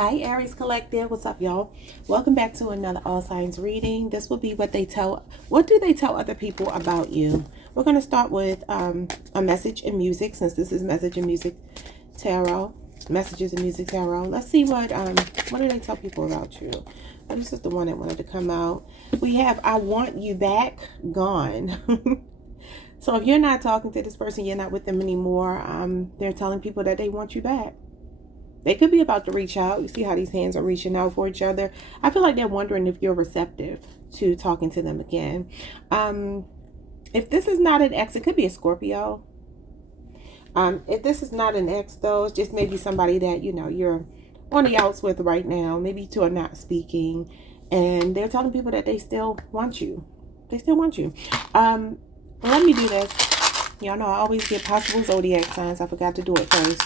Hi Aries Collective, what's up y'all? Welcome back to another All Signs reading. This will be what do they tell other people about you? We're going to start with a message in music, since this is message in music tarot, messages in music tarot. Let's see what do they tell people about you? Well, this is the one that wanted to come out. We have I want you back, gone. So if you're not talking to this person, you're not with them anymore, they're telling people that they want you back. They could be about to reach out. You see how these hands are reaching out for each other. I feel like they're wondering if you're receptive to talking to them again. If this is not an ex, it could be a Scorpio. If this is not an ex, though, it's just maybe somebody that, you know, you're on the outs with right now. Maybe two are not speaking. And they're telling people that they still want you. They still want you. Let me do this. Y'all know I always get possible zodiac signs. I forgot to do it first.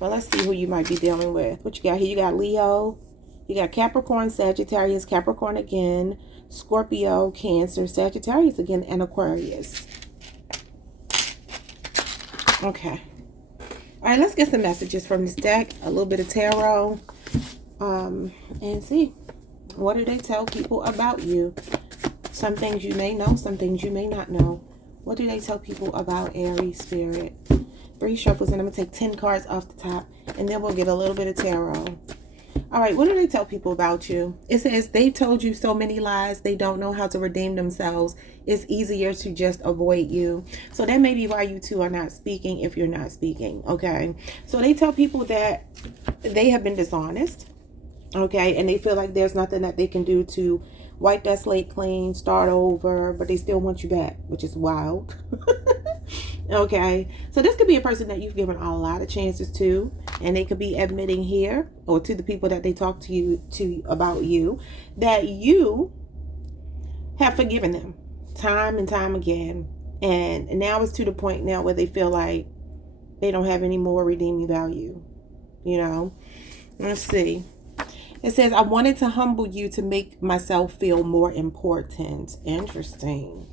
Well, let's see who you might be dealing with. What you got here? You got Leo. You got Capricorn, Sagittarius, Capricorn again, Scorpio, Cancer, Sagittarius again, and Aquarius. Okay. All right, let's get some messages from this deck. A little bit of tarot. And see. What do they tell people about you? Some things you may know, some things you may not know. What do they tell people about Aries Spirit? 3 shuffles, and I'm going to take 10 cards off the top, and then we'll get a little bit of tarot. All right, what do they tell people about you? It says, they've told you so many lies, they don't know how to redeem themselves. It's easier to just avoid you. So that may be why you two are not speaking if you're not speaking, okay? So they tell people that they have been dishonest, okay? And they feel like there's nothing that they can do to wipe that slate clean, start over, but they still want you back, which is wild. Okay, so this could be a person that you've given a lot of chances to, and they could be admitting here, or to the people that they talk to you about you, that you have forgiven them time and time again, and now it's to the point now where they feel like they don't have any more redeeming value. You know, let's see. It says, I wanted to humble you to make myself feel more important. Interesting.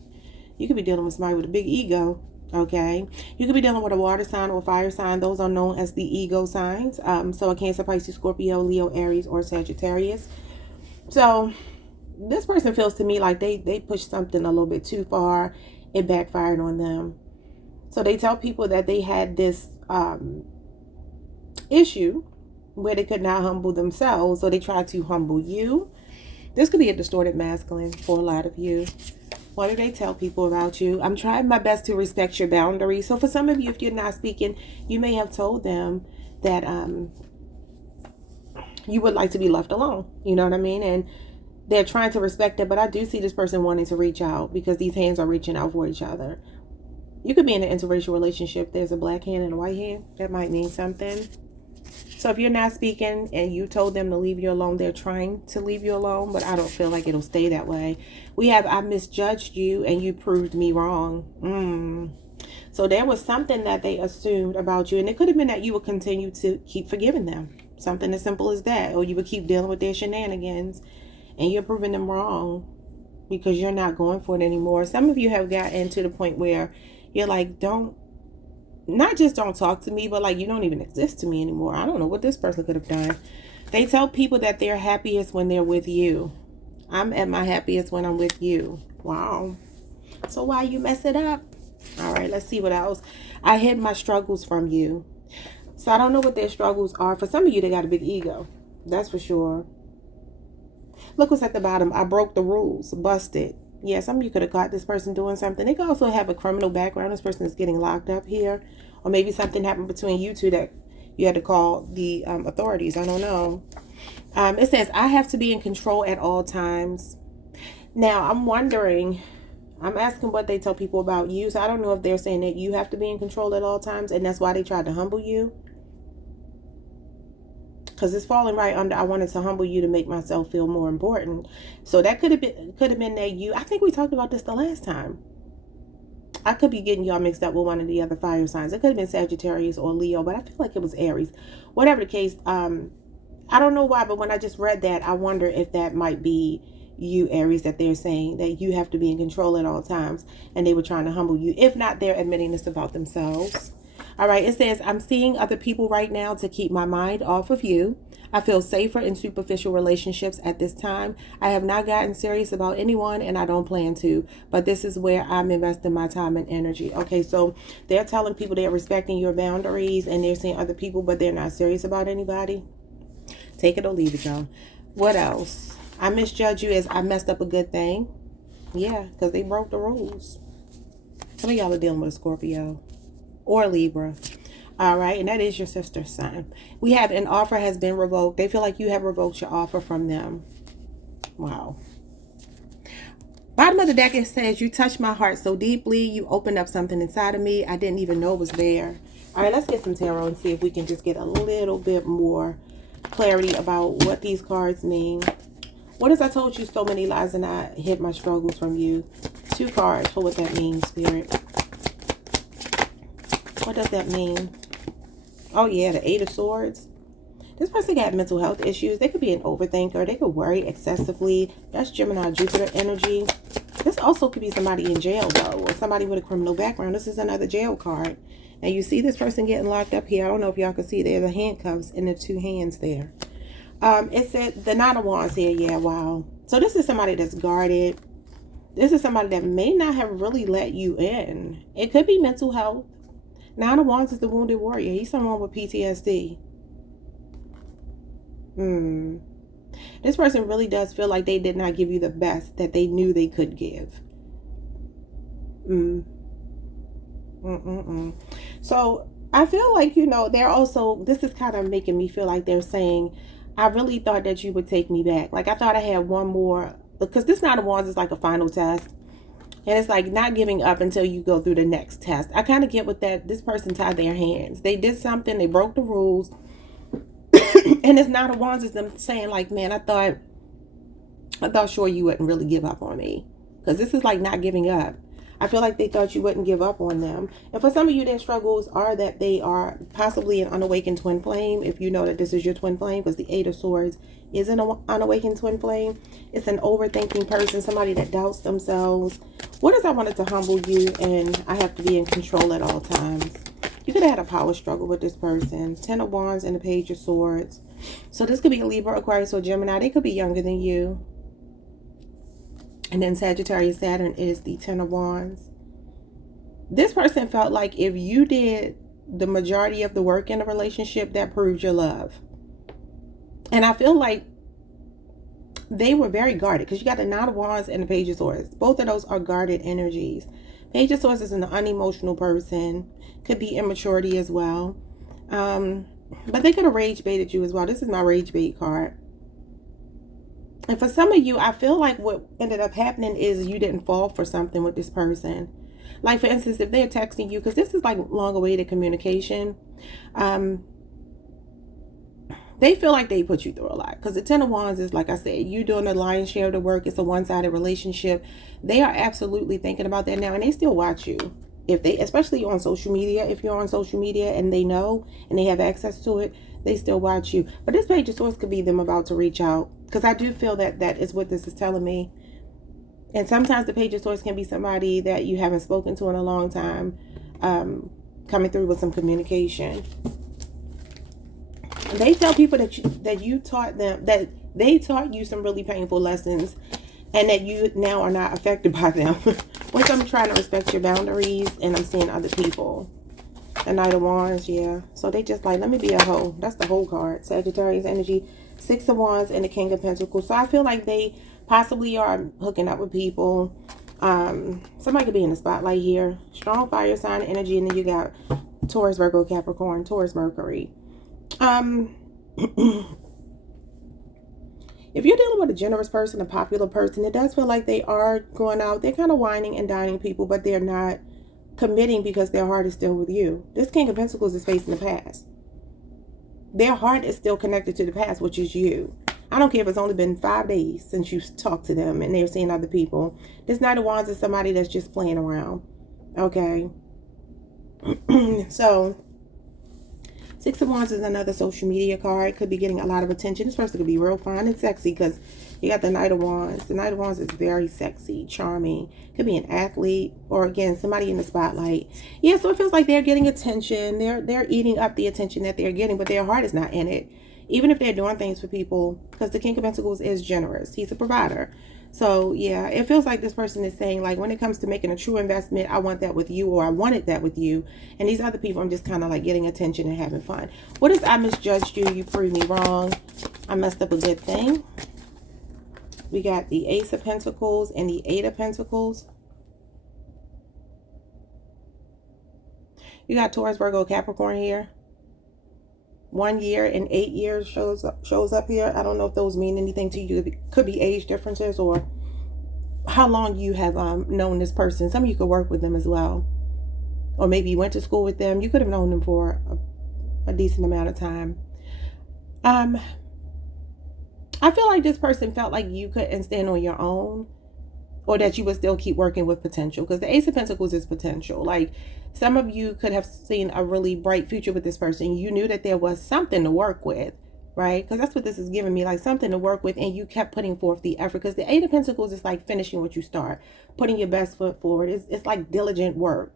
You could be dealing with somebody with a big ego. Okay, you could be dealing with a water sign or fire sign. Those are known as the ego signs. So a Cancer, Pisces, Scorpio, Leo, Aries, or Sagittarius. So this person feels to me like they pushed something a little bit too far. It backfired on them. So they tell people that they had this issue where they could not humble themselves. So they tried to humble you. This could be a distorted masculine for a lot of you. What do they tell people about you? I'm trying my best to respect your boundaries. So for some of you, if you're not speaking, you may have told them that you would like to be left alone. You know what I mean? And they're trying to respect it. But I do see this person wanting to reach out because these hands are reaching out for each other. You could be in an interracial relationship. There's a black hand and a white hand. That might mean something. So if you're not speaking and you told them to leave you alone, they're trying to leave you alone, but I don't feel like it'll stay that way. We have, I misjudged you and you proved me wrong. So there was something that they assumed about you, and it could have been that you would continue to keep forgiving them. Something as simple as that. Or you would keep dealing with their shenanigans and you're proving them wrong because you're not going for it anymore. Some of you have gotten to the point where you're like, not just don't talk to me, but like you don't even exist to me anymore. I don't know what this person could have done. They tell people that they're happiest when they're with you. I'm at my happiest when I'm with you. Wow. So why you mess it up? All right, let's see what else. I hid my struggles from you. So I don't know what their struggles are. For some of you, they got a big ego. That's for sure. Look what's at the bottom. I broke the rules. Busted. Yeah, some of you could have caught this person doing something. They could also have a criminal background. This person is getting locked up here. Or maybe something happened between you two that you had to call the authorities. I don't know. It says, I have to be in control at all times. Now, I'm wondering, I'm asking what they tell people about you. So I don't know if they're saying that you have to be in control at all times, and that's why they tried to humble you. Because it's falling right under, I wanted to humble you to make myself feel more important. So that could have been that you, I think we talked about this the last time. I could be getting y'all mixed up with one of the other fire signs. It could have been Sagittarius or Leo, but I feel like it was Aries. Whatever the case, I don't know why, but when I just read that, I wonder if that might be you, Aries, that they're saying that you have to be in control at all times, and they were trying to humble you. If not, they're admitting this about themselves. All right, it says, I'm seeing other people right now to keep my mind off of you. I feel safer in superficial relationships at this time. I have not gotten serious about anyone and I don't plan to, but this is where I'm investing my time and energy. Okay, so they're telling people they're respecting your boundaries and they're seeing other people, but they're not serious about anybody. Take it or leave it, y'all. What else? I misjudge you as I messed up a good thing. Yeah, because they broke the rules. Some of y'all are dealing with a Scorpio or Libra. All right, and that is your sister's sign. We have an offer has been revoked. They feel like you have revoked your offer from them. Wow. Bottom of the deck, it says, you touched my heart so deeply. You opened up something inside of me I didn't even know was there. All right, let's get some tarot and see if we can just get a little bit more clarity about what these cards mean. What if I told you so many lies and I hid my struggles from you? 2 cards for what that means, Spirit. What does that mean? Oh, yeah, the 8 of Swords. This person got mental health issues. They could be an overthinker. They could worry excessively. That's Gemini, Jupiter energy. This also could be somebody in jail, though, or somebody with a criminal background. This is another jail card. And you see this person getting locked up here. I don't know if y'all can see. There's the handcuffs in the 2 hands there. It said the 9 of Wands here. Yeah, wow. So this is somebody that's guarded. This is somebody that may not have really let you in. It could be mental health. 9 of Wands is the wounded warrior. He's someone with PTSD. This person really does feel like they did not give you the best that they knew they could give. So I feel like, you know, they're also, this is kind of making me feel like they're saying, I really thought that you would take me back. Like I thought I had one more, because this 9 of Wands is like a final test. And it's like not giving up until you go through the next test. I kind of get with that. This person tied their hands. They did something. They broke the rules. And it's 9 of Wands is them saying like, man, I thought sure you wouldn't really give up on me. Because this is like not giving up. I feel like they thought you wouldn't give up on them. And for some of you, their struggles are that they are possibly an unawakened twin flame. If you know that this is your twin flame, because the 8 of Swords is an unawakened twin flame. It's an overthinking person, somebody that doubts themselves. What if I wanted to humble you and I have to be in control at all times? You could have had a power struggle with this person. 10 of Wands and the Page of Swords. So this could be a Libra, Aquarius, or Gemini. They could be younger than you. And then Sagittarius, Saturn is the 10 of Wands. This person felt like if you did the majority of the work in a relationship, that proves your love. And I feel like they were very guarded because you got the 9 of Wands and the Page of Swords. Both of those are guarded energies. Page of Swords is an unemotional person. Could be immaturity as well. But they could have rage baited you as well. This is my rage bait card. And for some of you, I feel like what ended up happening is you didn't fall for something with this person. Like, for instance, if they're texting you, because this is like long-awaited communication, they feel like they put you through a lot. Because the 10 of Wands is, like I said, you doing the lion's share of the work. It's a one-sided relationship. They are absolutely thinking about that now, and they still watch you. If they, especially on social media, if you're on social media and they know and they have access to it, they still watch you. But this Page of Swords could be them about to reach out. Because I do feel that that is what this is telling me. And sometimes the Page of Swords can be somebody that you haven't spoken to in a long time, coming through with some communication. And they tell people that you taught them, that they taught you some really painful lessons, and that you now are not affected by them. Which I'm trying to respect your boundaries, and I'm seeing other people. The Knight of Wands, yeah. So they just like, let me be a hoe. That's the whole card. Sagittarius energy. 6 of Wands and the King of Pentacles. So I feel like they possibly are hooking up with people. Somebody could be in the spotlight here. Strong fire sign energy. And then you got Taurus, Virgo, Capricorn, Taurus, Mercury. If you're dealing with a generous person, a popular person, it does feel like they are going out. They're kind of whining and dining people, but they're not committing because their heart is still with you. This King of Pentacles is facing the past. Their heart is still connected to the past, which is you. I don't care if it's only been 5 days since you've talked to them and they're seeing other people. This Knight of Wands is somebody that's just playing around. Okay. So, 6 of Wands is another social media card. Could be getting a lot of attention. This person could be real fine and sexy because you got the Knight of Wands. The Knight of Wands is very sexy, charming. Could be an athlete or, again, somebody in the spotlight. Yeah, so it feels like they're getting attention. They're eating up the attention that they're getting, but their heart is not in it. Even if they're doing things for people, because the King of Pentacles is generous. He's a provider. So yeah, it feels like this person is saying, like, when it comes to making a true investment, I want that with you, or I wanted that with you. And these other people, I'm just kind of like getting attention and having fun. What is I misjudged you? You proved me wrong. I messed up a good thing. We got the Ace of Pentacles and the Eight of Pentacles. You got Taurus, Virgo, Capricorn here. 1 year and 8 years shows up here. I don't know if those mean anything to you. It could be age differences or how long you have known this person. Some of you could work with them as well. Or maybe you went to school with them. You could have known them for a decent amount of time. I feel like this person felt like you couldn't stand on your own, or that you would still keep working with potential, because the Ace of Pentacles is potential. Like, some of you could have seen a really bright future with this person. You knew that there was something to work with, right? Because that's what this is giving me, like something to work with, and you kept putting forth the effort, because the Eight of Pentacles is like finishing what you start, putting your best foot forward. It's like diligent work.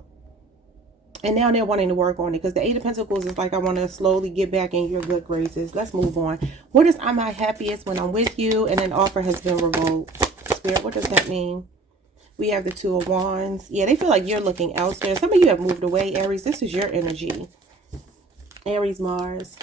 And now they're wanting to work on it, because the Eight of Pentacles is like, I want to slowly get back in your good graces. Let's move on. What is I'm my happiest when I'm with you, and an offer has been revoked? Spirit, what does that mean? We have the Two of Wands. Yeah, they feel like you're looking elsewhere. Some of you have moved away, Aries. This is your energy. Aries, Mars.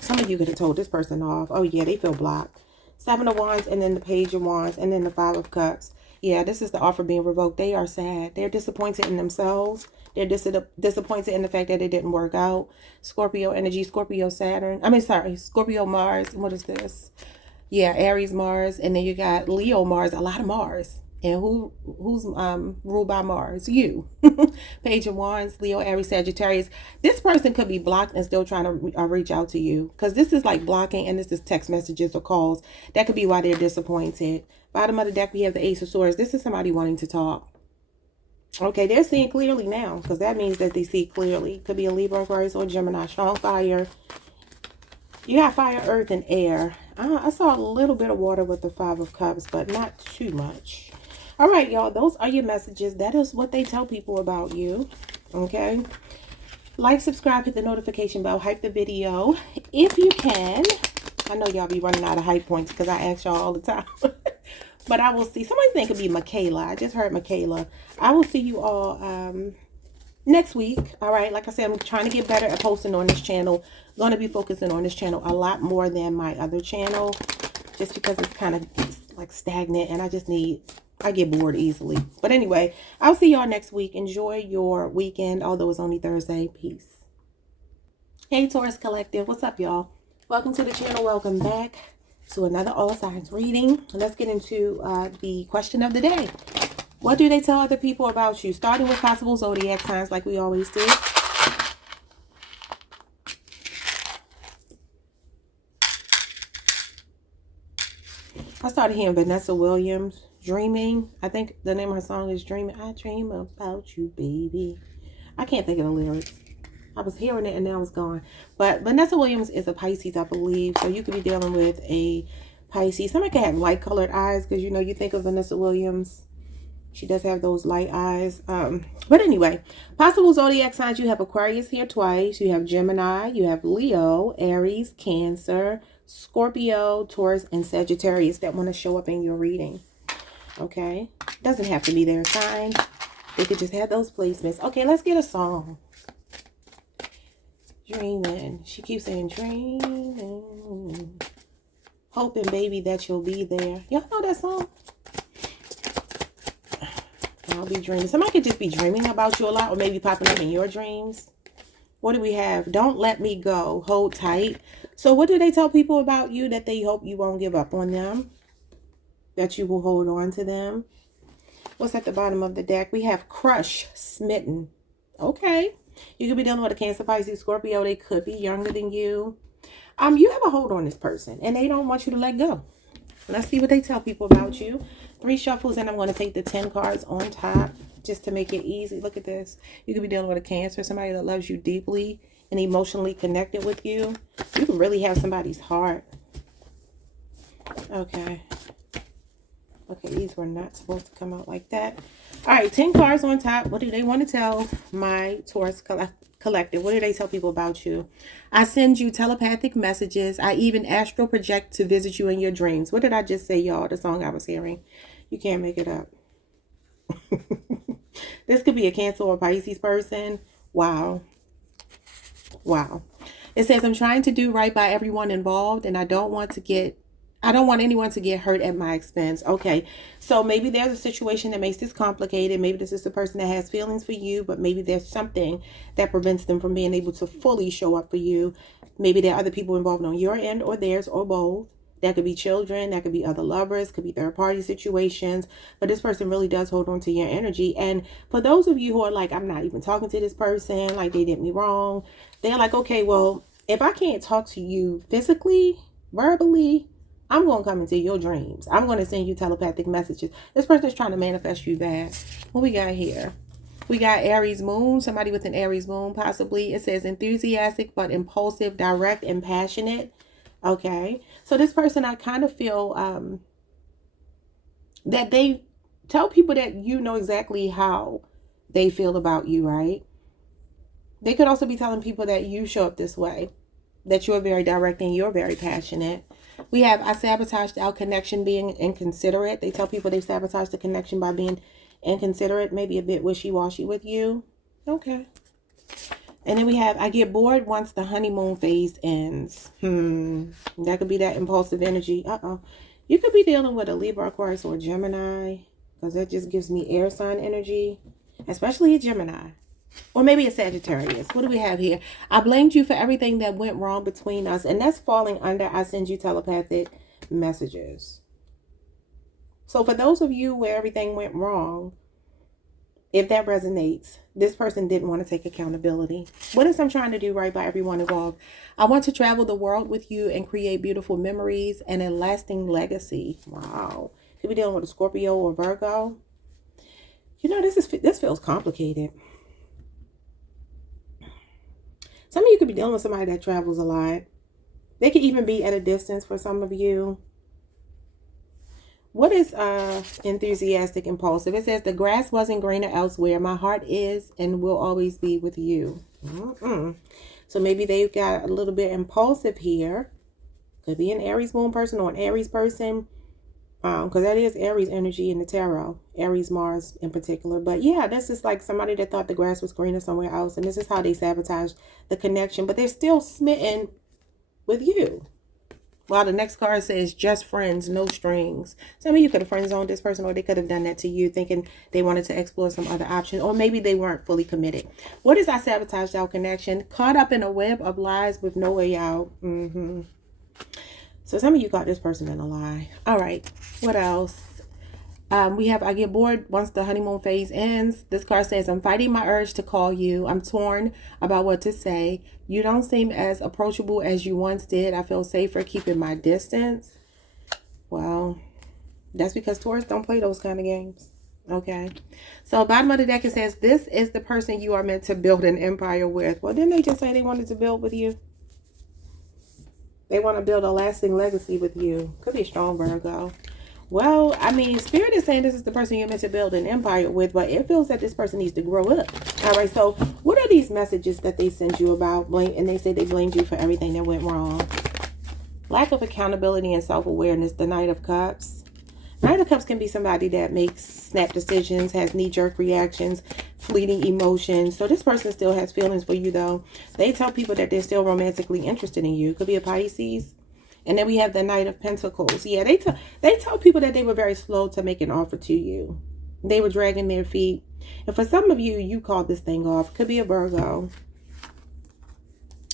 Some of you could have told this person off. Oh, yeah, they feel blocked. Seven of Wands, and then the Page of Wands, and then the Five of Cups. Yeah, this is the offer being revoked. They are sad. They're disappointed in themselves. They're disappointed in the fact that it didn't work out. Scorpio energy, Scorpio Saturn. Scorpio Mars. What is this? Yeah, Aries, Mars, and then you got Leo, Mars, a lot of Mars. And who's ruled by Mars? You. Page of Wands, Leo, Aries, Sagittarius. This person could be blocked and still trying to reach out to you, because this is like blocking, and this is text messages or calls. That could be why they're disappointed. Bottom of the deck, we have the Ace of Swords. This is somebody wanting to talk. Okay, they're seeing clearly now, because that means that they see clearly. Could be a Libra, Aquarius, or Gemini. Strong fire. You got fire, earth, and air. I saw a little bit of water with the Five of Cups, but not too much. All right, y'all. Those are your messages. That is what they tell people about you. Okay. Like, subscribe, hit the notification bell, hype the video if you can. I know y'all be running out of hype points because I ask y'all all the time. But I will see. Somebody's name could be Michaela. I just heard Michaela. I will see you all next week. All right. Like I said, I'm trying to get better at posting on this channel. I'm going to be focusing on this channel a lot more than my other channel, just because it's kind of like stagnant, and I get bored easily. But anyway, I'll see y'all next week. Enjoy your weekend, although it's only Thursday. Peace. Hey, Taurus Collective. What's up, y'all? Welcome to the channel. Welcome back to another All Signs reading. Let's get into the question of the day. What do they tell other people about you? Starting with possible zodiac signs, like we always do. I started hearing Vanessa Williams, Dreaming. I think the name of her song is Dreaming. I dream about you, baby. I can't think of the lyrics. I was hearing it and now it's gone. But Vanessa Williams is a Pisces, I believe. So you could be dealing with a Pisces. Somebody can have light colored eyes, because, you know, you think of Vanessa Williams. She does have those light eyes. But anyway, possible zodiac signs. You have Aquarius here twice. You have Gemini. You have Leo, Aries, Cancer, Scorpio, Taurus, and Sagittarius that want to show up in your reading. Okay. Doesn't have to be their sign. They could just have those placements. Okay, let's get a song. Dreaming. She keeps saying dreaming. Hoping, baby, that you'll be there. Y'all know that song? I'll be dreaming. Somebody could just be dreaming about you a lot, or maybe popping up in your dreams. What do we have? Don't let me go. Hold tight. So what do they tell people about you? That they hope you won't give up on them. That you will hold on to them. What's at the bottom of the deck? We have crush, smitten. Okay. You could be dealing with a Cancer, Pisces, Scorpio. They could be younger than you. You have a hold on this person, and they don't want you to let go. Let's see what they tell people about you. 3 shuffles, and I'm going to take the 10 cards on top just to make it easy. Look at this. You could be dealing with a Cancer, somebody that loves you deeply and emotionally connected with you. You can really have somebody's heart. Okay. Okay, these were not supposed to come out like that. All right, 10 cards on top. What do they want to tell my Taurus collective? What do they tell people about you? I send you telepathic messages. I even astral project to visit you in your dreams. What did I just say, y'all? The song I was hearing. You can't make it up. This could be a Cancer or Pisces person. Wow. Wow. It says, I'm trying to do right by everyone involved, and I don't want anyone to get hurt at my expense. Okay, so maybe there's a situation that makes this complicated. Maybe this is the person that has feelings for you, but maybe there's something that prevents them from being able to fully show up for you. Maybe there are other people involved on your end or theirs or both. That could be children, that could be other lovers, could be third-party situations. But this person really does hold on to your energy. And for those of you who are like, I'm not even talking to this person, like they did me wrong, they're like, okay, well, if I can't talk to you physically, verbally, I'm going to come into your dreams. I'm going to send you telepathic messages. This person is trying to manifest you back. What we got here? We got Aries moon, somebody with an Aries moon possibly. It says enthusiastic but impulsive, direct and passionate. Okay, so this person, I kind of feel that they tell people that you know exactly how they feel about you, right? They could also be telling people that you show up this way, that you're very direct and you're very passionate. We have, I sabotaged our connection being inconsiderate. They tell people they sabotage the connection by being inconsiderate, maybe a bit wishy-washy with you. Okay. And then we have, I get bored once the honeymoon phase ends. That could be that impulsive energy. You could be dealing with a Libra, Aquarius, or Gemini, because that just gives me air sign energy, especially a Gemini. Or maybe a Sagittarius. What do we have here? I blamed you for everything that went wrong between us. And that's falling under, I send you telepathic messages. So for those of you where everything went wrong, if that resonates, this person didn't want to take accountability. What is I'm trying to do right by everyone involved? I want to travel the world with you and create beautiful memories and a lasting legacy. Wow. Could be dealing with a Scorpio or Virgo. You know, this feels complicated. Some of you could be dealing with somebody that travels a lot. They could even be at a distance for some of you. What is enthusiastic, impulsive? It says, the grass wasn't greener elsewhere. My heart is and will always be with you. So maybe they've got a little bit impulsive here. Could be an Aries moon person or an Aries person. Because that is Aries energy in the tarot. Aries, Mars in particular. But yeah, this is like somebody that thought the grass was greener somewhere else. And this is how they sabotage the connection. But they're still smitten with you. While the next card says, just friends, no strings. Some of you could have friend zoned this person, or they could have done that to you thinking they wanted to explore some other option. Or maybe they weren't fully committed. What is I sabotaged our connection? Caught up in a web of lies with no way out. So some of you caught this person in a lie. All right. What else? We have, I get bored once the honeymoon phase ends. This card says, I'm fighting my urge to call you. I'm torn about what to say. You don't seem as approachable as you once did. I feel safer keeping my distance. Well, that's because Taurus don't play those kind of games. Okay. So bottom of the deck, it says, this is the person you are meant to build an empire with. Well, didn't they just say they wanted to build with you? They want to build a lasting legacy with you. Could be a strong Virgo. Well, I mean, Spirit is saying this is the person you're meant to build an empire with, but it feels that this person needs to grow up. All right, so what are these messages that they send you about? And they say they blamed you for everything that went wrong. Lack of accountability and self-awareness, the Knight of Cups. Knight of Cups can be somebody that makes snap decisions, has knee-jerk reactions, fleeting emotions. So this person still has feelings for you, though. They tell people that they're still romantically interested in you. Could be a Pisces. And then we have the Knight of Pentacles. Yeah, they tell people that they were very slow to make an offer to you. They were dragging their feet. And for some of you, you called this thing off. Could be a Virgo.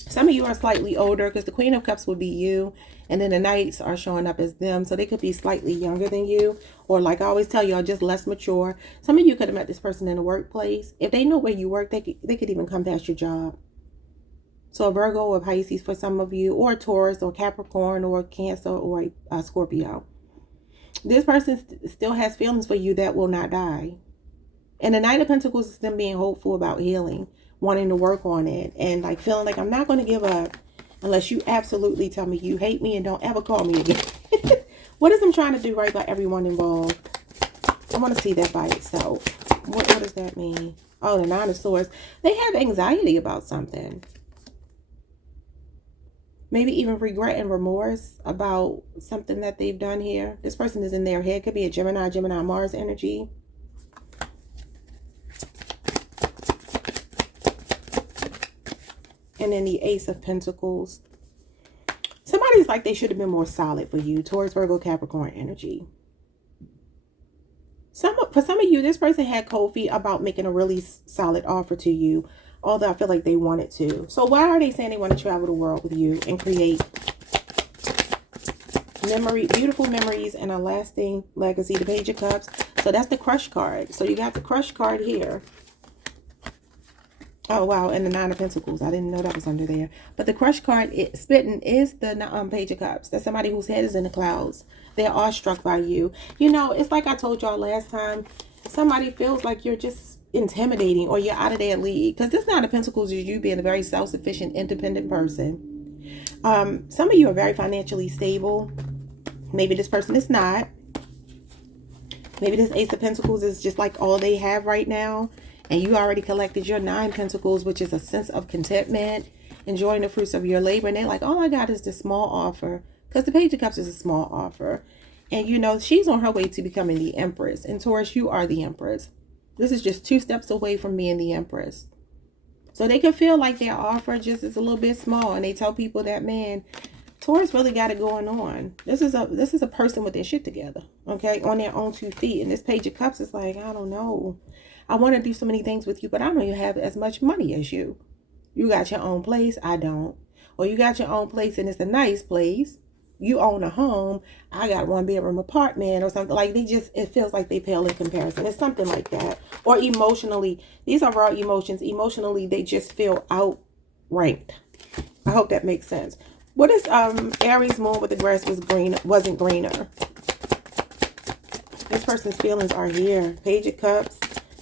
Some of you are slightly older because the Queen of Cups would be you. And then the Knights are showing up as them. So they could be slightly younger than you. Or like I always tell you, are just less mature. Some of you could have met this person in the workplace. If they know where you work, they could even come past your job. So a Virgo or Pisces for some of you, or Taurus or Capricorn or Cancer or a Scorpio. This person still has feelings for you that will not die. And the Knight of Pentacles is them being hopeful about healing, wanting to work on it, and like feeling like I'm not going to give up unless you absolutely tell me you hate me and don't ever call me again. What is I'm trying to do right by everyone involved? I want to see that by itself. What does that mean? Oh, the Nine of Swords. They have anxiety about something. Maybe even regret and remorse about something that they've done here. This person is in their head. Could be a Gemini, Mars energy. And then the Ace of Pentacles. Somebody's like they should have been more solid for you. Taurus, Virgo, Capricorn energy. For some of you, this person had cold feet about making a really solid offer to you, although I feel like they wanted to. So why are they saying they want to travel the world with you and create beautiful memories and a lasting legacy? The Page of Cups. So that's the Crush card. So you got the Crush card here. Oh, wow. And the Nine of Pentacles. I didn't know that was under there. But the Crush card, spitting, is the Page of Cups. That's somebody whose head is in the clouds. They're awestruck by you. You know, it's like I told y'all last time. Somebody feels like you're just intimidating or you're out of their league. Because this Nine of Pentacles is you being a very self-sufficient, independent person. Some of you are very financially stable. Maybe this person is not. Maybe this Ace of Pentacles is just like all they have right now. And you already collected your 9 Pentacles, which is a sense of contentment, enjoying the fruits of your labor. And they're like, all I got is this small offer. Because the Page of Cups is a small offer. And, you know, she's on her way to becoming the Empress. And Taurus, you are the Empress. This is just 2 steps away from being the Empress. So they can feel like their offer just is a little bit small. And they tell people that, man, Taurus really got it going on. This is a person with their shit together. Okay, on their own 2 feet. And this Page of Cups is like, I don't know. I want to do so many things with you, but I don't even have as much money as you. You got your own place. I don't. Or you got your own place and it's a nice place. You own a home. I got a 1-bedroom apartment or something. Like it feels like they pale in comparison. It's something like that. Or emotionally, these are raw emotions. Emotionally, they just feel outranked. I hope that makes sense. What is Aries moon with the grass wasn't greener? This person's feelings are here. Page of Cups.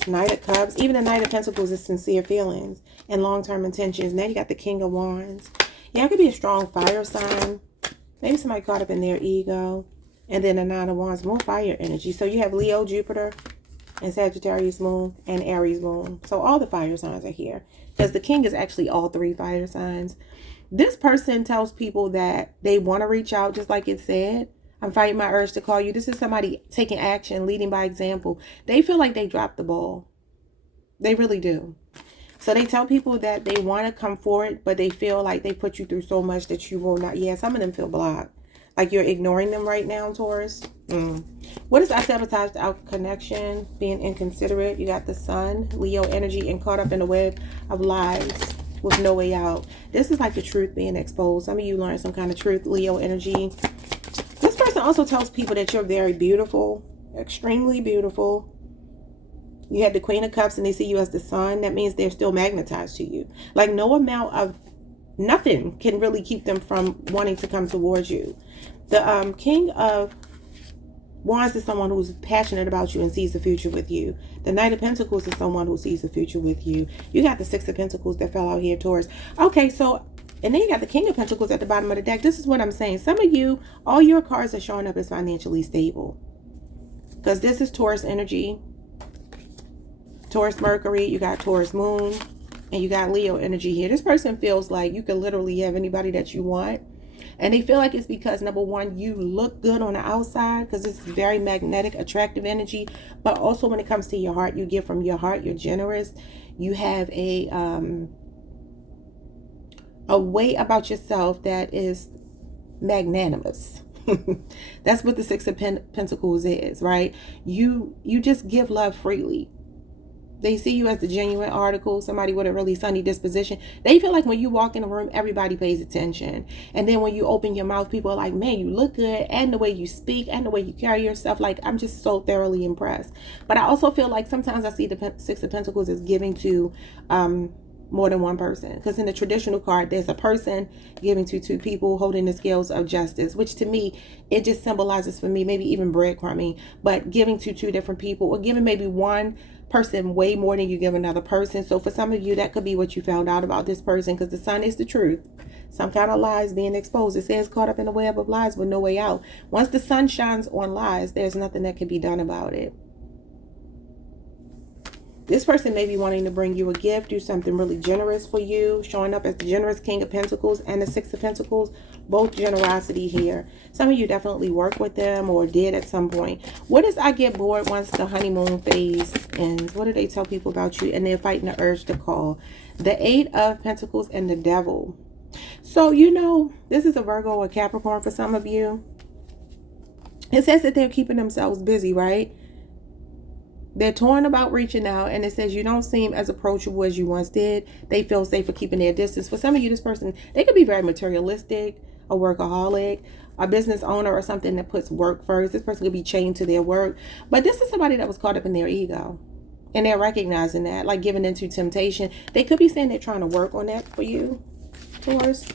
Knight of Cups. Even the Knight of Pentacles is sincere feelings and long-term intentions. Now you got the King of Wands. Yeah, it could be a strong fire sign. Maybe somebody caught up in their ego. And then the Nine of Wands, more fire energy. So you have Leo, Jupiter, and Sagittarius moon, and Aries moon. So all the fire signs are here. Because the King is actually all 3 fire signs. This person tells people that they want to reach out, just like it said. I'm fighting my urge to call you. This is somebody taking action, leading by example. They feel like they dropped the ball. They really do. So they tell people that they want to come forward, but they feel like they put you through so much that you will not. Yeah, some of them feel blocked. Like you're ignoring them right now, Taurus. What is I sabotaged our connection? Being inconsiderate. You got the Sun, Leo energy, and caught up in the web of lies with no way out. This is like the truth being exposed. Some of you learned some kind of truth, Leo energy. This person also tells people that you're very beautiful, extremely beautiful. You have the Queen of Cups and they see you as the Sun. That means they're still magnetized to you. Like no amount of nothing can really keep them from wanting to come towards you. The King of Wands is someone who's passionate about you and sees the future with you. The Knight of Pentacles is someone who sees the future with you. You got the 6 of Pentacles that fell out here, Taurus. Okay, so, and then you got the King of Pentacles at the bottom of the deck. This is what I'm saying. Some of you, all your cards are showing up as financially stable. Because this is Taurus energy. Taurus Mercury, you got Taurus Moon, and you got Leo energy here. This person feels like you can literally have anybody that you want. And they feel like it's because, number one, you look good on the outside because this is very magnetic, attractive energy. But also when it comes to your heart, you give from your heart. You're generous. You have a way about yourself that is magnanimous. That's what the 6 of Pentacles is, right? You just give love freely. They see you as the genuine article, somebody with a really sunny disposition. They feel like when you walk in a room, everybody pays attention. And then when you open your mouth, people are like, man, you look good. And the way you speak and the way you carry yourself, like, I'm just so thoroughly impressed. But I also feel like sometimes I see the 6 of Pentacles as giving to more than one person. Because in the traditional card, there's a person giving to 2 people holding the scales of justice, which to me, it just symbolizes for me, maybe even breadcrumbing, but giving to 2 different people or giving maybe one person way more than you give another person. So for some of you, that could be what you found out about this person, because the Sun is the truth. Some kind of lies being exposed. It says caught up in a web of lies with no way out. Once the sun shines on lies, there's nothing that can be done about it. This person may be wanting to bring you a gift, do something really generous for you, showing up as the generous King of Pentacles and the Six of Pentacles, both generosity here. Some of you definitely work with them or did at some point. What is I get bored once the honeymoon phase ends? What do they tell people about you? And they're fighting the urge to call. The Eight of Pentacles and the Devil. So, you know, this is a Virgo or Capricorn for some of you. It says that they're keeping themselves busy, right? They're torn about reaching out, and it says you don't seem as approachable as you once did. They feel safe for keeping their distance. For some of you, this person, they could be very materialistic, a workaholic, a business owner, or something that puts work first. This person could be chained to their work. But this is somebody that was caught up in their ego, and they're recognizing that, like giving into temptation. They could be saying they're trying to work on that for you, Taurus.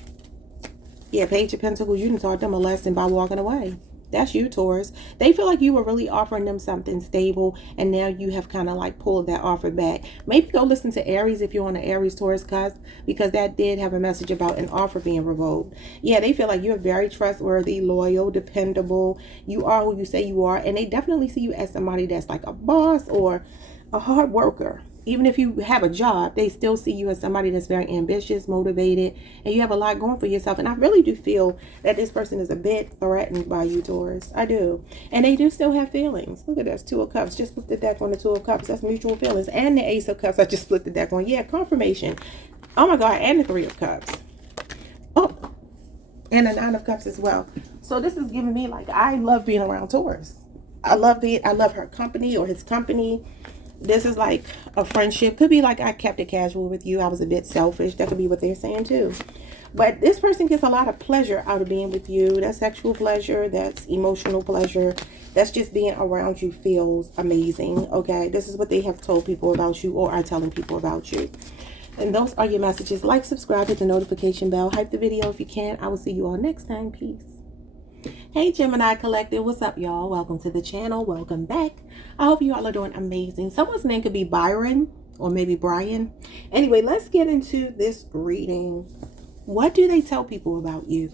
Yeah, Page of Pentacles, you done taught them a lesson by walking away. That's you, Taurus. They feel like you were really offering them something stable, and now you have kind of like pulled that offer back. Maybe go listen to Aries if you're on the Aries Taurus cusp, because that did have a message about an offer being revoked. Yeah, they feel like you're very trustworthy, loyal, dependable. You are who you say you are, and they definitely see you as somebody that's like a boss or a hard worker. Even if you have a job, they still see you as somebody that's very ambitious, motivated, and you have a lot going for yourself. And I really do feel that this person is a bit threatened by you, Taurus. I do. And they do still have feelings. Look at this, Two of Cups. Just split the deck on the Two of Cups. That's mutual feelings. And the Ace of Cups, I just split the deck on. Yeah, confirmation. Oh my God, and the Three of Cups. Oh, and the Nine of Cups as well. So this is giving me like, I love being around Taurus. I love her company or his company. This is like a friendship. Could be like I kept it casual with you. I was a bit selfish. That could be what they're saying too. But this person gets a lot of pleasure out of being with you. That's sexual pleasure. That's emotional pleasure. That's just being around you feels amazing. Okay. This is what they have told people about you or are telling people about you. And those are your messages. Like, subscribe, hit the notification bell. Hype the video if you can. I will see you all next time. Peace. Hey Gemini Collective, what's up y'all? Welcome to the channel. Welcome back. I hope you all are doing amazing. Someone's name could be Byron or maybe Brian. Anyway, let's get into this reading. What do they tell people about you?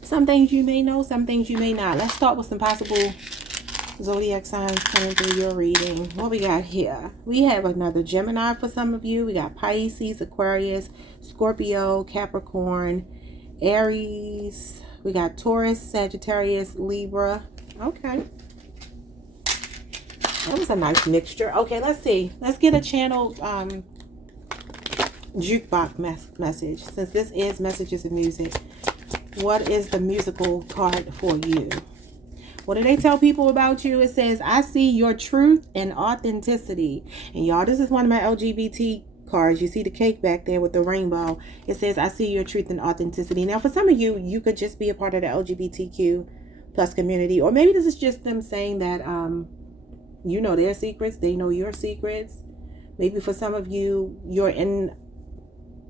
Some things you may know, some things you may not. Let's start with some possible zodiac signs coming through your reading. What we got here? We have another Gemini for some of you. We got Pisces, Aquarius, Scorpio, Capricorn, Aries. We got Taurus, Sagittarius, Libra. Okay. That was a nice mixture. Okay, let's see. Let's get a channel jukebox message. Since this is Messages of Music, what is the musical card for you? What do they tell people about you? It says, I see your truth and authenticity. And y'all, this is one of my LGBT cards. You see the cake back there with the rainbow. It says, I see your truth and authenticity. Now, for some of you, you could just be a part of the LGBTQ plus community. Or maybe this is just them saying that you know their secrets. They know your secrets. Maybe for some of you, you're in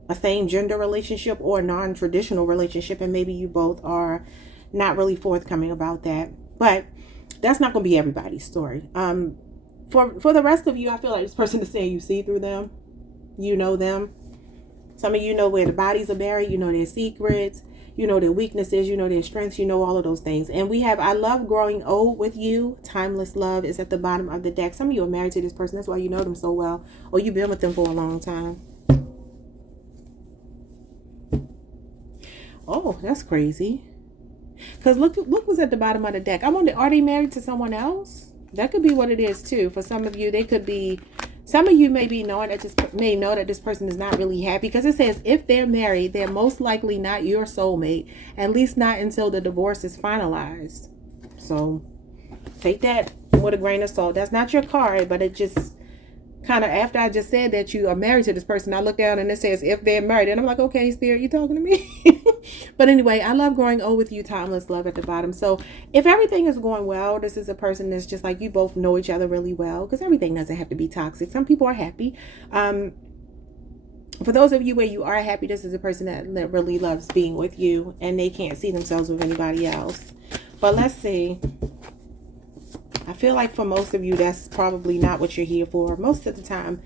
a same gender relationship or a non-traditional relationship. And maybe you both are not really forthcoming about that. But that's not going to be everybody's story. For the rest of you, I feel like this person is saying you see through them. You know them. Some of you know where the bodies are buried. You know their secrets. You know their weaknesses. You know their strengths. You know all of those things. And we have, I love growing old with you. Timeless love is at the bottom of the deck. Some of you are married to this person. That's why you know them so well. Or you've been with them for a long time. Oh, that's crazy. Because look what's at the bottom of the deck. I wonder, are they married to someone else? That could be what it is too. For some of you, they could be. Some of you may know that this person is not really happy, because it says if they're married, they're most likely not your soulmate, at least not until the divorce is finalized. So take that with a grain of salt. That's not your card, but it just kind of, after I just said that you are married to this person, I look down and it says if they're married, and I'm like, okay, Spirit, you talking to me? But anyway, I love growing old with you, timeless love at the bottom. So if everything is going well, this is a person that's just like, you both know each other really well, because everything doesn't have to be toxic. Some people are happy. For those of you where you are happy, this is a person that really loves being with you, and they can't see themselves with anybody else. But let's see. I feel like for most of you, that's probably not what you're here for. Most of the time,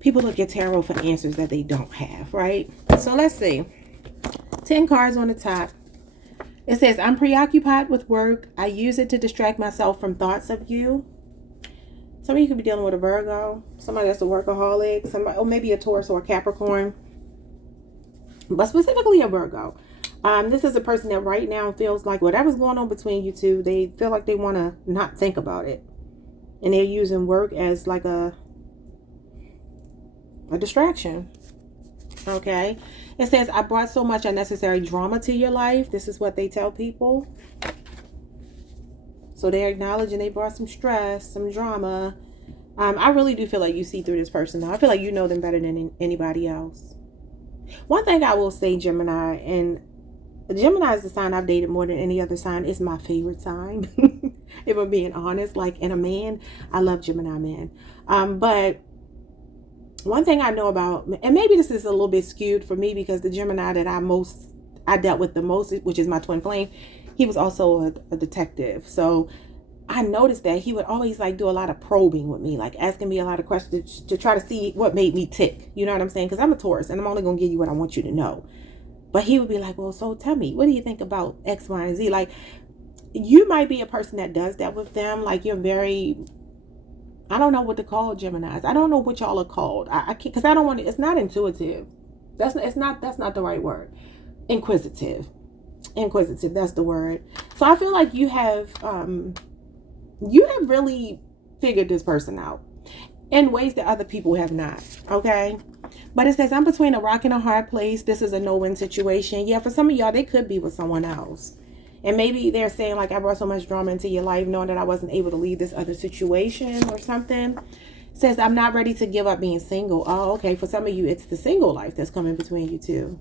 people look at tarot for answers that they don't have, right? So let's see. 10 cards on the top. It says, I'm preoccupied with work. I use it to distract myself from thoughts of you. Some of you could be dealing with a Virgo, somebody that's a workaholic, somebody, or maybe a Taurus or a Capricorn, but specifically a Virgo. This is a person that right now feels like whatever's going on between you two, they feel like they want to not think about it. And they're using work as like a distraction. Okay. It says, I brought so much unnecessary drama to your life. This is what they tell people. So they're acknowledging they brought some stress, some drama. I really do feel like you see through this person now. I feel like you know them better than anybody else. One thing I will say, Gemini, and Gemini is the sign I've dated more than any other sign. It's my favorite sign. If I'm being honest, like in a man, I love Gemini men. But one thing I know about, and maybe this is a little bit skewed for me because the Gemini that I dealt with the most, which is my twin flame, he was also a detective. So I noticed that he would always like do a lot of probing with me, like asking me a lot of questions to try to see what made me tick. You know what I'm saying? Because I'm a Taurus and I'm only going to give you what I want you to know. But he would be like, well, so tell me, what do you think about X, Y, and Z? Like, you might be a person that does that with them. Like, you're very, I don't know what to call Geminis. I don't know what y'all are called. I can't, because I don't want to, it's not intuitive. That's not the right word. Inquisitive, that's the word. So I feel like you have really figured this person out in ways that other people have not. Okay. But it says, I'm between a rock and a hard place. This is a no-win situation. Yeah, for some of y'all, they could be with someone else. And maybe they're saying, like, I brought so much drama into your life, knowing that I wasn't able to leave this other situation or something. It says, I'm not ready to give up being single. Oh, okay. For some of you, it's the single life that's coming between you two.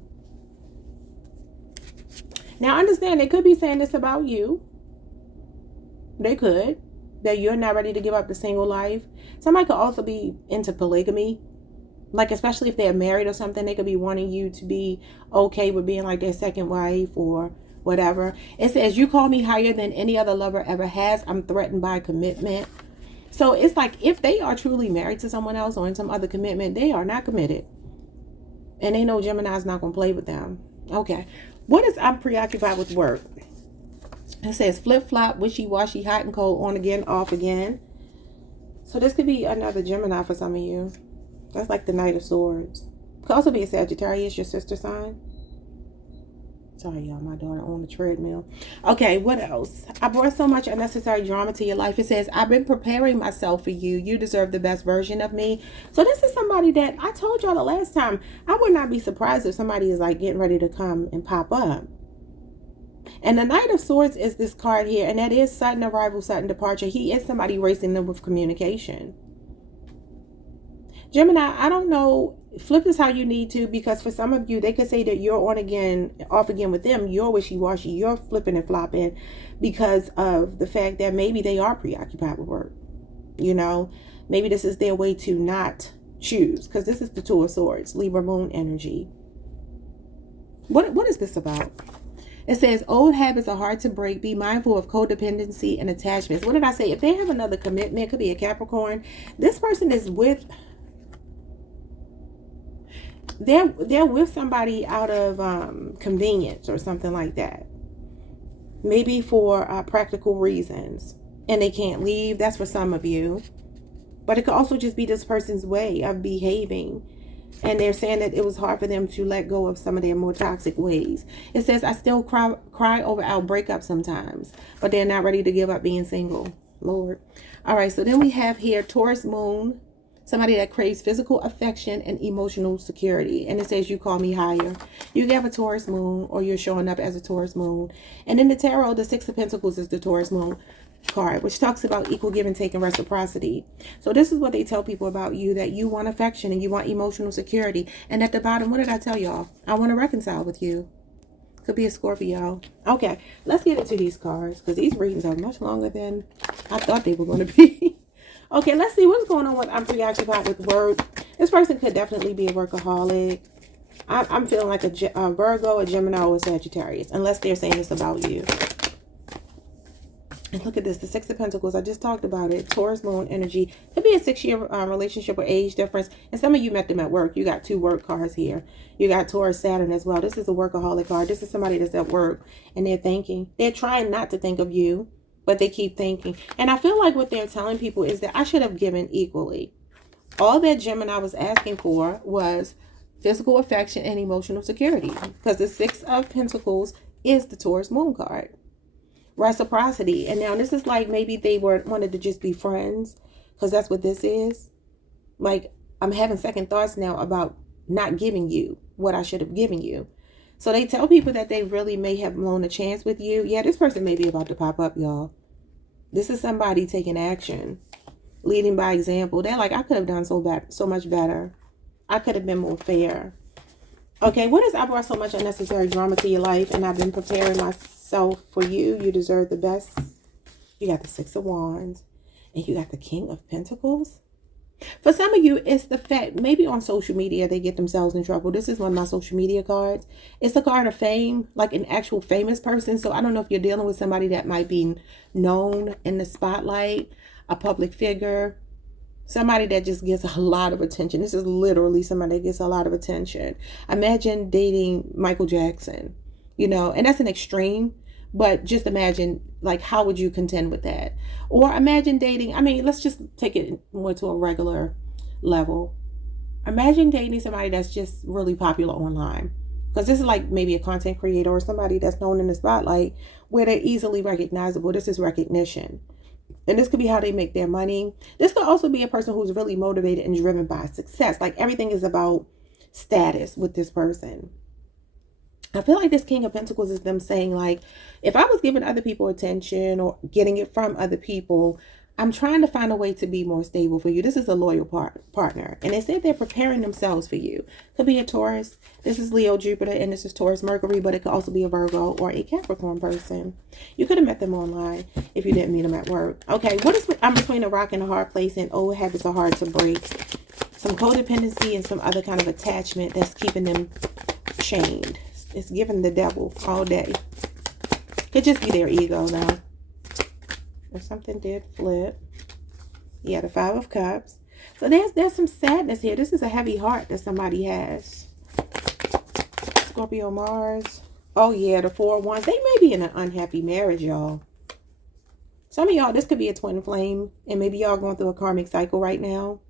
Now, understand, they could be saying this about you. They could. That you're not ready to give up the single life. Somebody could also be into polygamy. Like, especially if they're married or something, they could be wanting you to be okay with being like their second wife or whatever. It says, you call me higher than any other lover ever has. I'm threatened by commitment. So it's like, if they are truly married to someone else or in some other commitment, they are not committed. And they know Gemini's not going to play with them. Okay. What is I'm preoccupied with work? It says flip-flop, wishy-washy, hot and cold, on again, off again. So this could be another Gemini for some of you. That's like the Knight of Swords. Could also be a Sagittarius, your sister sign. Sorry, y'all, my daughter on the treadmill. Okay, what else? I brought so much unnecessary drama to your life. It says, I've been preparing myself for you. You deserve the best version of me. So this is somebody that I told y'all the last time. I would not be surprised if somebody is like getting ready to come and pop up. And the Knight of Swords is this card here, and that is sudden arrival, sudden departure. He is somebody racing them with communication. Gemini, I don't know, flip this how you need to, because for some of you, they could say that you're on again, off again with them. You're wishy-washy, you're flipping and flopping because of the fact that maybe they are preoccupied with work. You know, maybe this is their way to not choose, because this is the Two of Swords, Libra moon energy. What is this about? It says, old habits are hard to break. Be mindful of codependency and attachments. What did I say? If they have another commitment, it could be a Capricorn. This person is with, they're with somebody out of convenience or something like that. Maybe for practical reasons. And they can't leave. That's for some of you. But it could also just be this person's way of behaving. And they're saying that it was hard for them to let go of some of their more toxic ways. It says, I still cry over our breakup sometimes, but they're not ready to give up being single. Lord. All right. So then we have here Taurus moon, somebody that craves physical affection and emotional security. And it says, you call me higher. You can have a Taurus moon, or you're showing up as a Taurus moon. And in the tarot, the Six of Pentacles is the Taurus moon card, which talks about equal give and take and reciprocity. So this is what they tell people about you, that you want affection and you want emotional security. And at the bottom, what did I tell y'all? I want to reconcile with you. Could be a Scorpio. Okay, let's get into these cards, because these readings are much longer than I thought they were going to be. Okay, let's see what's going on with I'm preoccupied with work. This person could definitely be a workaholic. I'm feeling like a Virgo, a Gemini, or a Sagittarius, unless they're saying this about you. And look at this, the Six of Pentacles. I just talked about it. Taurus moon energy. Could be a 6-year relationship or age difference. And some of you met them at work. You got 2 work cards here. You got Taurus Saturn as well. This is a workaholic card. This is somebody that's at work and they're thinking. They're trying not to think of you. But they keep thinking. And I feel like what they're telling people is that I should have given equally. All that Gemini was asking for was physical affection and emotional security. Because the Six of Pentacles is the Taurus moon card. Reciprocity. And now this is like maybe they wanted to just be friends. Because that's what this is. Like, I'm having second thoughts now about not giving you what I should have given you. So they tell people that they really may have blown a chance with you. Yeah, this person may be about to pop up, y'all. This is somebody taking action, leading by example. They're like, I could have done so much better. I could have been more fair. Okay, what is I brought so much unnecessary drama to your life, and I've been preparing myself for you. You deserve the best. You got the Six of Wands, and you got the King of Pentacles. For some of you, it's the fact, maybe on social media, they get themselves in trouble. This is one of my social media cards. It's a card of fame, like an actual famous person. So I don't know if you're dealing with somebody that might be known in the spotlight, a public figure, somebody that just gets a lot of attention. This is literally somebody that gets a lot of attention. Imagine dating Michael Jackson, you know, and that's an extreme. But just imagine, like, how would you contend with that? Or imagine dating, I mean, let's just take it more to a regular level. Imagine dating somebody that's just really popular online. Because this is like maybe a content creator or somebody that's known in the spotlight where they're easily recognizable. This is recognition. And this could be how they make their money. This could also be a person who's really motivated and driven by success. Like, everything is about status with this person. I feel like this King of Pentacles is them saying, like, if I was giving other people attention or getting it from other people, I'm trying to find a way to be more stable for you. This is a loyal partner. And they said they're preparing themselves for you. Could be a Taurus. This is Leo, Jupiter, and this is Taurus, Mercury, but it could also be a Virgo or a Capricorn person. You could have met them online if you didn't meet them at work. Okay, what is I'm between a rock and a hard place, and old habits are hard to break. Some codependency and some other kind of attachment that's keeping them chained. It's giving the devil all day. Could just be their ego now. If something did flip. Yeah, the Five of Cups. So there's some sadness here. This is a heavy heart that somebody has. Scorpio, Mars. Oh yeah, the Four of Wands. They may be in an unhappy marriage, y'all. Some of y'all, this could be a twin flame. And maybe y'all going through a karmic cycle right now.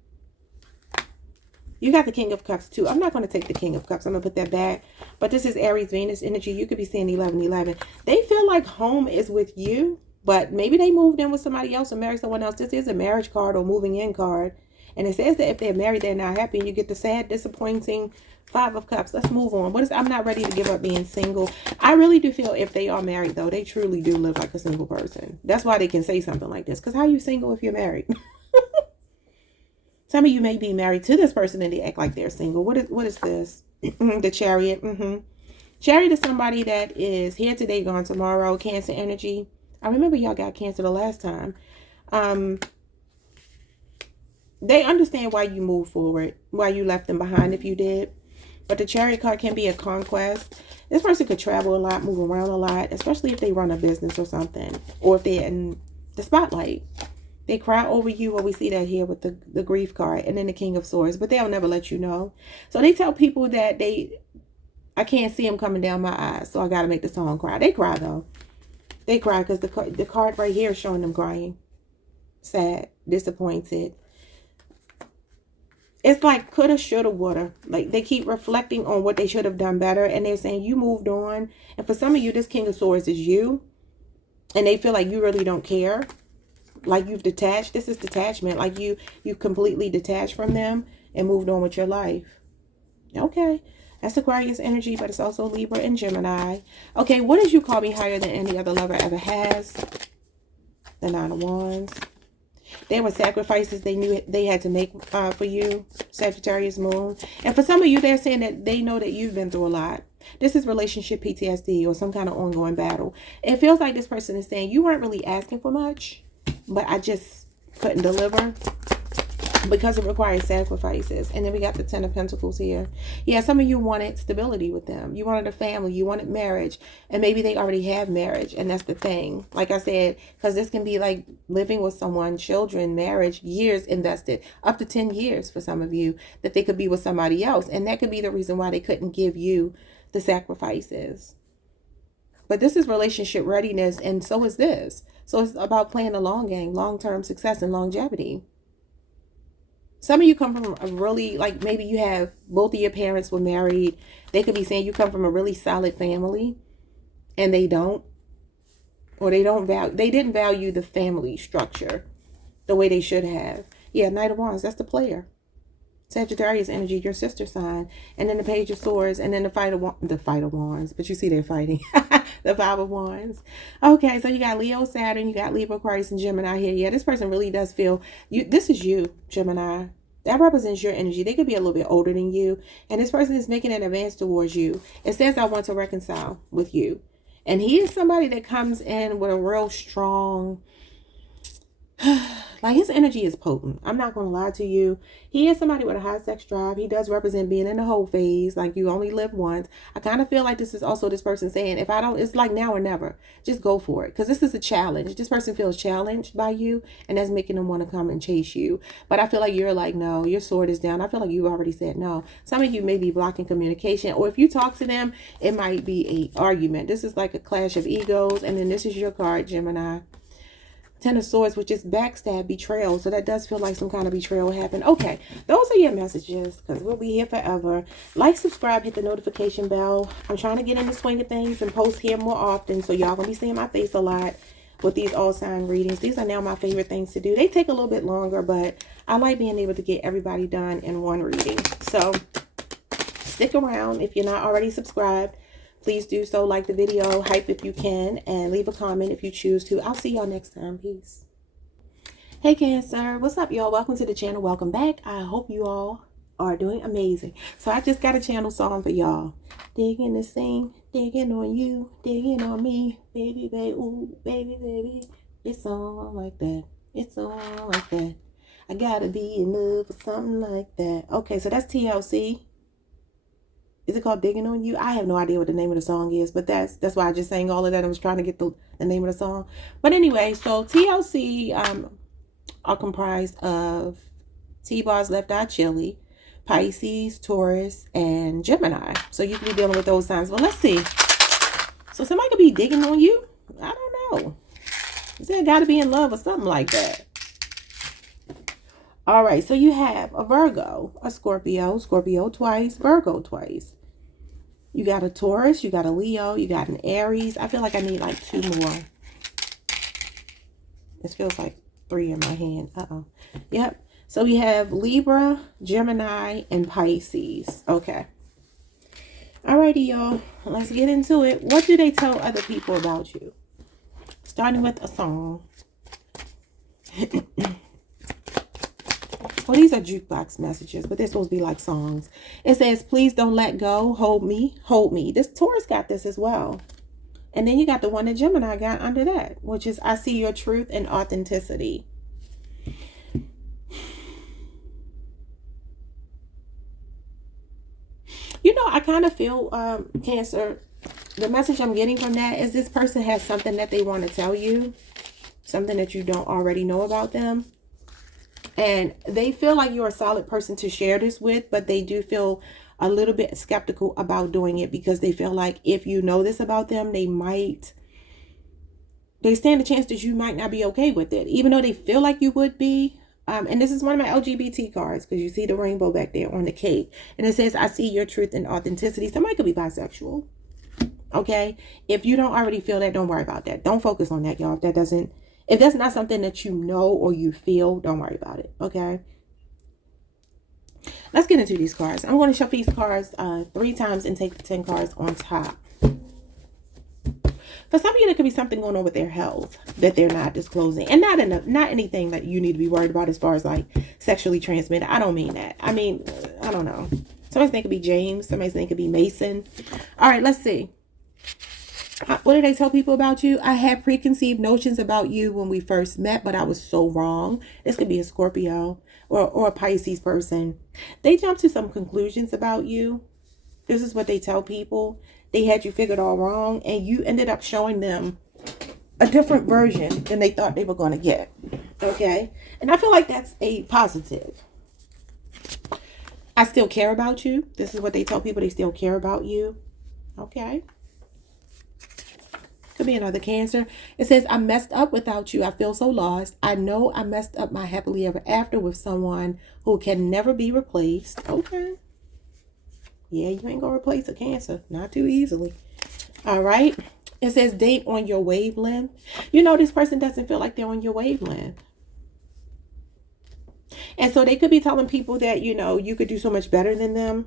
You got the King of Cups too. I'm not going to take the King of Cups. I'm going to put that back. But this is Aries, Venus energy. You could be seeing 1111. They feel like home is with you. But maybe they moved in with somebody else or married someone else. This is a marriage card or moving in card. And it says that if they're married, they're not happy. And you get the sad, disappointing Five of Cups. Let's move on. I'm not ready to give up being single. I really do feel if they are married, though, they truly do live like a single person. That's why they can say something like this. Because how are you single if you're married? Some of you may be married to this person and they act like they're single. What is this? The Chariot. Chariot is somebody that is here today, gone tomorrow. Cancer energy. I remember y'all got Cancer the last time. They understand why you moved forward, why you left them behind if you did. But the Chariot card can be a conquest. This person could travel a lot, move around a lot, especially if they run a business or something. Or if they're in the spotlight. They cry over you, or we see that here with the grief card, and then the King of Swords, but they'll never let you know. So they tell people that I can't see them coming down my eyes, so I got to make the song cry. They cry, though. They cry because the card right here is showing them crying. Sad, disappointed. It's like coulda, shoulda, woulda. Like they keep reflecting on what they should have done better, and they're saying you moved on. And for some of you, this King of Swords is you, and they feel like you really don't care. Like you've detached. This is detachment. Like you completely detached from them and moved on with your life. Okay. That's Aquarius energy, but it's also Libra and Gemini. Okay, what did you call me higher than any other lover ever has? The Nine of Wands. There were sacrifices they knew they had to make for you, Sagittarius moon. And for some of you, they're saying that they know that you've been through a lot. This is relationship PTSD or some kind of ongoing battle. It feels like this person is saying you weren't really asking for much, but I just couldn't deliver because it requires sacrifices. And then we got the Ten of Pentacles here. Yeah, some of you wanted stability with them. You wanted a family. You wanted marriage. And maybe they already have marriage. And that's the thing. Like I said, because this can be like living with someone, children, marriage, years invested. Up to 10 years for some of you that they could be with somebody else. And that could be the reason why they couldn't give you the sacrifices. But this is relationship readiness, and so is this. So it's about playing the long game, long-term success and longevity. Some of you come from a really, like, maybe you have both of your parents were married. They could be saying you come from a really solid family, and they don't. Or they didn't value the family structure the way they should have. Yeah, Knight of Wands, that's the player. Sagittarius energy, your sister sign. And then the Page of Swords, and then the Fight of Wands. But you see they're fighting. The Five of Wands. Okay, so you got Leo, Saturn, you got Libra, Aquarius, and Gemini here. Yeah, this person really does feel this is you, Gemini. That represents your energy. They could be a little bit older than you. And this person is making an advance towards you. It says, I want to reconcile with you. And he is somebody that comes in with a real strong, like, his energy is potent. I'm not going to lie to you. He is somebody with a high sex drive. He does represent being in the whole phase. Like, you only live once. I kind of feel like this is also this person saying, if I don't, it's like now or never. Just go for it. Because this is a challenge. This person feels challenged by you. And that's making them want to come and chase you. But I feel like you're like, no, your sword is down. I feel like you already said no. Some of you may be blocking communication. Or if you talk to them, it might be a argument. This is like a clash of egos. And then this is your card, Gemini. Ten of Swords, which is backstab, betrayal. So that does feel like some kind of betrayal happened. Okay, those are your messages, because we'll be here forever. Like, subscribe, hit the notification bell. I'm trying to get in the swing of things and post here more often, so y'all gonna be seeing my face a lot with these all sign readings. These are now my favorite things to do. They take a little bit longer, but I like being able to get everybody done in one reading. So stick around. If you're not already subscribed, please do so. Like the video, hype if you can, and leave a comment if you choose to. I'll see y'all next time. Peace. Hey, Cancer. What's up, y'all? Welcome to the channel. Welcome back. I hope you all are doing amazing. So I just got a channel song for y'all. Digging this thing, digging on you, digging on me. Baby, baby, ooh, baby, baby. It's on like that. It's on like that. I gotta be in love with something like that. Okay, so that's TLC. Is it called Digging on You? I have no idea what the name of the song is, but that's why I just sang all of that. I was trying to get the name of the song. But anyway, so TLC are comprised of T-Bars, Left Eye Chili, Pisces, Taurus, and Gemini. So you can be dealing with those signs. Well, let's see. So somebody could be digging on you. I don't know. You said gotta be in love or something like that. All right, so you have a Virgo, a Scorpio, Scorpio twice, Virgo twice. You got a Taurus, you got a Leo, you got an Aries. I feel like I need like 2 more. This feels like 3 in my hand. Uh-oh. Yep. So we have Libra, Gemini, and Pisces. Okay. Alrighty, y'all. Let's get into it. What do they tell other people about you? Starting with a song. Well, these are jukebox messages, but they're supposed to be like songs. It says, please don't let go. Hold me. Hold me. This Taurus got this as well. And then you got the one that Gemini got under that, which is, I see your truth and authenticity. You know, I kind of feel, Cancer, the message I'm getting from that is this person has something that they want to tell you. Something that you don't already know about them. And they feel like you're a solid person to share this with, but they do feel a little bit skeptical about doing it because they feel like if you know this about them, they stand a chance that you might not be okay with it, even though they feel like you would be. And this is one of my LGBT cards, because you see the rainbow back there on the cake. And it says, I see your truth and authenticity. Somebody could be bisexual. Okay. If you don't already feel that, don't worry about that. Don't focus on that, y'all. If that's not something that you know or you feel, don't worry about it, okay? Let's get into these cards. I'm going to shuffle these cards 3 times and take the 10 cards on top. For some of you, there could be something going on with their health that they're not disclosing. And not anything that you need to be worried about as far as like sexually transmitted. I don't mean that. I mean, I don't know. Somebody's name could be James. Somebody's name could be Mason. All right, let's see. What do they tell people about you? I had preconceived notions about you when we first met, but I was so wrong. This could be a Scorpio or a Pisces person. They jumped to some conclusions about you. This is what they tell people. They had you figured all wrong, and you ended up showing them a different version than they thought they were going to get. Okay? And I feel like that's a positive. I still care about you. This is what they tell people. They still care about you. Okay? could be another Cancer. It says, I messed up without you. I feel so lost. I know I messed up my happily ever after with someone who can never be replaced. Okay. Yeah, you ain't gonna replace a Cancer. Not too easily. All right. It says, date on your wavelength. You know, this person doesn't feel like they're on your wavelength. And so they could be telling people that, you know, you could do so much better than them.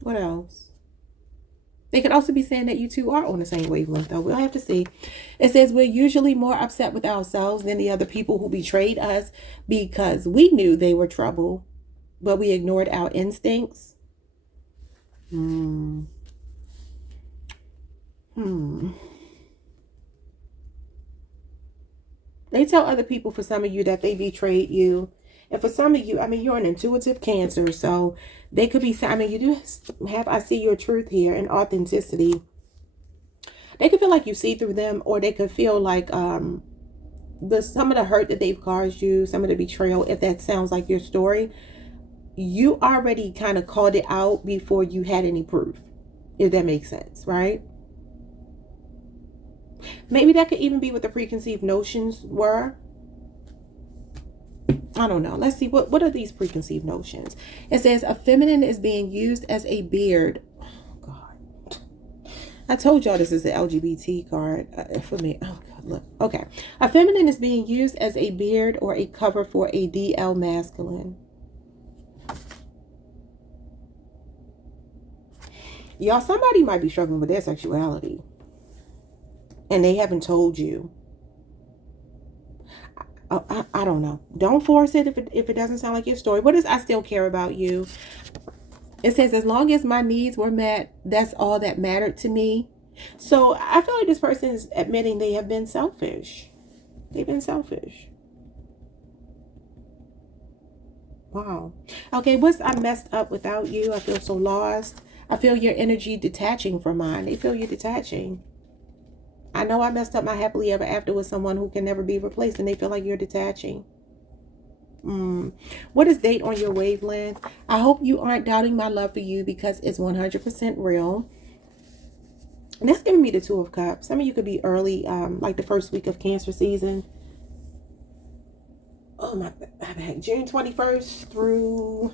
What else? They could also be saying that you two are on the same wavelength, though. We'll have to see. It says, we're usually more upset with ourselves than the other people who betrayed us because we knew they were trouble, but we ignored our instincts. They tell other people, for some of you, that they betrayed you. And for some of you, I mean, you're an intuitive Cancer. So they could be, I mean, you do have, I see your truth here and authenticity. They could feel like you see through them, or they could feel like some of the hurt that they've caused you, some of the betrayal, if that sounds like your story, you already kind of called it out before you had any proof, if that makes sense, right? Maybe that could even be what the preconceived notions were. I don't know. Let's see. What are these preconceived notions? It says a feminine is being used as a beard. Oh, God. I told y'all this is the LGBT card for me. Oh, God. Look. Okay. A feminine is being used as a beard or a cover for a DL masculine. Y'all, somebody might be struggling with their sexuality, and they haven't told you. I don't know. Don't force it if it doesn't sound like your story. What is I still care about you? It says, as long as my needs were met, that's all that mattered to me. So I feel like this person is admitting they have been selfish. They've been selfish. Wow. Okay, what's I messed up without you? I feel so lost. I feel your energy detaching from mine. They feel you detaching. I know I messed up my happily ever after with someone who can never be replaced, and they feel like you're detaching. What is date on your wavelength? I hope you aren't doubting my love for you because it's 100% real. And that's giving me the Two of Cups. Some of you could be early, like the first week of Cancer season. Oh, my bad. June 21st through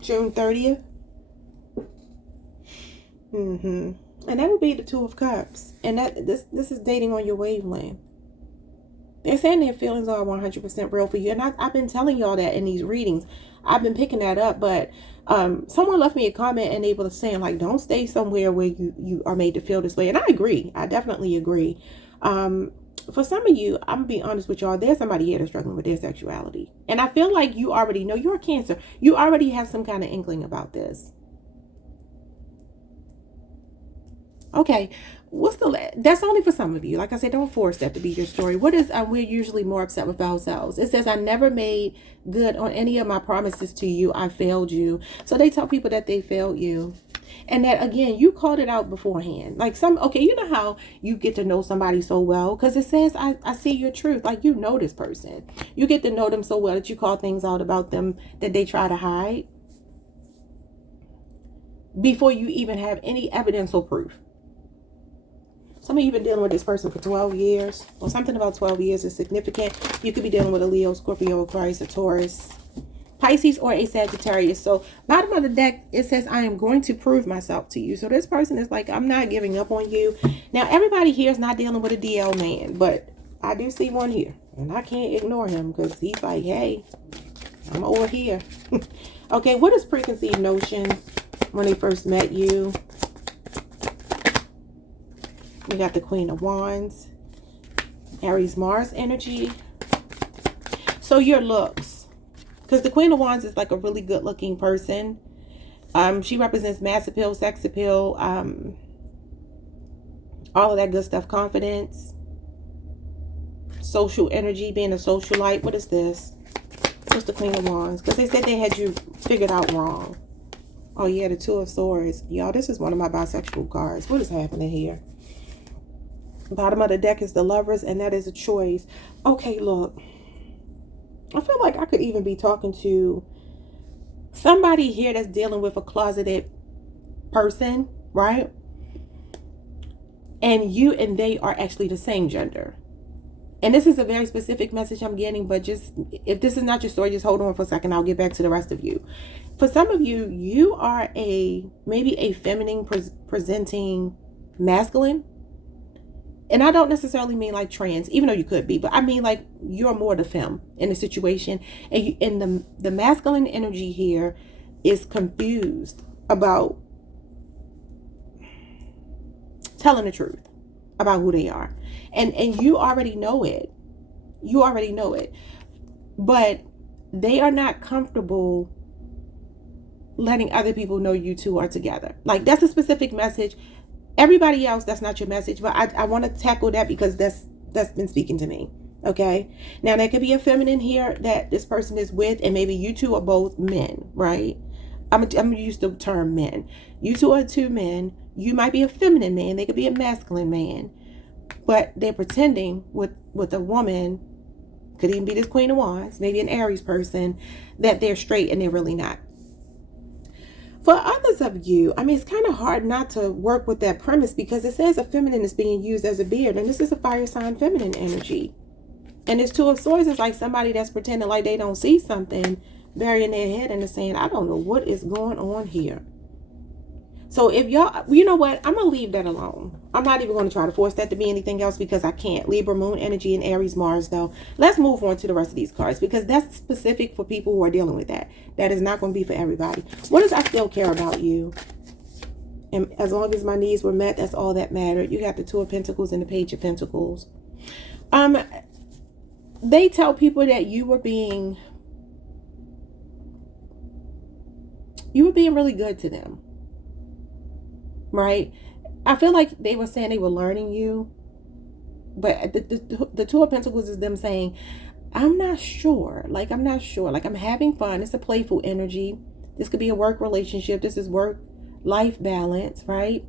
June 30th. And that would be the Two of Cups. And this is dating on your wavelength. They're saying their feelings are 100% real for you. And I've been telling y'all that in these readings. I've been picking that up. But someone left me a comment and they were saying, like, don't stay somewhere where you are made to feel this way. And I agree. I definitely agree. For some of you, I'm going to be honest with y'all. There's somebody here that's struggling with their sexuality. And I feel like you already know you're a Cancer. You already have some kind of inkling about this. Okay, that's only for some of you. Like I said, don't force that to be your story. What is we're usually more upset with ourselves. It says, I never made good on any of my promises to you. I failed you. So they tell people that they failed you. And that, again, you called it out beforehand. Like okay, you know how you get to know somebody so well? Because it says, I see your truth. Like, you know this person. You get to know them so well that you call things out about them that they try to hide before you even have any evidence or proof. Some of you have been dealing with this person for 12 years. Or something about 12 years is significant. You could be dealing with a Leo, Scorpio, Aquarius, a Taurus, Pisces, or a Sagittarius. So bottom of the deck, it says, I am going to prove myself to you. So this person is like, I'm not giving up on you. Now, everybody here is not dealing with a DL man. But I do see one here. And I can't ignore him because he's like, hey, I'm over here. Okay, what is preconceived notions when they first met you? We got the Queen of Wands, Aries, Mars energy. So your looks, because the Queen of Wands is like a really good looking person. She represents mass appeal, sex appeal, all of that good stuff, confidence, social energy, being a socialite. What is this? What's the Queen of Wands? Because they said they had you figured out wrong. Oh yeah, the Two of Swords. Y'all, this is one of my bisexual cards. What is happening here? Bottom of the deck is the Lovers, and that is a choice. Okay, look. I feel like I could even be talking to somebody here that's dealing with a closeted person, right? And you and they are actually the same gender. And this is a very specific message I'm getting, but just, if this is not your story, just hold on for a second. I'll get back to the rest of you. For some of you, you are maybe a feminine presenting masculine. And I don't necessarily mean like trans, even though you could be, but I mean like you're more the femme in the situation. And the masculine energy here is confused about telling the truth about who they are. And you already know it. You already know it. But they are not comfortable letting other people know you two are together. Like, that's a specific message. Everybody else, that's not your message. But I want to tackle that because that's been speaking to me. Okay. Now, there could be a feminine here that this person is with, and maybe you two are both men, right? I'm going to use the term men. You two are two men. You might be a feminine man. They could be a masculine man. But they're pretending with a woman, could even be this Queen of Wands, maybe an Aries person, that they're straight and they're really not. For others of you, I mean, it's kind of hard not to work with that premise because it says a feminine is being used as a beard. And this is a fire sign feminine energy. And this Two of Swords is like somebody that's pretending like they don't see something, burying their head and saying, I don't know what is going on here. So if y'all, you know what, I'm going to leave that alone. I'm not even going to try to force that to be anything else because I can't. Libra, Moon energy, and Aries, Mars, though. Let's move on to the rest of these cards because that's specific for people who are dealing with that. That is not going to be for everybody. What does I still care about you? And as long as my needs were met, that's all that mattered. You got the Two of Pentacles and the Page of Pentacles. They tell people that you were being really good to them. Right? I feel like they were saying they were learning you. But the Two of Pentacles is them saying, I'm not sure. Like, I'm not sure. Like, I'm having fun. It's a playful energy. This could be a work relationship. This is work-life balance, right?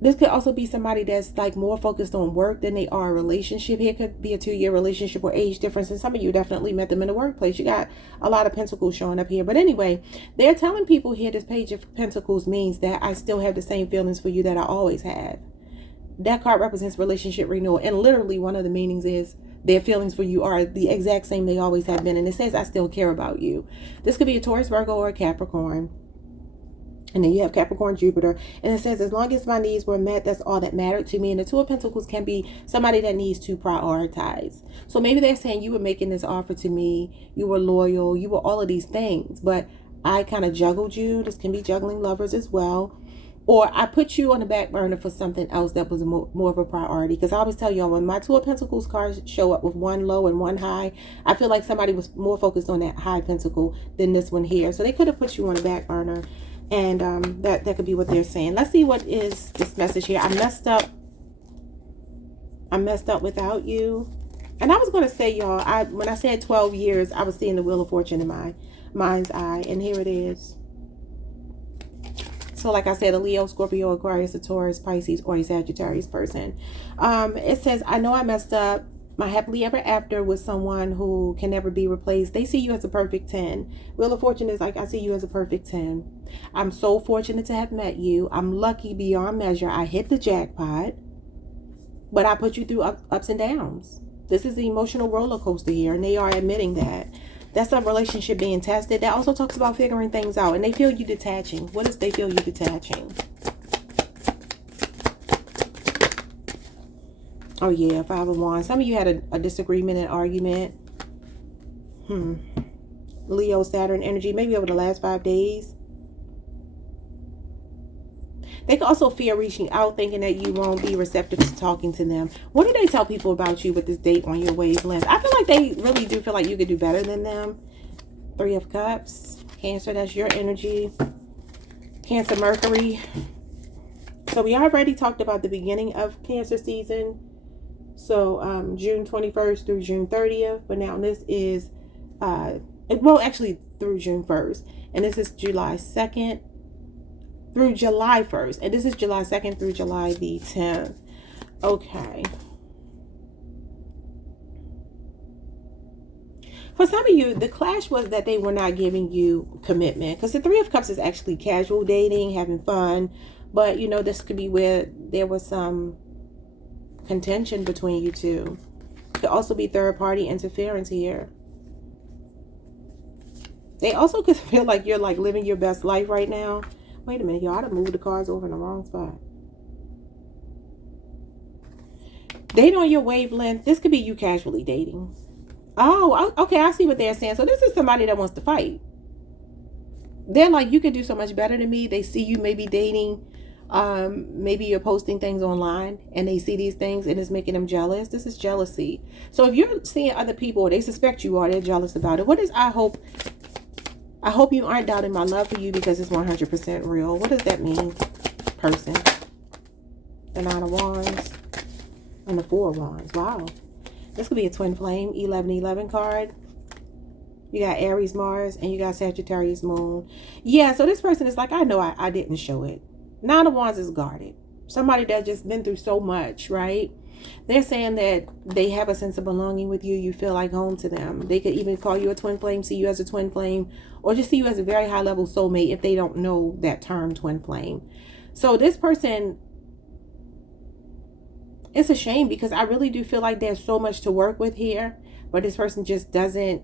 This could also be somebody that's like more focused on work than they are a relationship. Here could be a 2-year relationship or age difference. And some of you definitely met them in the workplace. You got a lot of pentacles showing up here. But anyway, they're telling people here this Page of Pentacles means that I still have the same feelings for you that I always had. That card represents relationship renewal. And literally one of the meanings is their feelings for you are the exact same they always have been. And it says I still care about you. This could be a Taurus, Virgo, or a Capricorn. And then you have Capricorn, Jupiter. And it says, as long as my needs were met, that's all that mattered to me. And the Two of Pentacles can be somebody that needs to prioritize. So maybe they're saying you were making this offer to me. You were loyal. You were all of these things. But I kind of juggled you. This can be juggling lovers as well. Or I put you on the back burner for something else that was more of a priority. Because I always tell y'all, when my Two of Pentacles cards show up with one low and one high, I feel like somebody was more focused on that high pentacle than this one here. So they could have put you on the back burner. And that could be what they're saying. Let's see what is this message here. I messed up without you. And I was going to say, y'all, when I said 12 years, I was seeing the Wheel of Fortune in my mind's eye. And here it is. So like I said, a Leo, Scorpio, Aquarius, a Taurus, Pisces, or a Sagittarius person. It says, I know I messed up. My happily ever after with someone who can never be replaced. They see you as a perfect 10. Wheel of Fortune is like, I see you as a perfect 10. I'm so fortunate to have met you. I'm lucky beyond measure. I hit the jackpot. But I put you through ups and downs. This is the emotional roller coaster here. And they are admitting that. That's a relationship being tested. That also talks about figuring things out. And they feel you detaching. What is they feel you detaching? Oh, yeah, Five of Wands. Some of you had a disagreement, an argument. Leo, Saturn energy, maybe over the last 5 days. They can also fear reaching out, thinking that you won't be receptive to talking to them. What do they tell people about you with this date on your wavelength? I feel like they really do feel like you could do better than them. Three of Cups. Cancer, that's your energy. Cancer, Mercury. So we already talked about the beginning of Cancer season. So June 21st through June 30th. But now this is, well, actually through June 1st. And this is July 2nd through July 1st. And this is July 2nd through July the 10th. Okay. For some of you, the clash was that they were not giving you commitment. Because the Three of Cups is actually casual dating, having fun. But, you know, this could be where there was some contention between you two. Could also be third party interference here. They also could feel like you're like living your best life right now. Wait a minute, y'all. I done moved the cards over in the wrong spot. Date on your wavelength. This could be you casually dating. Oh, okay. I see what they're saying. So this is somebody that wants to fight. They're like, you could do so much better than me. They see you maybe dating. Maybe you're posting things online and they see these things and it's making them jealous. This is jealousy. So if you're seeing other people, or they suspect you are, they're jealous about it. What is I hope you aren't doubting my love for you because it's 100% real. What does that mean, person? The 9 of Wands and the 4 of Wands. Wow. This could be a twin flame, 1111 card. You got Aries, Mars, and you got Sagittarius, Moon. Yeah, so this person is like, I know I didn't show it. 9 of Wands is guarded. Somebody that just been through so much, right? They're saying that they have a sense of belonging with you. You feel like home to them. They could even call you a twin flame, see you as a twin flame, or just see you as a very high level soulmate if they don't know that term, twin flame. So this person, it's a shame because I really do feel like there's so much to work with here, but this person just doesn't,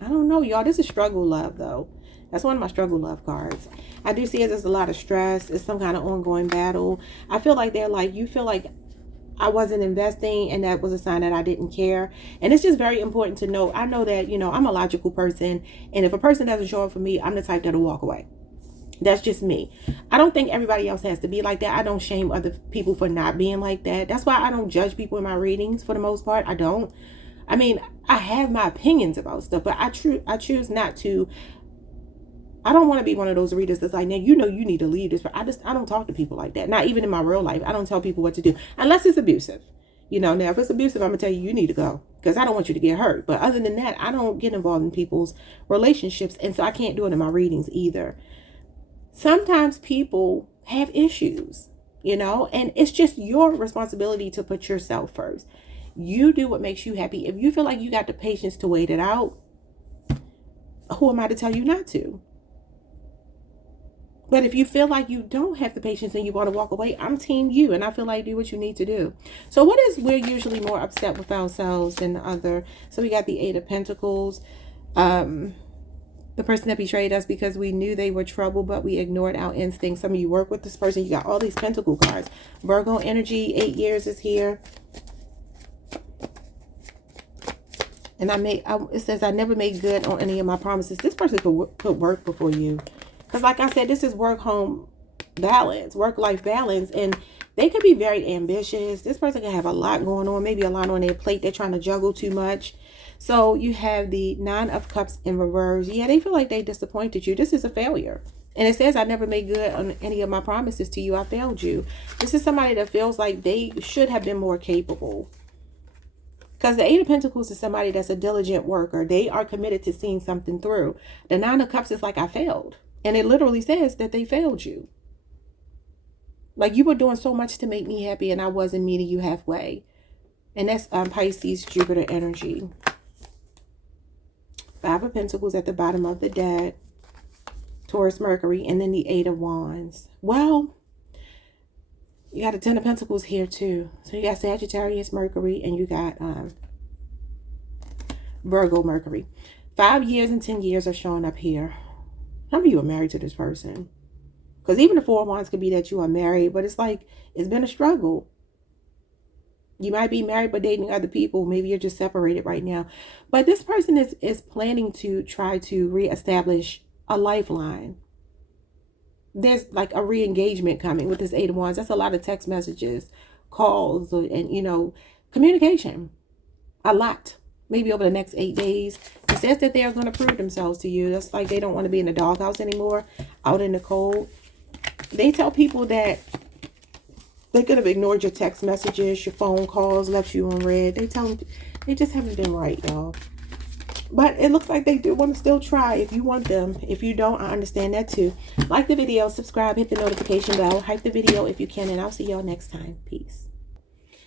I don't know, y'all. This is struggle love, though. That's one of my struggle love cards. I do see it as a lot of stress. It's some kind of ongoing battle. I feel like they're like, you feel like I wasn't investing and that was a sign that I didn't care. And it's just very important to know. I know that, you know, I'm a logical person. And if a person doesn't show up for me, I'm the type that'll walk away. That's just me. I don't think everybody else has to be like that. I don't shame other people for not being like that. That's why I don't judge people in my readings for the most part. I don't. I mean, I have my opinions about stuff, but I choose not to. I don't want to be one of those readers that's like, now, you know, you need to leave this. But I don't talk to people like that. Not even in my real life. I don't tell people what to do unless it's abusive. You know, now if it's abusive, I'm going to tell you, you need to go because I don't want you to get hurt. But other than that, I don't get involved in people's relationships. And so I can't do it in my readings either. Sometimes people have issues, you know, and it's just your responsibility to put yourself first. You do what makes you happy. If you feel like you got the patience to wait it out, who am I to tell you not to? But if you feel like you don't have the patience and you want to walk away, I'm team you. And I feel like do what you need to do. So what is, we're usually more upset with ourselves than the other. So we got the 8 of Pentacles. The person that betrayed us because we knew they were trouble, but we ignored our instincts. Some of you work with this person. You got all these Pentacle cards. Virgo energy, 8 years is here. And it says, I never made good on any of my promises. This person could work before you. Because like I said, this is work-home balance, work-life balance. And they could be very ambitious. This person can have a lot going on, maybe a lot on their plate. They're trying to juggle too much. So you have the 9 of Cups in reverse. Yeah, they feel like they disappointed you. This is a failure. And it says, I never made good on any of my promises to you. I failed you. This is somebody that feels like they should have been more capable. Because the 8 of Pentacles is somebody that's a diligent worker. They are committed to seeing something through. The 9 of Cups is like, I failed. And it literally says that they failed you. Like you were doing so much to make me happy and I wasn't meeting you halfway. And that's Pisces, Jupiter energy. 5 of Pentacles at the bottom of the deck. Taurus, Mercury, and then the 8 of Wands. Well, you got a 10 of Pentacles here too. So you got Sagittarius, Mercury, and you got Virgo, Mercury. 5 years and 10 years are showing up here. How many of you are married to this person? Because even the 4 of Wands could be that you are married, but it's like, it's been a struggle. You might be married but dating other people. Maybe you're just separated right now. But this person is planning to try to reestablish a lifeline. There's like a re-engagement coming with this 8 of Wands. That's a lot of text messages, calls, and, you know, communication. A lot. Maybe over the next 8 days. It says that they are going to prove themselves to you. That's like they don't want to be in the doghouse anymore, out in the cold. They tell people that they could have ignored your text messages, your phone calls, left you on red. They tell them they just haven't been right, y'all. But it looks like they do want to still try if you want them. If you don't, I understand that too. Like the video, subscribe, hit the notification bell, hype the video if you can, and I'll see y'all next time. Peace.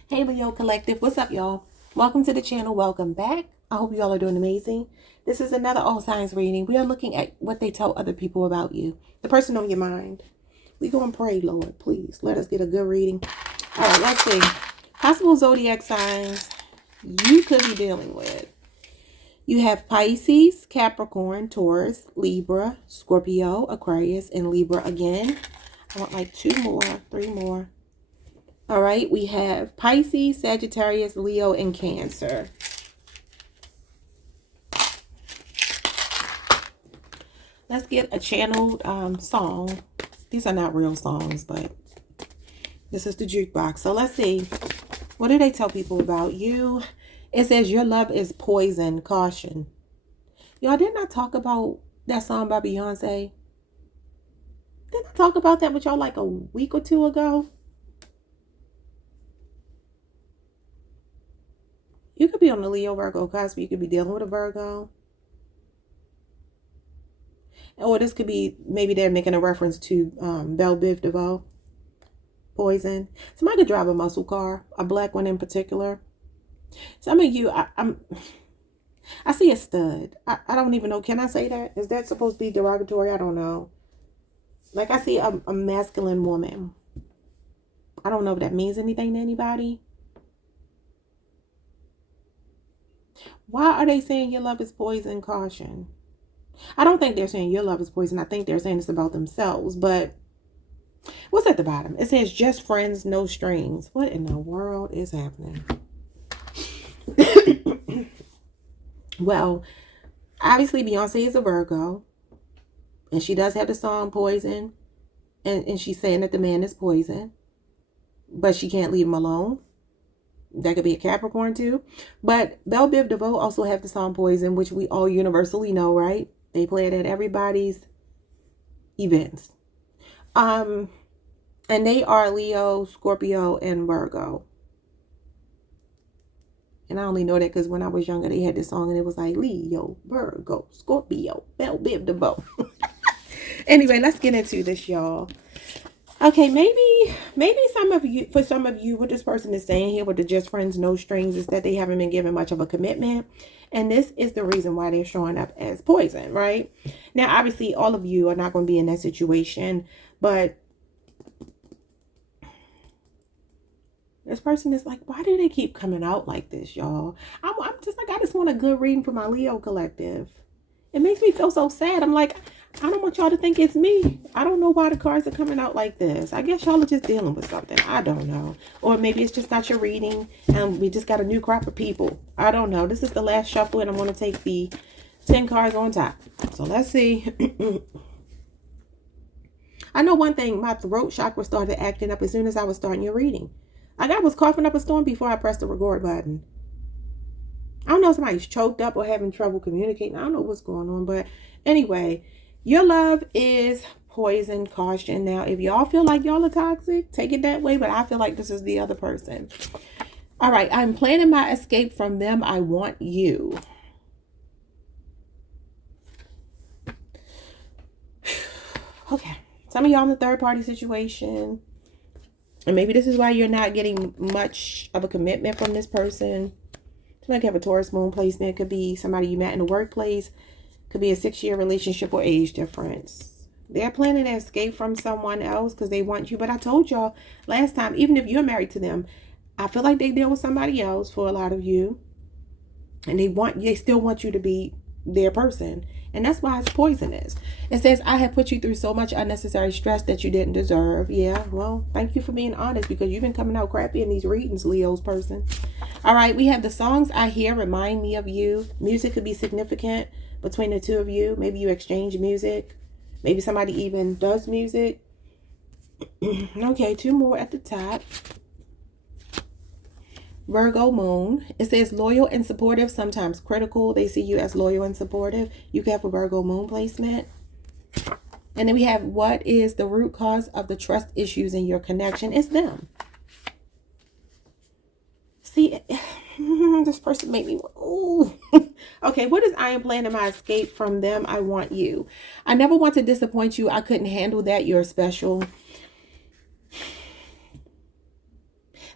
Hey, Leo Collective. What's up, y'all? Welcome to the channel. Welcome back. I hope you all are doing amazing. This is another all signs reading. We are looking at what they tell other people about you. The person on your mind. We going to pray, Lord, please. Let us get a good reading. All right, let's see. Possible zodiac signs you could be dealing with. You have Pisces, Capricorn, Taurus, Libra, Scorpio, Aquarius, and Libra again. I want like 2 more, 3 more. All right, we have Pisces, Sagittarius, Leo, and Cancer. Let's get a channeled song. These are not real songs, but this is the jukebox. So let's see. What do they tell people about you? It says your love is poison, caution. Y'all, didn't I talk about that song by Beyonce? Didn't I talk about that with y'all like a week or 2 ago? You could be on the Leo Virgo cusp. You could be dealing with a Virgo. Or this could be, maybe they're making a reference to Belle Biv DeVoe. Poison. Somebody could drive a muscle car. A black one in particular. Some of you, I see a stud. I don't even know. Can I say that? Is that supposed to be derogatory? I don't know. Like I see a masculine woman. I don't know if that means anything to anybody. Why are they saying your love is poison, caution? I don't think they're saying your love is poison. I think they're saying it's about themselves. But what's at the bottom? It says just friends, no strings. What in the world is happening? Well, obviously Beyonce is a Virgo. And she does have the song Poison. And she's saying that the man is poison. But she can't leave him alone. That could be a Capricorn too. But Belle Biv DeVoe also have the song Poison, which we all universally know, right? They play it at everybody's events. And they are Leo, Scorpio, and Virgo. And I only know that because when I was younger, they had this song and it was like Leo, Virgo, Scorpio, Belle Biv DeVoe. Anyway, let's get into this, y'all. Okay, maybe for some of you, what this person is saying here with the just friends, no strings, is that they haven't been given much of a commitment. And this is the reason why they're showing up as poison, right? Now, obviously, all of you are not going to be in that situation, but this person is like, why do they keep coming out like this, y'all? I'm just like, I just want a good reading for my Leo collective. It makes me feel so sad. I'm like, I don't want y'all to think it's me. I don't know why the cards are coming out like this. I guess y'all are just dealing with something. I don't know. Or maybe it's just not your reading and we just got a new crop of people. I don't know. This is the last shuffle and I'm going to take the 10 cards on top. So let's see. I know one thing. My throat chakra started acting up as soon as I was starting your reading. Like I was coughing up a storm before I pressed the record button. I don't know if somebody's choked up or having trouble communicating. I don't know what's going on. But anyway, your love is poison, caution. Now, if y'all feel like y'all are toxic, take it that way. But I feel like this is the other person. All right. I'm planning my escape from them. I want you. Okay. Some of y'all in the third party situation. And maybe this is why you're not getting much of a commitment from this person. Somebody could have a Taurus moon placement. It could be somebody you met in the workplace. Could be a 6-year relationship or age difference. They're planning to escape from someone else because they want you. But I told y'all last time, even if you're married to them, I feel like they deal with somebody else for a lot of you. And they still want you to be their person. And that's why it's poisonous. It says, I have put you through so much unnecessary stress that you didn't deserve. Yeah, well, thank you for being honest because you've been coming out crappy in these readings, Leo's person. All right, we have the songs I hear remind me of you. Music could be significant between the two of you. Maybe you exchange music. Maybe somebody even does music. Okay, 2 more at the top. Virgo moon. It says loyal and supportive, sometimes critical. They see you as loyal and supportive. You can have a Virgo moon placement. And then we have what is the root cause of the trust issues in your connection? It's them. See, this person made me, ooh. Okay, what is I am planning my escape from them? I want you. I never want to disappoint you. I couldn't handle that. You're special.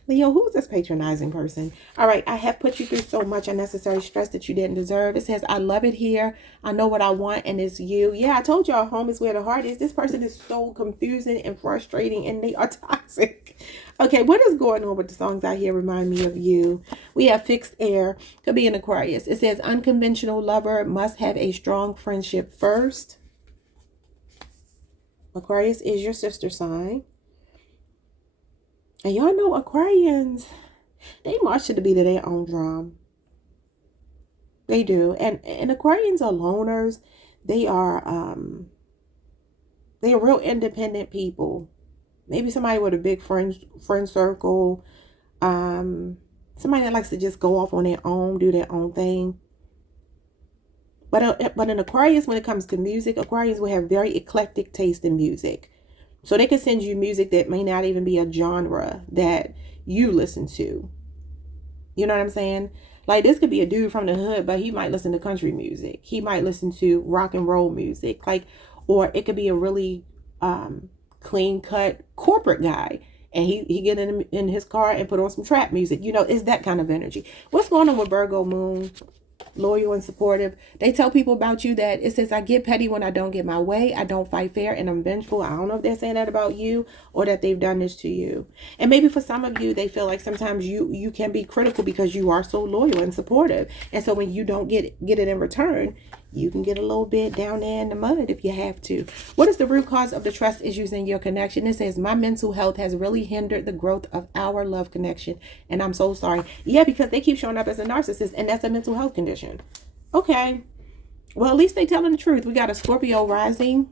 Leo, who is this patronizing person? All right, I have put you through so much unnecessary stress that you didn't deserve. It says, I love it here. I know what I want, and it's you. Yeah, I told y'all home is where the heart is. This person is so confusing and frustrating, and they are toxic. Okay, what is going on with the songs out here remind me of you? We have fixed air. Could be an Aquarius. It says, unconventional lover must have a strong friendship first. Aquarius is your sister sign. And y'all know Aquarians, they march to the beat of their own drum. They do. And Aquarians are loners. They are real independent people. Maybe somebody with a big friend circle. Somebody that likes to just go off on their own, do their own thing. But in Aquarius, when it comes to music, Aquarians will have very eclectic taste in music. So they can send you music that may not even be a genre that you listen to. You know what I'm saying? Like, this could be a dude from the hood, but he might listen to country music. He might listen to rock and roll music. Like, or it could be a really clean cut corporate guy. And he get in his car and put on some trap music. You know, it's that kind of energy. What's going on with Virgo moon? Loyal and supportive. They tell people about you that it says, I get petty when I don't get my way. I don't fight fair and I'm vengeful. I don't know if they're saying that about you or that they've done this to you. And maybe for some of you, they feel like sometimes you can be critical because you are so loyal and supportive. And so when you don't get it in return, you can get a little bit down there in the mud if you have to. What is the root cause of the trust issues in your connection? It says, my mental health has really hindered the growth of our love connection. And I'm so sorry. Yeah, because they keep showing up as a narcissist, and that's a mental health condition. Okay. Well, at least they telling the truth. We got a Scorpio rising.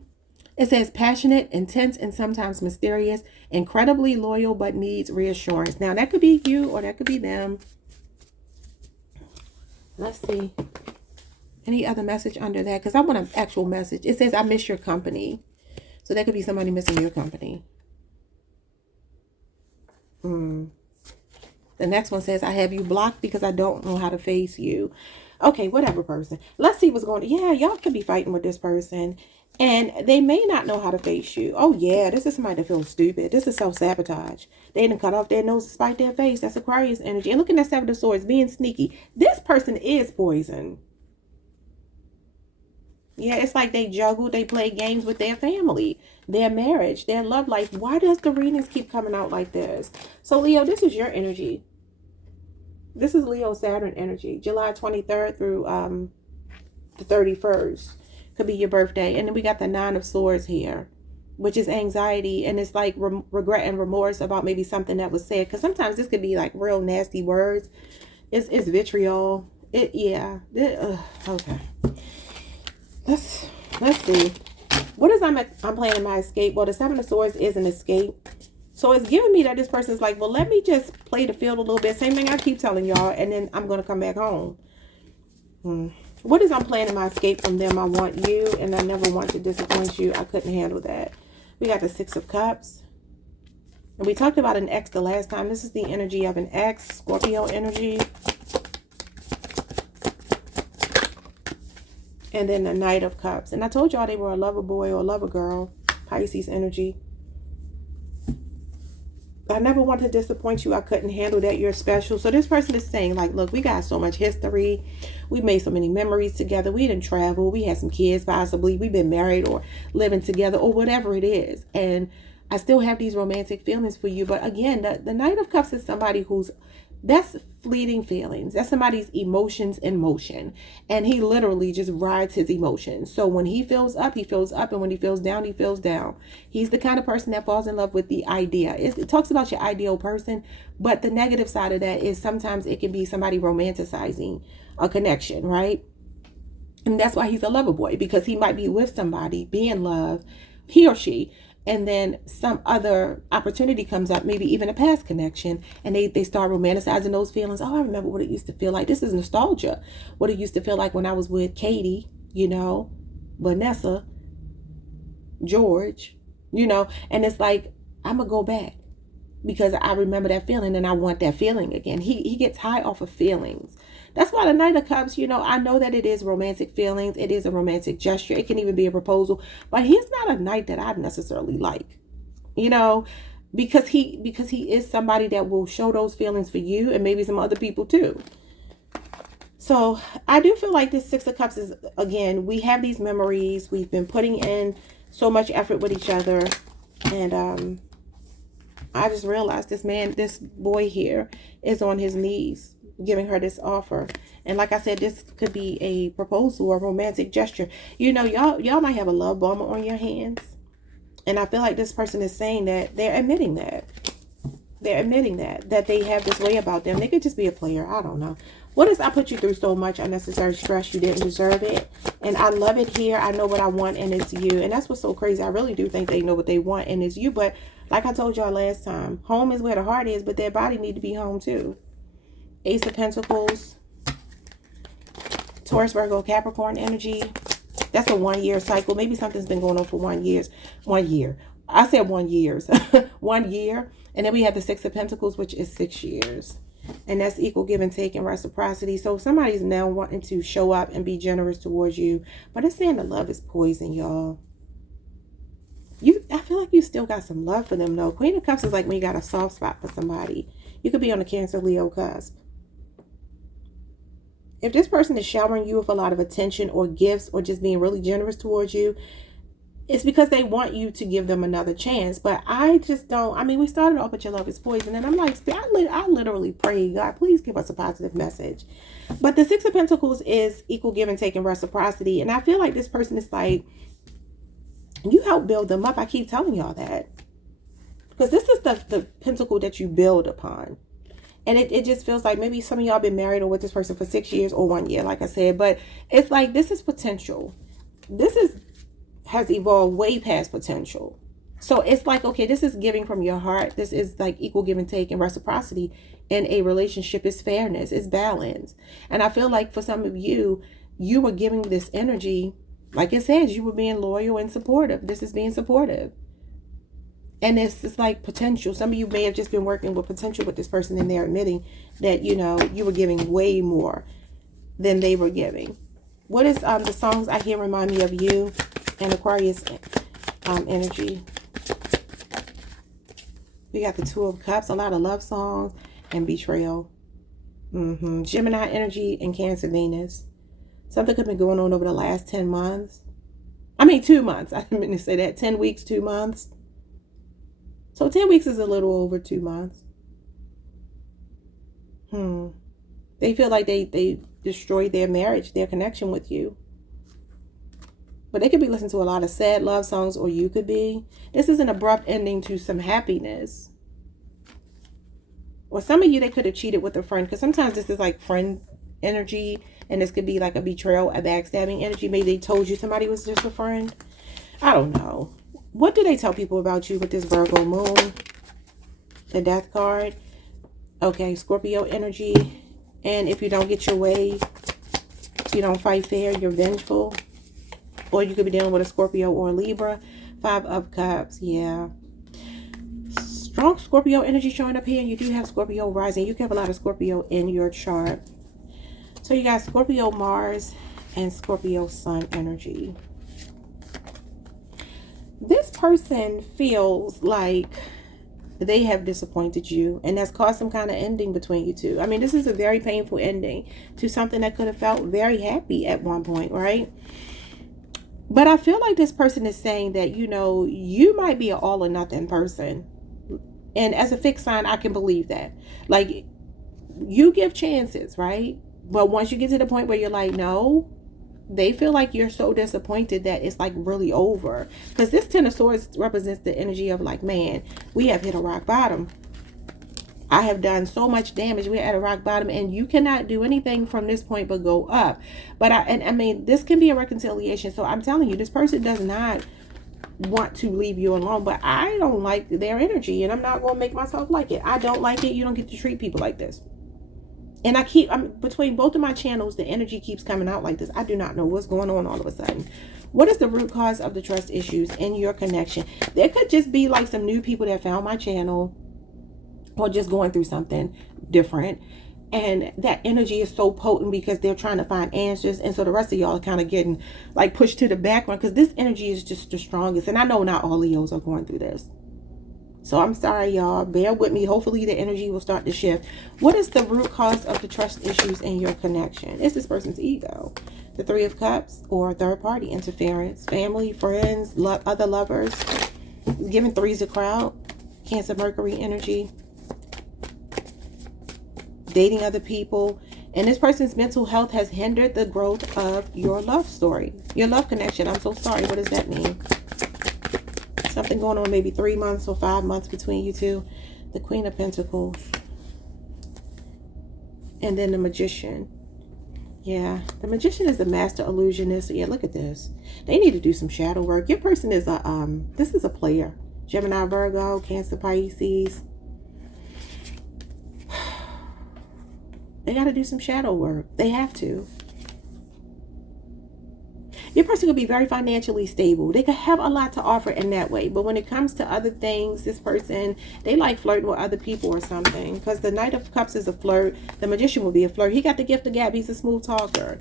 It says passionate, intense, and sometimes mysterious, incredibly loyal, but needs reassurance. Now, that could be you or that could be them. Let's see. Any other message under that? Because I want an actual message. It says, I miss your company. So that could be somebody missing your company. The next one says, I have you blocked because I don't know how to face you. Okay, whatever, person. Let's see what's going on. Yeah, y'all could be fighting with this person. And they may not know how to face you. Oh, yeah, this is somebody that feels stupid. This is self-sabotage. They didn't cut off their nose to spite their face. That's Aquarius energy. And looking at Seven of Swords, being sneaky. This person is poison. Yeah, it's like they juggle, they play games with their family, their marriage, their love life. Why does the readings keep coming out like this? So, Leo, this is your energy. This is Leo Saturn energy, July 23rd through the 31st. Could be your birthday. And then we got the Nine of Swords here, which is anxiety. And it's like regret and remorse about maybe something that was said. Because sometimes this could be like real nasty words. It's vitriol. Okay. Let's see. What is I'm planning my escape? Well, the Seven of Swords is an escape. So it's giving me that this person's like, well, let me just play the field a little bit. Same thing I keep telling y'all. And then I'm going to come back home. What is I'm planning my escape from them? I want you and I never want to disappoint you. I couldn't handle that. We got the Six of Cups. And we talked about an ex the last time. This is the energy of an ex, Scorpio energy. And then the Knight of Cups. And I told y'all they were a lover boy or a lover girl. Pisces energy. I never want to disappoint you. I couldn't handle that. You're special. So this person is saying, like, look, we got so much history. We made so many memories together. We didn't travel. We had some kids possibly. We've been married or living together or whatever it is. And I still have these romantic feelings for you. But again, the Knight of Cups is somebody that's fleeting feelings. That's somebody's emotions in motion. And he literally just rides his emotions. So when he feels up, he feels up. And when he feels down, he feels down. He's the kind of person that falls in love with the idea. It talks about your ideal person. But the negative side of that is sometimes it can be somebody romanticizing a connection, right? And that's why he's a lover boy. Because he might be with somebody, be in love, he or she, and then some other opportunity comes up, maybe even a past connection, and they start romanticizing those feelings. Oh, I remember what it used to feel like. This is nostalgia. What it used to feel like when I was with Katie, Vanessa, George, and it's like, I'm going to go back because I remember that feeling and I want that feeling again. He gets high off of feelings. That's why the Knight of Cups, I know that it is romantic feelings. It is a romantic gesture. It can even be a proposal. But he's not a knight that I necessarily like. because he is somebody that will show those feelings for you and maybe some other people too. So I do feel like this Six of Cups is, again, we have these memories. We've been putting in so much effort with each other. And I just realized this boy here is on his knees giving her this offer. And like I said, this could be a proposal or a romantic gesture. You know, y'all might have a love bomb on your hands. And I feel like this person is saying that they're admitting that. They're admitting that they have this way about them. They could just be a player. I don't know. What is, I put you through so much unnecessary stress, you didn't deserve it. And I love it here. I know what I want and it's you. And that's what's so crazy. I really do think they know what they want and it's you. But like I told y'all last time, home is where the heart is, but their body need to be home too. Ace of Pentacles, Taurus, Virgo, Capricorn energy. That's a 1 year cycle. Maybe something's been going on for 1 year. 1 year. I said 1 year. 1 year. And then we have the Six of Pentacles, which is 6 years. And that's equal give and take and reciprocity. So somebody's now wanting to show up and be generous towards you. But it's saying the love is poison, y'all. I feel like you still got some love for them, though. Queen of Cups is like when you got a soft spot for somebody. You could be on the Cancer, Leo cusp. If this person is showering you with a lot of attention or gifts or just being really generous towards you, it's because they want you to give them another chance. But I just don't. I mean, we started off with your love is poison. And I'm like, I literally pray, God, please give us a positive message. But the Six of Pentacles is equal give and take and reciprocity. And I feel like this person is like, you help build them up. I keep telling y'all that. Because this is the pentacle that you build upon. And it just feels like maybe some of y'all been married or with this person for 6 years or 1 year, like I said. But it's like, this is potential. This has evolved way past potential. So it's like, okay, this is giving from your heart. This is like equal give and take and reciprocity in a relationship. Is fairness, is balance. And I feel like for some of you, you were giving this energy, like it says, you were being loyal and supportive. This is being supportive. And it's like potential. Some of you may have just been working with potential with this person and they're admitting that, you know, you were giving way more than they were giving. What is the songs I hear remind me of you and Aquarius energy? We got the Two of Cups, a lot of love songs and betrayal. Gemini energy and Cancer, Venus. Something could have been going on over the last 10 months. I mean, 2 months. I didn't mean to say that. 10 weeks, 2 months. So 10 weeks is a little over 2 months. They feel like they destroyed their marriage, their connection with you. But they could be listening to a lot of sad love songs, or you could be. This is an abrupt ending to some happiness. Or some of you, they could have cheated with a friend. Because sometimes this is like friend energy. And this could be like a betrayal, a backstabbing energy. Maybe they told you somebody was just a friend. I don't know. What do they tell people about you with this Virgo moon? The Death card. Okay, Scorpio energy. And if you don't get your way, you don't fight fair, you're vengeful. Or you could be dealing with a Scorpio or a Libra. 5 of Cups, yeah. Strong Scorpio energy showing up here. And you do have Scorpio rising. You can have a lot of Scorpio in your chart. So you got Scorpio Mars and Scorpio Sun energy. This person feels like they have disappointed you, and that's caused some kind of ending between you two. I mean, this is a very painful ending to something that could have felt very happy at one point, right? But I feel like this person is saying that, you know, you might be an all or nothing person. And as a fixed sign, I can believe that. Like, you give chances, right? But once you get to the point where you're like, no, they feel like you're so disappointed that it's like really over. Because this Ten of Swords represents the energy of like, man, we have hit a rock bottom. I have done so much damage. We're at a rock bottom and you cannot do anything from this point but go up. But I mean, this can be a reconciliation. So I'm telling you, this person does not want to leave you alone. But I don't like their energy and I'm not going to make myself like it. I don't like it. You don't get to treat people like this. And I'm between both of my channels, the energy keeps coming out like this. I do not know what's going on all of a sudden. What is the root cause of the trust issues in your connection? There could just be like some new people that found my channel or just going through something different. And that energy is so potent because they're trying to find answers. And so the rest of y'all are kind of getting like pushed to the background because this energy is just the strongest. And I know not all Leos are going through this. So I'm sorry, y'all. Bear with me. Hopefully the energy will start to shift. What is the root cause of the trust issues in your connection? It's this person's ego. The Three of Cups or third party interference. Family, friends, other lovers. Giving threes a crowd. Cancer, Mercury energy. Dating other people. And this person's mental health has hindered the growth of your love story. Your love connection. I'm so sorry. What does that mean? Something going on maybe 3 months or 5 months between you two. The Queen of Pentacles. And then the Magician. Yeah, the Magician is the master illusionist. Yeah, look at this. They need to do some shadow work. Your person is a, this is a player. Gemini, Virgo, Cancer, Pisces. They got to do some shadow work. They have to. Your person could be very financially stable. They could have a lot to offer in that way. But when it comes to other things, this person, they like flirting with other people or something. Because the Knight of Cups is a flirt. The Magician will be a flirt. He got the gift of gab. He's a smooth talker.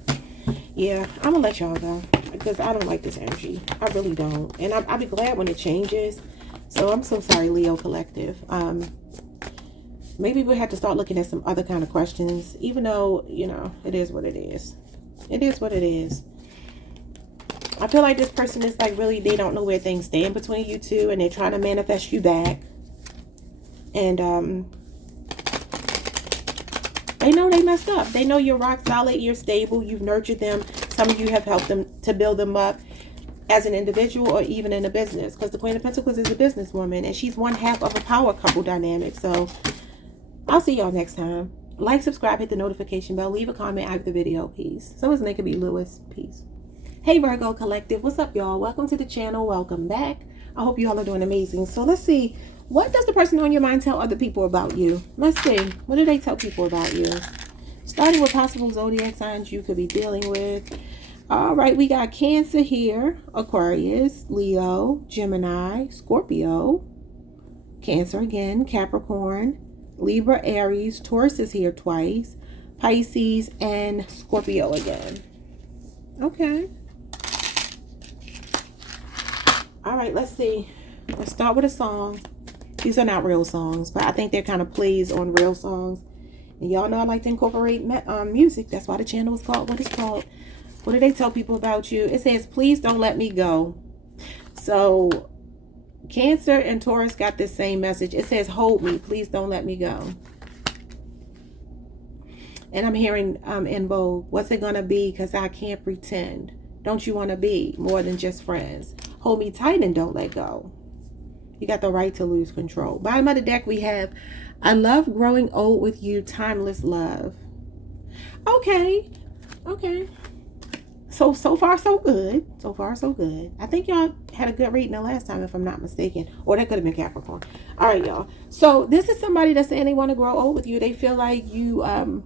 Yeah, I'm going to let y'all go. Because I don't like this energy. I really don't. And I'll be glad when it changes. So I'm so sorry, Leo Collective. Maybe we'll have to start looking at some other kind of questions. Even though, you know, it is what it is. It is what it is. I feel like this person is like really, they don't know where things stand between you two. And they're trying to manifest you back. And they know they messed up. They know you're rock solid. You're stable. You've nurtured them. Some of you have helped them to build them up as an individual or even in a business. Because the Queen of Pentacles is a businesswoman. And she's one half of a power couple dynamic. So I'll see y'all next time. Like, subscribe, hit the notification bell. Leave a comment after the video. Peace. Someone's name could be Lewis. Peace. Hey Virgo Collective, what's up y'all? Welcome to the channel. Welcome back. I hope you all are doing amazing. So let's see, what does the person on your mind tell other people about you? Let's see, what do they tell people about you? Starting with possible zodiac signs you could be dealing with. All right, we got Cancer here, Aquarius, Leo, Gemini, Scorpio, Cancer again, Capricorn, Libra, Aries, Taurus is here twice, Pisces, and Scorpio again. Okay. All right, let's see. Let's start with a song. These are not real songs, but I think they're kind of plays on real songs. And y'all know I like to incorporate music. That's why the channel is called what it's called. What do they tell people about you? It says, please don't let me go. So Cancer and Taurus got this same message. It says, hold me. Please don't let me go. And I'm hearing in bold, what's it going to be? Because I can't pretend. Don't you want to be more than just friends? Hold me tight and don't let go. You got the right to lose control. Bottom of the deck, we have, I love growing old with you, timeless love. Okay. Okay. So far, so good. So far, so good. I think y'all had a good reading the last time, if I'm not mistaken. Or that could have been Capricorn. All right, y'all. So this is somebody that's saying they want to grow old with you. They feel like you, and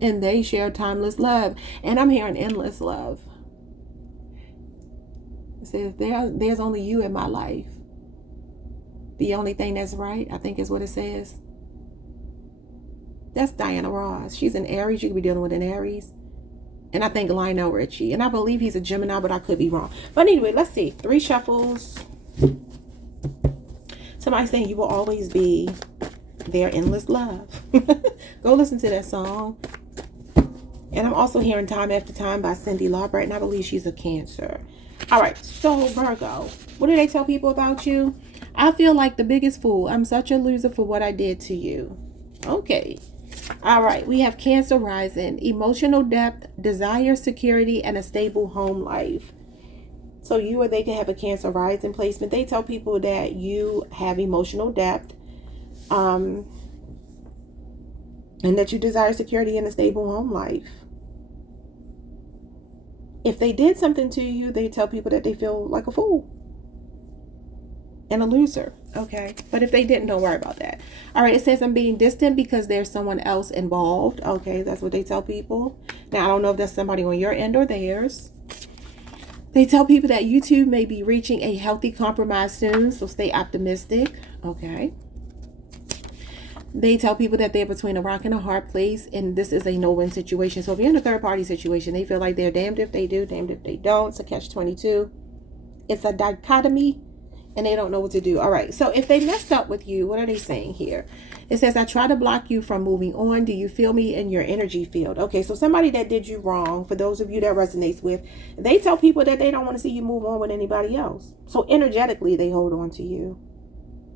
they share timeless love. And I'm hearing endless love. It says, there's only you in my life. The only thing that's right, I think is what it says. That's Diana Ross. She's an Aries. You could be dealing with an Aries. And I think Lionel Richie. And I believe he's a Gemini, but I could be wrong. But anyway, let's see. 3 shuffles. Somebody's saying you will always be their endless love. Go listen to that song. And I'm also hearing Time After Time by Cyndi Lauper. And I believe she's a Cancer. All right, so Virgo, what do they tell people about you? I feel like the biggest fool. I'm such a loser for what I did to you. Okay. All right, we have Cancer rising, emotional depth, desire, security, and a stable home life. So you or they can have a Cancer rising placement. They tell people that you have emotional depth, and that you desire security and a stable home life. If they did something to you, they tell people that they feel like a fool and a loser. Okay. But if they didn't, don't worry about that. All right. It says I'm being distant because there's someone else involved. Okay. That's what they tell people. Now, I don't know if that's somebody on your end or theirs. They tell people that you two may be reaching a healthy compromise soon. So stay optimistic. Okay. They tell people that they're between a rock and a hard place, and this is a no-win situation. So if you're in a third-party situation, they feel like they're damned if they do, damned if they don't. It's a catch-22. It's a dichotomy. and they don't know what to do. All right. So if they messed up with you, what are they saying here? It says, I try to block you from moving on. Do you feel me in your energy field? Okay. So somebody that did you wrong, for those of you that resonates with, they tell people that they don't want to see you move on with anybody else. So energetically, they hold on to you.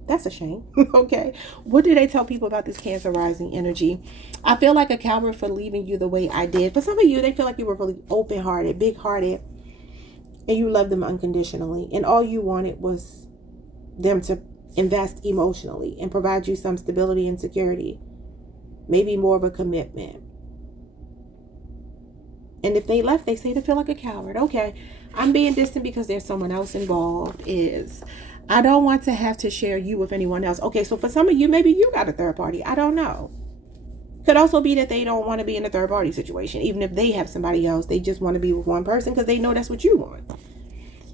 That's a shame. Okay. What do they tell people about this Cancer rising energy? I feel like a coward for leaving you the way I did. For some of you, they feel like you were really open-hearted, big-hearted, and you loved them unconditionally. And all you wanted was them to invest emotionally and provide you some stability and security. Maybe more of a commitment. And if they left, they say they feel like a coward. Okay. I'm being distant because there's someone else involved. I don't want to have to share you with anyone else. Okay, so for some of you, maybe you got a third party. I don't know. Could also be that they don't want to be in a third party situation. Even if they have somebody else, they just want to be with one person because they know that's what you want.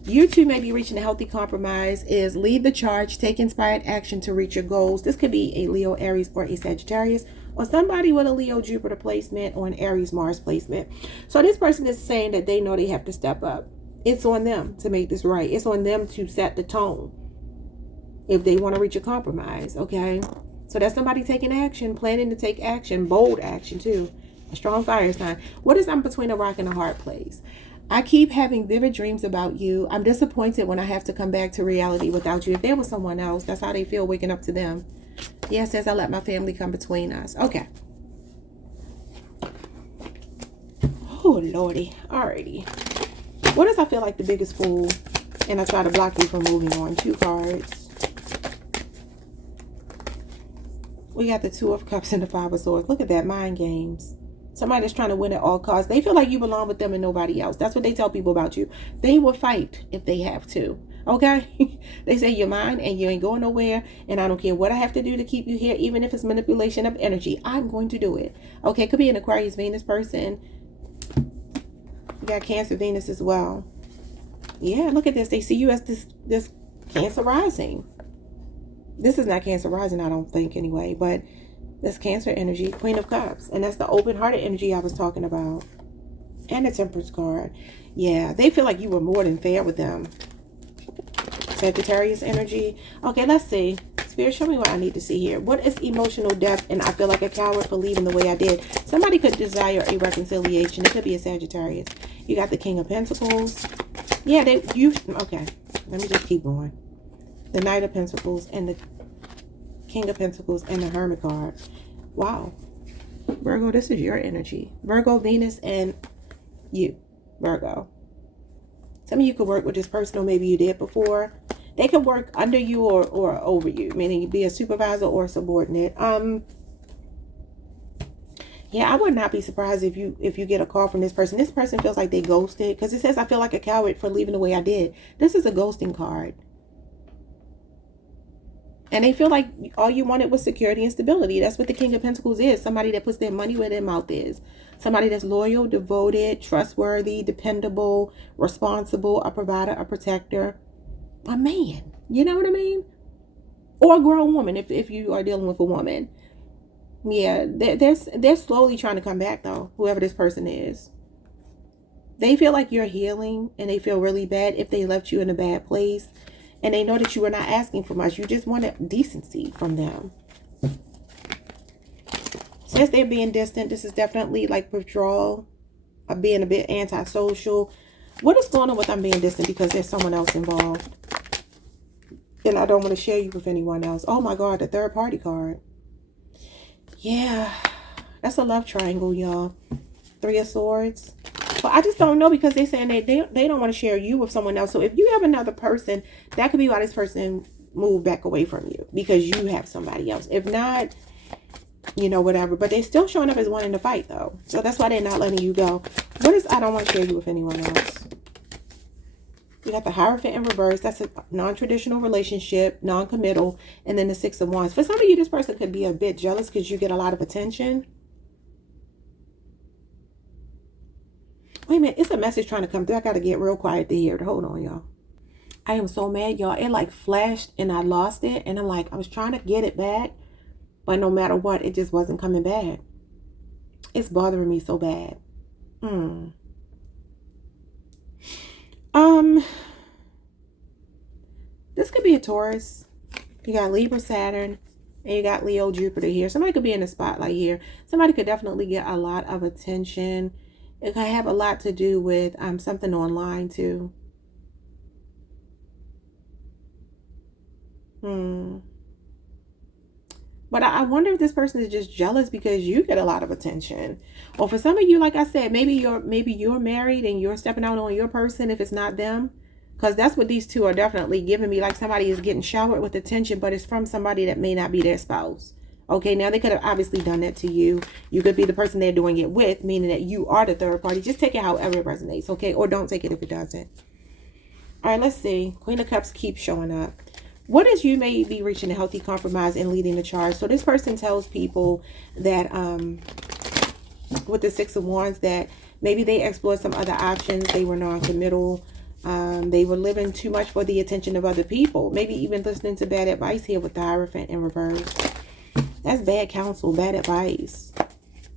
You two may be reaching a healthy compromise. Is lead the charge, take inspired action to reach your goals. This could be a Leo, Aries, or a Sagittarius, or somebody with a Leo, Jupiter placement, or an Aries, Mars placement. So this person is saying that they know they have to step up. It's on them to make this right. It's on them to set the tone if they want to reach a compromise, okay? So that's somebody taking action, planning to take action, bold action too. A strong fire sign. What is I'm between a rock and a hard place? I keep having vivid dreams about you. I'm disappointed when I have to come back to reality without you. If there was someone else, that's how they feel waking up to them. Yeah, it says I let my family come between us. Okay. Oh, Lordy. Alrighty. What does I feel like the biggest fool? And I try to block you from moving on. 2 cards. We got the 2 of Cups and the 5 of Swords. Look at that. Mind games. Somebody that's trying to win at all costs. They feel like you belong with them and nobody else. That's what they tell people about you. They will fight if they have to. Okay? They say you're mine and you ain't going nowhere. And I don't care what I have to do to keep you here. Even if it's manipulation of energy. I'm going to do it. Okay? Could be an Aquarius Venus person. You got Cancer Venus as well. Yeah, look at this. They see you as this Cancer rising. This is not Cancer rising, I don't think, anyway. But that's Cancer energy, Queen of Cups. And that's the open-hearted energy I was talking about. And the Temperance card. Yeah, they feel like you were more than fair with them. Sagittarius energy. Okay, let's see. Spirit, show me what I need to see here. What is emotional depth? And I feel like a coward for leaving the way I did. Somebody could desire a reconciliation. It could be a Sagittarius. You got the King of Pentacles. Yeah, okay. Let me just keep going. The Knight of Pentacles and the King of Pentacles and the Hermit card. Wow. Virgo, this is your energy. Virgo, Venus, and you. Virgo. Some of you could work with this person, or maybe you did before. They could work under you or over you, meaning be a supervisor or a subordinate. Yeah, I would not be surprised if you get a call from this person. This person feels like they ghosted, because it says I feel like a coward for leaving the way I did. This is a ghosting card. And they feel like all you wanted was security and stability. That's what the King of Pentacles is. Somebody that puts their money where their mouth is. Somebody that's loyal, devoted, trustworthy, dependable, responsible, a provider, a protector. A man. You know what I mean? Or a grown woman if you are dealing with a woman. Yeah, they're slowly trying to come back, though, whoever this person is. They feel like you're healing, and they feel really bad if they left you in a bad place. And they know that you were not asking for much. You just wanted decency from them. Since they're being distant, this is definitely like withdrawal, of being a bit antisocial. What is going on with I'm being distant? Because there's someone else involved. And I don't want to share you with anyone else. Oh my God, the third party card. Yeah, that's a love triangle, y'all. 3 of Swords. But I just don't know, because they're saying they don't want to share you with someone else. So if you have another person, that could be why this person moved back away from you, because you have somebody else. If not, you know, whatever. But they're still showing up as wanting to fight, though. So that's why they're not letting you go. What is I don't want to share you with anyone else? You got the Hierophant in reverse. That's a non-traditional relationship, non-committal. And then the 6 of Wands. For some of you, this person could be a bit jealous because you get a lot of attention. Wait a minute, it's a message trying to come through. I got to get real quiet to hear it. Hold on, y'all. I am so mad, y'all. It like flashed and I lost it. And I'm like, I was trying to get it back. But no matter what, it just wasn't coming back. It's bothering me so bad. This could be a Taurus. You got Libra, Saturn, and you got Leo, Jupiter here. Somebody could be in the spotlight here. Somebody could definitely get a lot of attention. It could have a lot to do with something online too. But I wonder if this person is just jealous because you get a lot of attention. Or for some of you, like I said, maybe you're married and you're stepping out on your person if it's not them. Because that's what these two are definitely giving me. Like somebody is getting showered with attention, but it's from somebody that may not be their spouse. Okay, now they could have obviously done that to you. You could be the person they're doing it with, meaning that you are the third party. Just take it however it resonates, okay? Or don't take it if it doesn't. All right, let's see. Queen of Cups keeps showing up. What is you may be reaching a healthy compromise and leading the charge? So this person tells people that with the Six of Wands that maybe they explored some other options. They were non-committal. They were living too much for the attention of other people. Maybe even listening to bad advice here with the Hierophant in reverse. That's bad counsel, bad advice.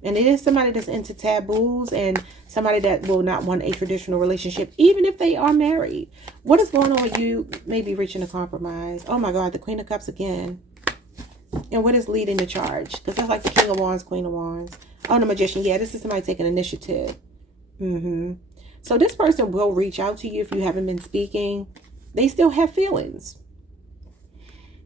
And it is somebody that's into taboos and somebody that will not want a traditional relationship, even if they are married. What is going on with you? Maybe reaching a compromise. Oh my God, the Queen of Cups again. And what is leading the charge? Because that's like the King of Wands, Queen of Wands. Oh, the Magician. Yeah, this is somebody taking initiative. So this person will reach out to you if you haven't been speaking. They still have feelings.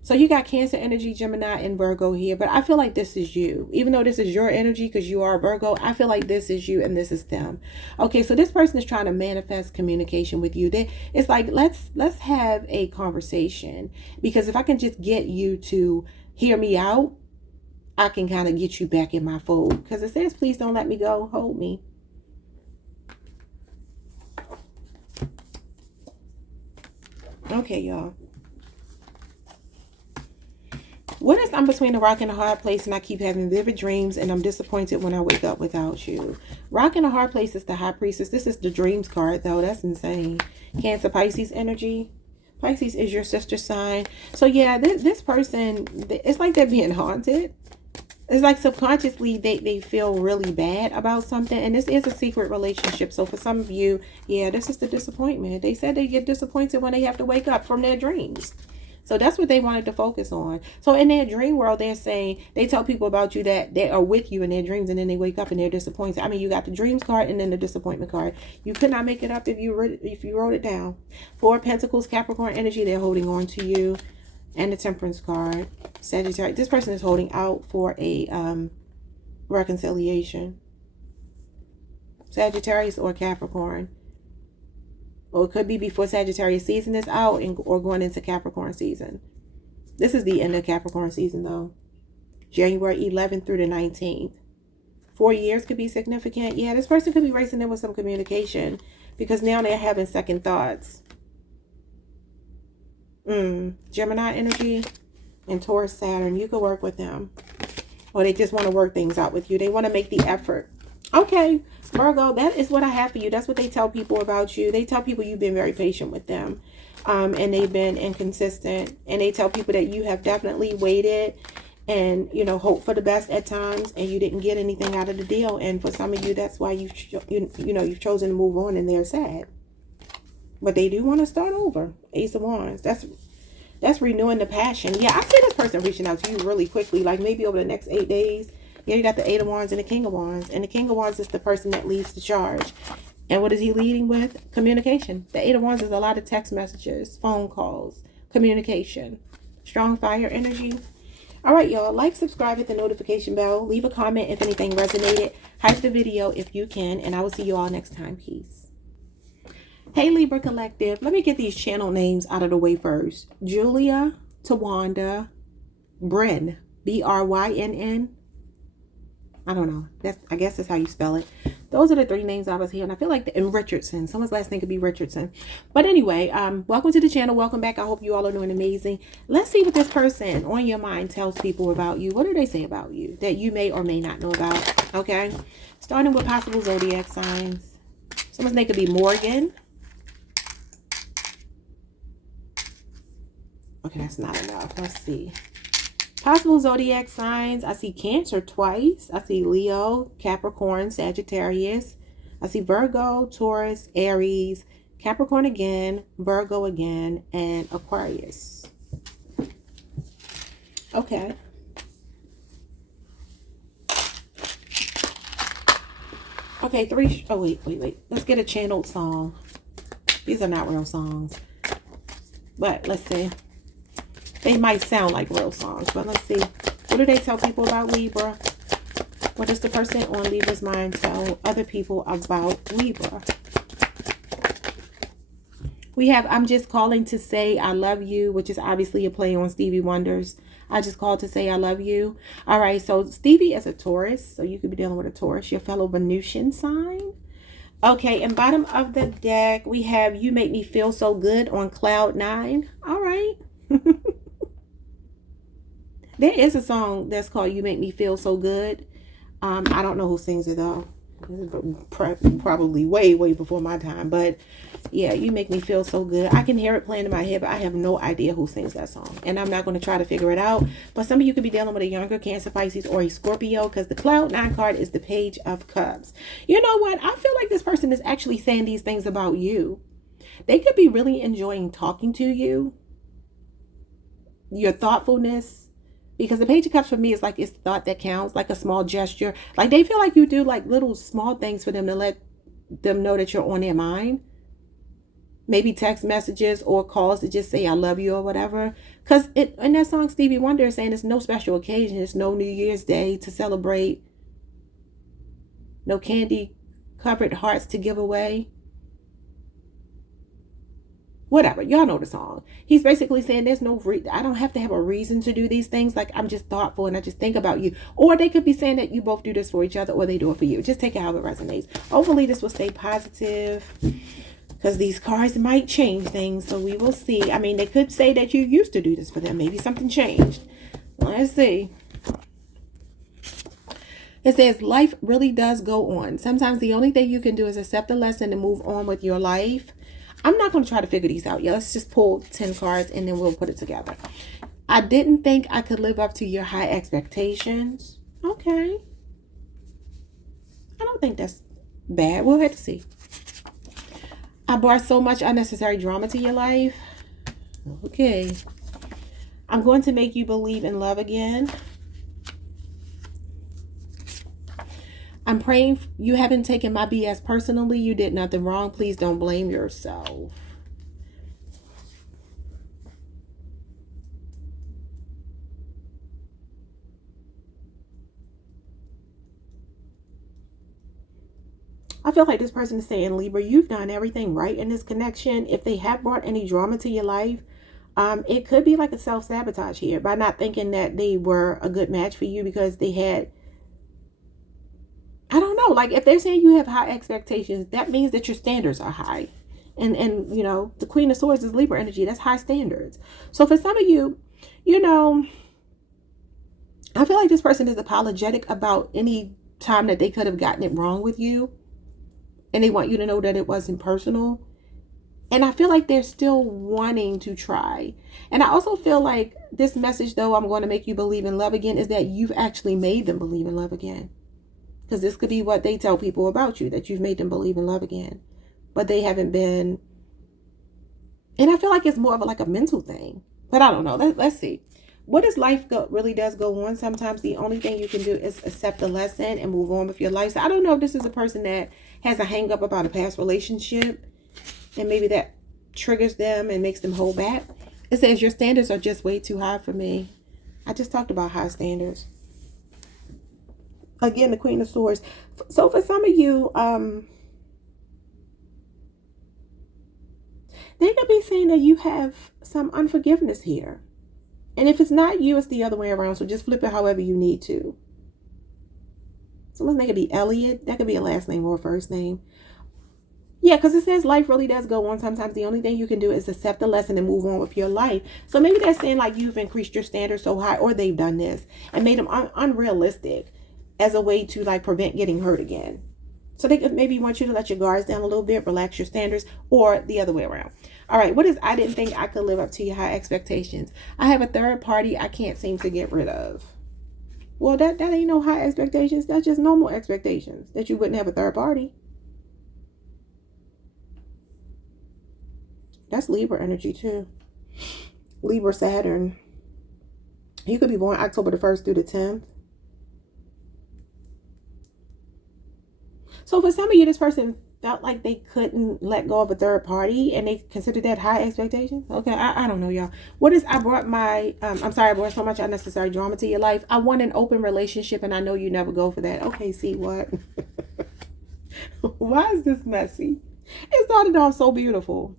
So you got Cancer energy, Gemini, and Virgo here. But I feel like this is you. Even though this is your energy because you are Virgo, I feel like this is you and this is them. Okay, so this person is trying to manifest communication with you. It's like, let's have a conversation. Because if I can just get you to hear me out, I can kind of get you back in my fold. Because it says, please don't let me go. Hold me. Okay, y'all. What is I'm between a rock and a hard place and I keep having vivid dreams and I'm disappointed when I wake up without you? Rock and a hard place is the High Priestess. This is the dreams card though. That's insane. Cancer, Pisces energy. Pisces is your sister sign. So yeah, this person, it's like they're being haunted. It's like subconsciously they feel really bad about something. And this is a secret relationship. So for some of you, yeah, this is the disappointment. They said they get disappointed when they have to wake up from their dreams. So that's what they wanted to focus on. So in their dream world, they're saying, they tell people about you that they are with you in their dreams and then they wake up and they're disappointed. I mean, you got the dreams card and then the disappointment card. You could not make it up if you wrote it down. Four of Pentacles, Capricorn energy, they're holding on to you. And the Temperance card, Sagittarius. This person is holding out for a reconciliation. Sagittarius or Capricorn. Or it could be before Sagittarius season is out or going into Capricorn season. This is the end of Capricorn season though. January 11th through the 19th. 4 years could be significant. Yeah, this person could be racing in with some communication because now they're having second thoughts. Gemini energy and Taurus, Saturn. You could work with them. Or they just want to work things out with you. They want to make the effort. Okay, Virgo, that is what I have for you. That's what they tell people about you. They tell people you've been very patient with them. And they've been inconsistent. And they tell people that you have definitely waited and, you know, hope for the best at times. And you didn't get anything out of the deal. And for some of you, that's why you've chosen to move on and they're sad. But they do want to start over. Ace of Wands. That's renewing the passion. Yeah, I see this person reaching out to you really quickly. Like maybe over the next 8 days. Yeah, you got the Eight of Wands and the King of Wands. And the King of Wands is the person that leads the charge. And what is he leading with? Communication. The Eight of Wands is a lot of text messages, phone calls, communication. Strong fire energy. All right, y'all. Like, subscribe, hit the notification bell. Leave a comment if anything resonated. Hype the video if you can. And I will see you all next time. Peace. Hey, Libra Collective. Let me get these channel names out of the way first. Julia, Tawanda, Bryn. B-R-Y-N-N. I don't know. I guess that's how you spell it. Those are the 3 names I was here. And I feel like and Richardson. Someone's last name could be Richardson. But anyway, welcome to the channel. Welcome back. I hope you all are doing amazing. Let's see what this person on your mind tells people about you. What do they say about you that you may or may not know about? Okay. Starting with possible zodiac signs. Someone's name could be Morgan. Okay, that's not enough. Let's see. Possible zodiac signs. I see Cancer twice. I see Leo, Capricorn, Sagittarius. I see Virgo, Taurus, Aries, Capricorn again, Virgo again, and Aquarius. Okay. Okay, oh, wait. Let's get a channeled song. These are not real songs. But let's see. They might sound like real songs, but let's see. What do they tell people about Libra? What does the person on Libra's mind tell other people about Libra? We have, I'm just calling to say I love you, which is obviously a play on Stevie Wonder's I just called to say I love you. All right, so Stevie is a Taurus, so you could be dealing with a Taurus, your fellow Venusian sign. Okay, and bottom of the deck, we have You Make Me Feel So Good on Cloud 9. All right. There is a song that's called You Make Me Feel So Good. I don't know who sings it, though. Probably way before my time, but yeah, You Make Me Feel So Good. I can hear it playing in my head, but I have no idea who sings that song, and I'm not going to try to figure it out. But some of you could be dealing with a younger Cancer, Pisces, or a Scorpio, because the Cloud 9 card is the Page of Cups. You know what? I feel like this person is actually saying these things about you. They could be really enjoying talking to you, your thoughtfulness. Because the Page of Cups for me is like, it's the thought that counts, like a small gesture. Like they feel like you do like little small things for them to let them know that you're on their mind. Maybe text messages or calls to just say I love you or whatever. Because in that song, Stevie Wonder is saying it's no special occasion. It's no New Year's Day to celebrate. No candy covered hearts to give away. Whatever, y'all know the song. He's basically saying there's no I don't have to have a reason to do these things. Like I'm just thoughtful and I just think about you. Or they could be saying that you both do this for each other or they do it for you. Just take it how it resonates. Hopefully this will stay positive, because these cards might change things, so we will see. I mean, they could say that you used to do this for them. Maybe something changed. Let's see. It says life really does go on. Sometimes the only thing you can do is accept the lesson and move on with your life. I'm not going to try to figure these out. Yeah, let's just pull 10 cards and then we'll put it together. I didn't think I could live up to your high expectations. Okay. I don't think that's bad. We'll have to see. I brought so much unnecessary drama to your life. Okay. I'm going to make you believe in love again. I'm praying you haven't taken my BS personally. You did nothing wrong. Please don't blame yourself. I feel like this person is saying, Libra, you've done everything right in this connection. If they have brought any drama to your life, it could be like a self-sabotage here by not thinking that they were a good match for you because they had, I don't know, like if they're saying you have high expectations, that means that your standards are high. And you know, the Queen of Swords is Libra energy. That's high standards. So for some of you, you know, I feel like this person is apologetic about any time that they could have gotten it wrong with you. And they want you to know that it wasn't personal. And I feel like they're still wanting to try. And I also feel like this message, though, I'm going to make you believe in love again, is that you've actually made them believe in love again. Because this could be what they tell people about you, that you've made them believe in love again. But they haven't been. And I feel like it's more of like a mental thing. But I don't know. Let's see. What does life really does go on? Sometimes the only thing you can do is accept the lesson and move on with your life. So I don't know if this is a person that has a hang up about a past relationship. And maybe that triggers them and makes them hold back. It says your standards are just way too high for me. I just talked about high standards. Again, the Queen of Swords. So for some of you, they could be saying that you have some unforgiveness here. And if it's not you, it's the other way around. So just flip it however you need to. Someone's name could be Elliot. That could be a last name or a first name. Yeah, because it says life really does go on. Sometimes the only thing you can do is accept the lesson and move on with your life. So maybe they're saying like you've increased your standards so high, or they've done this and made them unrealistic as a way to like prevent getting hurt again. So they could maybe want you to let your guards down a little bit, relax your standards, or the other way around. All right, what is I didn't think I could live up to your high expectations? I have a third party I can't seem to get rid of. Well, that ain't no high expectations. That's just normal expectations that you wouldn't have a third party. That's Libra energy too. Libra Saturn. You could be born October the 1st through the 10th. So for some of you, this person felt like they couldn't let go of a third party and they considered that high expectation. Okay, I don't know, y'all. What is, I brought my, I'm sorry, I brought so much unnecessary drama to your life. I want an open relationship and I know you never go for that. Okay, see what? Why is this messy? It started off so beautiful.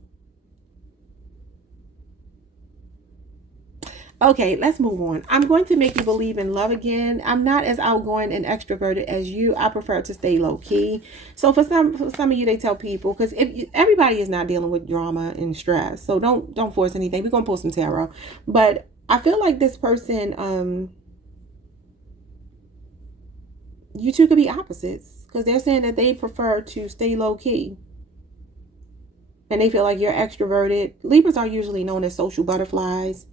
Okay, let's move on. I'm going to make you believe in love again. I'm not as outgoing and extroverted as you. I prefer to stay low key. So for some of you, they tell people, because everybody is not dealing with drama and stress, so don't force anything. We're gonna pull some tarot, but I feel like this person, you two could be opposites, because they're saying that they prefer to stay low key. And they feel like you're extroverted. Libras are usually known as social butterflies,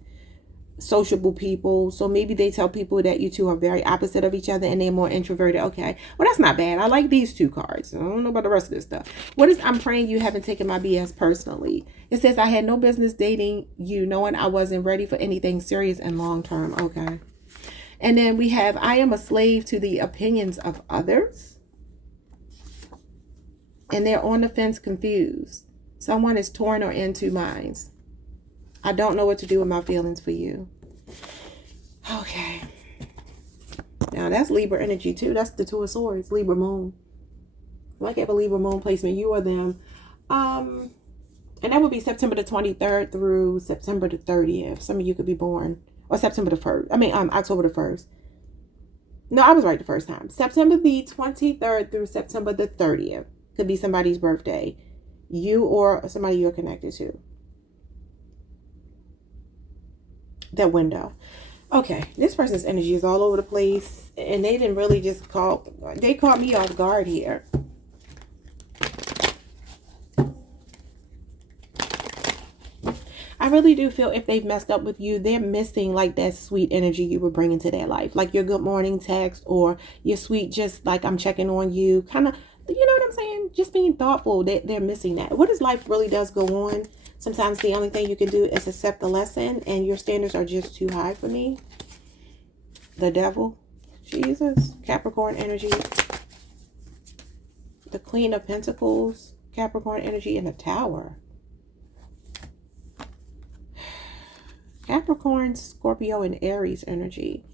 sociable people. So maybe they tell people that you two are very opposite of each other and they're more introverted. Okay, well, that's not bad. I like these two cards. I don't know about the rest of this stuff. What is, I'm praying you haven't taken my BS personally. It says, I had no business dating you knowing I wasn't ready for anything serious and long term. Okay. And then we have, I am a slave to the opinions of others. And they're on the fence, confused. Someone is torn or in two minds. I don't know what to do with my feelings for you. Okay. Now that's Libra energy too. That's the Two of Swords, Libra moon. Like have a Libra moon placement, you or them. And that would be September the 23rd through September the 30th. Some of you could be born, or September the 1st. I mean, October the 1st. No, I was right the first time. September the 23rd through September the 30th. Could be somebody's birthday. You or somebody you're connected to. That window. Okay, this person's energy is all over the place, and they didn't really just they caught me off guard here. I really do feel if they've messed up with you, they're missing like that sweet energy you were bringing to their life, like your good morning text or your sweet, just like I'm checking on you, kind of, you know what I'm saying, just being thoughtful. They're missing that. What is life really does go on. Sometimes the only thing you can do is accept the lesson, and your standards are just too high for me. The devil, Jesus, Capricorn energy, the Queen of Pentacles, Capricorn energy, and the Tower. Capricorn, Scorpio, and Aries energy.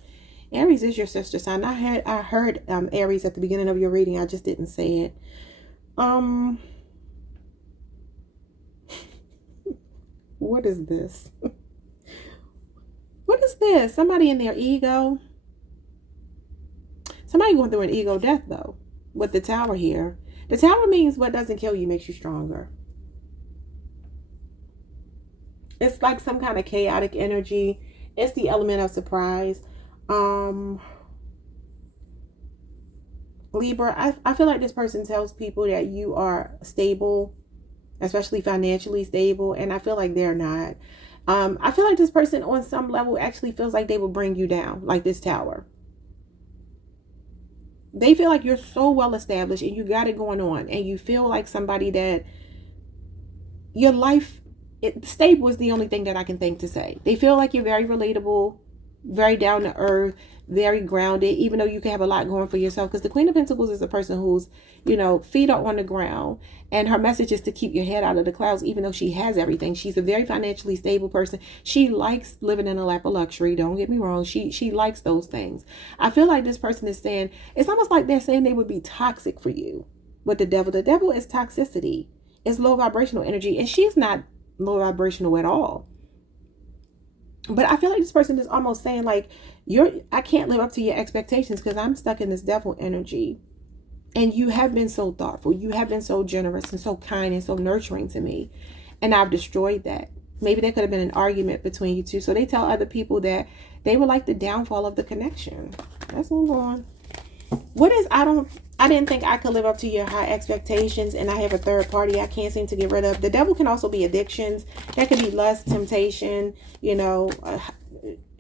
Aries is your sister sign. I heard Aries at the beginning of your reading. I just didn't say it. What is this? What is this? Somebody in their ego. Somebody going through an ego death, though, with the Tower here. The Tower means what doesn't kill you makes you stronger. It's like some kind of chaotic energy. It's the element of surprise. Libra, I feel like this person tells people that you are stable, especially financially stable, and I feel like they're not. I feel like this person on some level actually feels like they will bring you down, like this Tower. They feel like you're so well established and you got it going on, and you feel like somebody that your life, stable is the only thing that I can think to say. They feel like you're very relatable, very down to earth, very grounded, even though you can have a lot going for yourself, because the Queen of Pentacles is a person who's, you know, feet are on the ground, and her message is to keep your head out of the clouds, even though she has everything. She's a very financially stable person. She likes living in a lap of luxury. Don't get me wrong. She likes those things. I feel like this person is saying, it's almost like they're saying they would be toxic for you. With the devil is toxicity. It's low vibrational energy, and she's not low vibrational at all. But I feel like this person is almost saying like, I can't live up to your expectations because I'm stuck in this devil energy. And you have been so thoughtful. You have been so generous and so kind and so nurturing to me. And I've destroyed that. Maybe there could have been an argument between you two. So they tell other people that they were like the downfall of the connection. Let's move on. What is, I didn't think I could live up to your high expectations, and I have a third party I can't seem to get rid of. The devil can also be addictions. That could be lust, temptation, you know,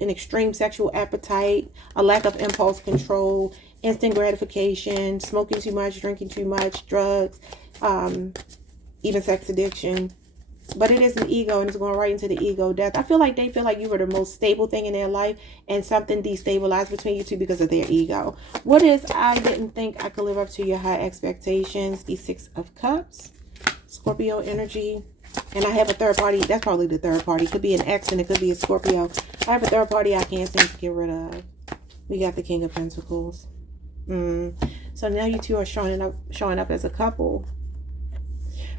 an extreme sexual appetite, a lack of impulse control, instant gratification, smoking too much, drinking too much, drugs, even sex addiction. But it is an ego, and it's going right into the ego death. I feel like they feel like you were the most stable thing in their life, and something destabilized between you two because of their ego. What is, I didn't think I could live up to your high expectations? The Six of Cups, Scorpio energy. And I have a third party. That's probably the third party. It could be an ex and it could be a Scorpio. I have a third party I can't seem to get rid of. We got the King of Pentacles. So now you two are showing up as a couple.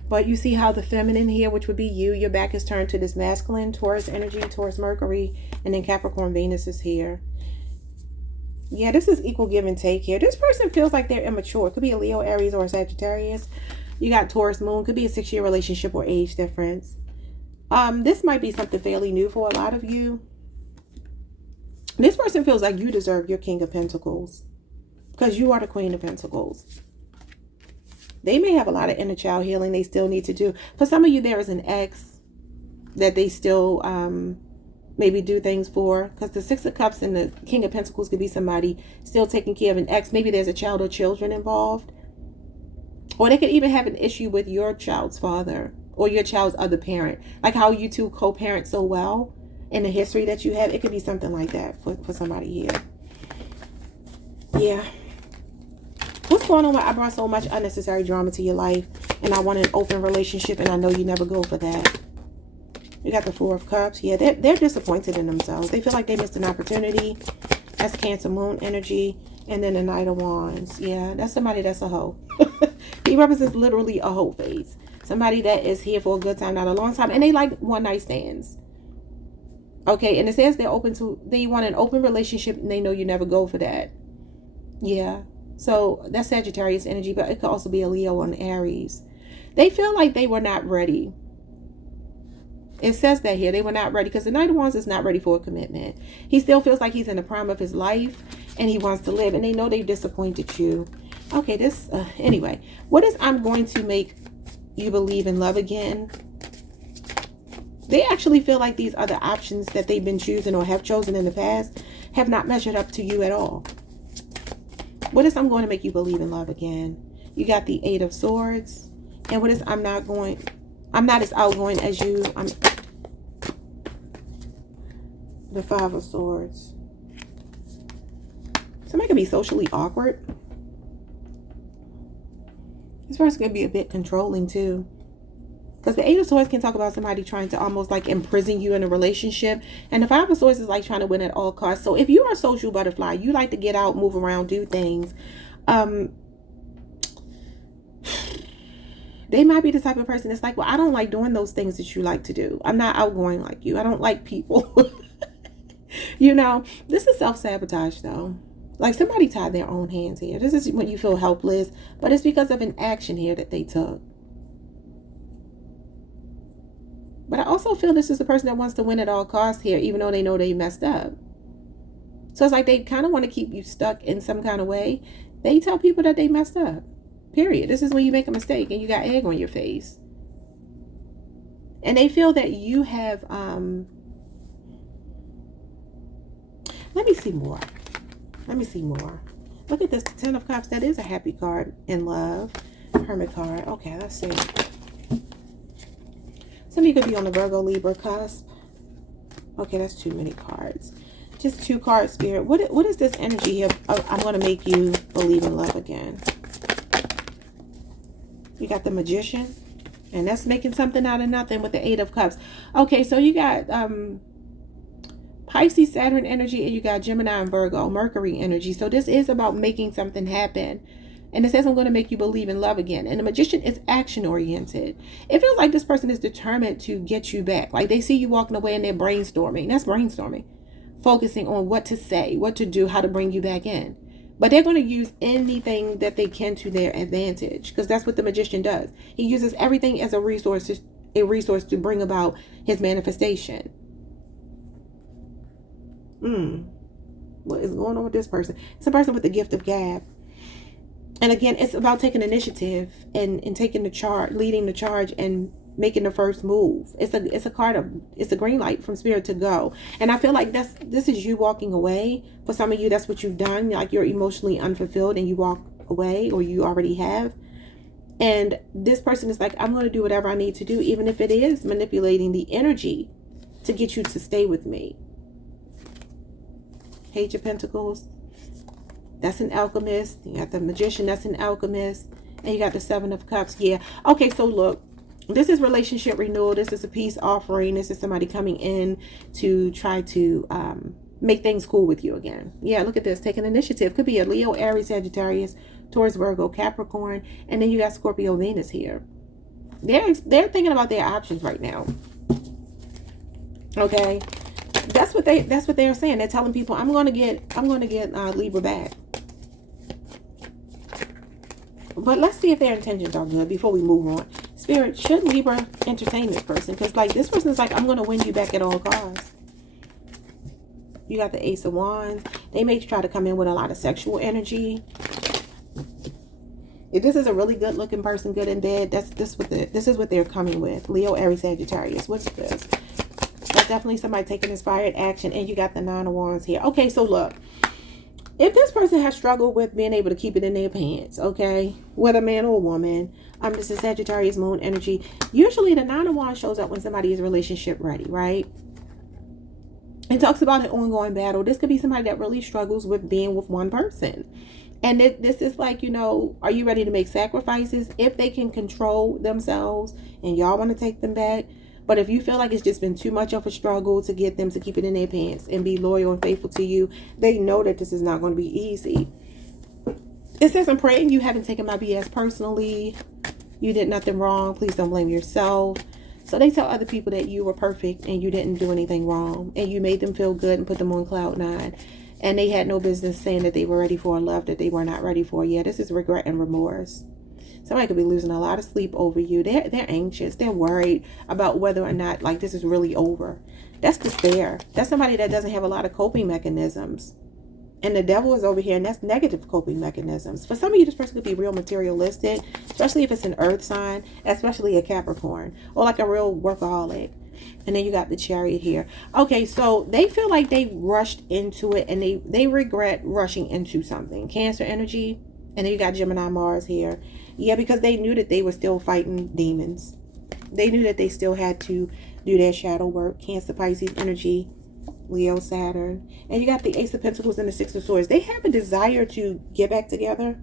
But you see how the feminine here, which would be you, your back is turned to this masculine, Taurus energy, Taurus Mercury, and then Capricorn Venus is here. Yeah, this is equal give and take here. This person feels like they're immature. It could be a Leo, Aries, or a Sagittarius. You got Taurus Moon. Could be a 6-year relationship or age difference. This might be something fairly new for a lot of you. This person feels like you deserve your King of Pentacles, because you are the Queen of Pentacles. They may have a lot of inner child healing they still need to do. For some of you, there is an ex that they still maybe do things for. Because the Six of Cups and the King of Pentacles could be somebody still taking care of an ex. Maybe there's a child or children involved. Or they could even have an issue with your child's father or your child's other parent. Like how you two co-parent so well in the history that you have. It could be something like that for somebody here. Yeah. What's going on? I brought so much unnecessary drama to your life, and I want an open relationship, and I know you never go for that. You got the Four of Cups. Yeah, they're disappointed in themselves. They feel like they missed an opportunity. That's Cancer Moon energy. And then the Knight of Wands. Yeah, that's somebody that's a hoe. He represents literally a hoe face. Somebody that is here for a good time, not a long time. And they like one-night stands. Okay, and it says they want an open relationship, and they know you never go for that. Yeah. So that's Sagittarius energy, but it could also be a Leo or an Aries. They feel like they were not ready. It says that here. They were not ready because the Knight of Wands is not ready for a commitment. He still feels like he's in the prime of his life and he wants to live. And they know they've disappointed you. Okay, anyway. What is I'm going to make you believe in love again? They actually feel like these other options that they've been choosing or have chosen in the past have not measured up to you at all. What is I'm going to make you believe in love again? You got the Eight of Swords. And what is I'm not as outgoing as you. The Five of Swords. Somebody could be socially awkward. This person could be a bit controlling too. Because the Eight of Swords can talk about somebody trying to almost like imprison you in a relationship. And the Five of Swords is like trying to win at all costs. So if you are a social butterfly, you like to get out, move around, do things. They might be the type of person that's like, well, I don't like doing those things that you like to do. I'm not outgoing like you. I don't like people. You know, this is self-sabotage though. Like somebody tied their own hands here. This is when you feel helpless, but it's because of an action here that they took. But I also feel this is the person that wants to win at all costs here, even though they know they messed up. So it's like they kind of want to keep you stuck in some kind of way. They tell people that they messed up. Period. This is when you make a mistake and you got egg on your face. And they feel that you have, let me see more. Let me see more. Look at this, the Ten of Cups. That is a happy card in love. Hermit card. Okay, let's see. Some of you could be on the Virgo, Libra cusp. Okay, that's too many cards. Just 2 cards, Spirit. What is this energy here? I'm going to make you believe in love again. You got the Magician. And that's making something out of nothing with the Eight of Cups. Okay, so you got Pisces, Saturn energy, and you got Gemini and Virgo, Mercury energy. So this is about making something happen. And it says, I'm going to make you believe in love again. And the Magician is action-oriented. It feels like this person is determined to get you back. Like they see you walking away and they're brainstorming. That's brainstorming. Focusing on what to say, what to do, how to bring you back in. But they're going to use anything that they can to their advantage. Because that's what the Magician does. He uses everything as a resource to bring about his manifestation. What is going on with this person? It's a person with the gift of gab. And again, it's about taking initiative and taking the charge, leading the charge and making the first move. It's a green light from Spirit to go. And I feel like this is you walking away. For some of you, that's what you've done. Like you're emotionally unfulfilled and you walk away, or you already have. And this person is like, I'm going to do whatever I need to do, even if it is manipulating the energy to get you to stay with me. Page of Pentacles. That's an alchemist. You got the Magician. That's an alchemist. And you got the Seven of Cups. Yeah. Okay, so look. This is relationship renewal. This is a peace offering. This is somebody coming in to try to make things cool with you again. Yeah, look at this. Taking initiative. Could be a Leo, Aries, Sagittarius, Taurus, Virgo, Capricorn. And then you got Scorpio, Venus here. They're thinking about their options right now. Okay. That's what they're saying. They're telling people, I'm gonna get Libra back. But let's see if their intentions are good before we move on. Spirit, should Libra entertain this person? Because like this person is like, I'm going to win you back at all costs. You got the Ace of Wands. They may try to come in with a lot of sexual energy. If this is a really good looking person, good in bed, this is what they're coming with. Leo, Aries, Sagittarius. What's this? That's definitely somebody taking inspired action. And you got the Nine of Wands here. Okay, so look. If this person has struggled with being able to keep it in their pants, okay, whether man or woman, this is Sagittarius moon energy. Usually the Nine of Wands shows up when somebody is relationship ready, right? It talks about an ongoing battle. This could be somebody that really struggles with being with one person. And this is like, you know, are you ready to make sacrifices? If they can control themselves and y'all want to take them back. But if you feel like it's just been too much of a struggle to get them to keep it in their pants and be loyal and faithful to you, they know that this is not going to be easy. It says, I'm praying you haven't taken my BS personally. You did nothing wrong. Please don't blame yourself. So they tell other people that you were perfect and you didn't do anything wrong. And you made them feel good and put them on cloud nine. And they had no business saying that they were ready for a love that they were not ready for. Yeah, this is regret and remorse. Somebody could be losing a lot of sleep over you. They're anxious. They're worried about whether or not like this is really over. That's despair. That's somebody that doesn't have a lot of coping mechanisms. And the devil is over here, and that's negative coping mechanisms. For some of you, this person could be real materialistic, especially if it's an earth sign, especially a Capricorn, or like a real workaholic. And then you got the Chariot here. Okay, so they feel like they rushed into it, and they regret rushing into something. Cancer energy. And then you got Gemini Mars here. Yeah, because they knew that they were still fighting demons. They knew that they still had to do their shadow work. Cancer, Pisces energy, Leo, Saturn. And you got the Ace of Pentacles and the Six of Swords. They have a desire to get back together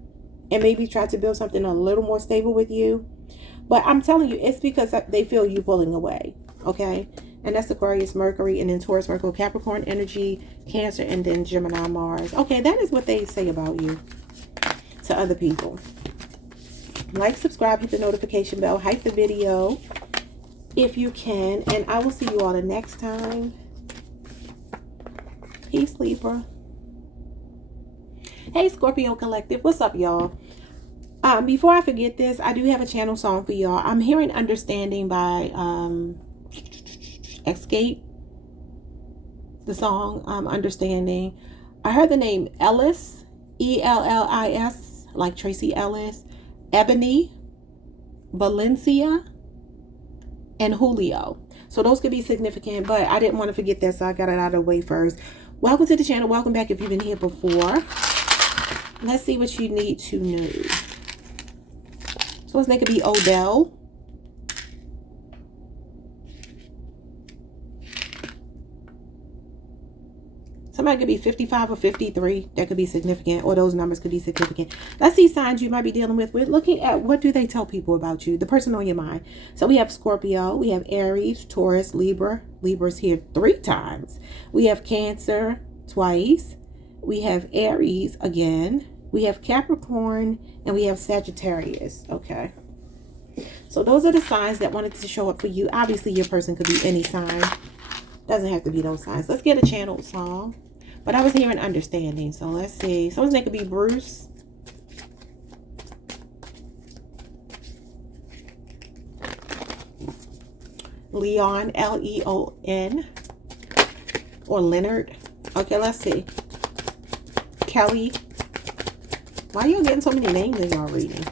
and maybe try to build something a little more stable with you. But I'm telling you, it's because they feel you pulling away. Okay? And that's Aquarius, Mercury, and then Taurus, Virgo, Capricorn energy, Cancer, and then Gemini, Mars. Okay, that is what they say about you to other people. Like, subscribe, hit the notification bell, hype the video if you can, and I will see you all the next time. Peace, Libra. Hey, Scorpio Collective, what's up, y'all? Before I forget this, I do have a channel song for y'all. I'm hearing Understanding by Escape, the song Understanding. I heard the name Ellis, E-L-L-I-S, like Tracy Ellis, Ebony, Valencia, and Julio. So those could be significant, but I didn't want to forget that, so I got it out of the way first. Welcome to the channel. Welcome back if you've been here before. Let's see what you need to know. So his name could be Odell. Somebody could be 55 or 53. That could be significant, or those numbers could be significant. Let's see signs you might be dealing with. We're looking at what do they tell people about you, the person on your mind. So we have Scorpio, we have Aries, Taurus, Libra. Libra's here 3 times. We have Cancer twice. We have Aries again. We have Capricorn, and we have Sagittarius. Okay. So those are the signs that wanted to show up for you. Obviously, your person could be any sign. Doesn't have to be those signs. Let's get a channel song. But I was hearing Understanding. So let's see. Someone's name could be Bruce. Leon, L-E-O-N. Or Leonard. Okay, let's see. Kelly. Why are you getting so many names in y'all reading?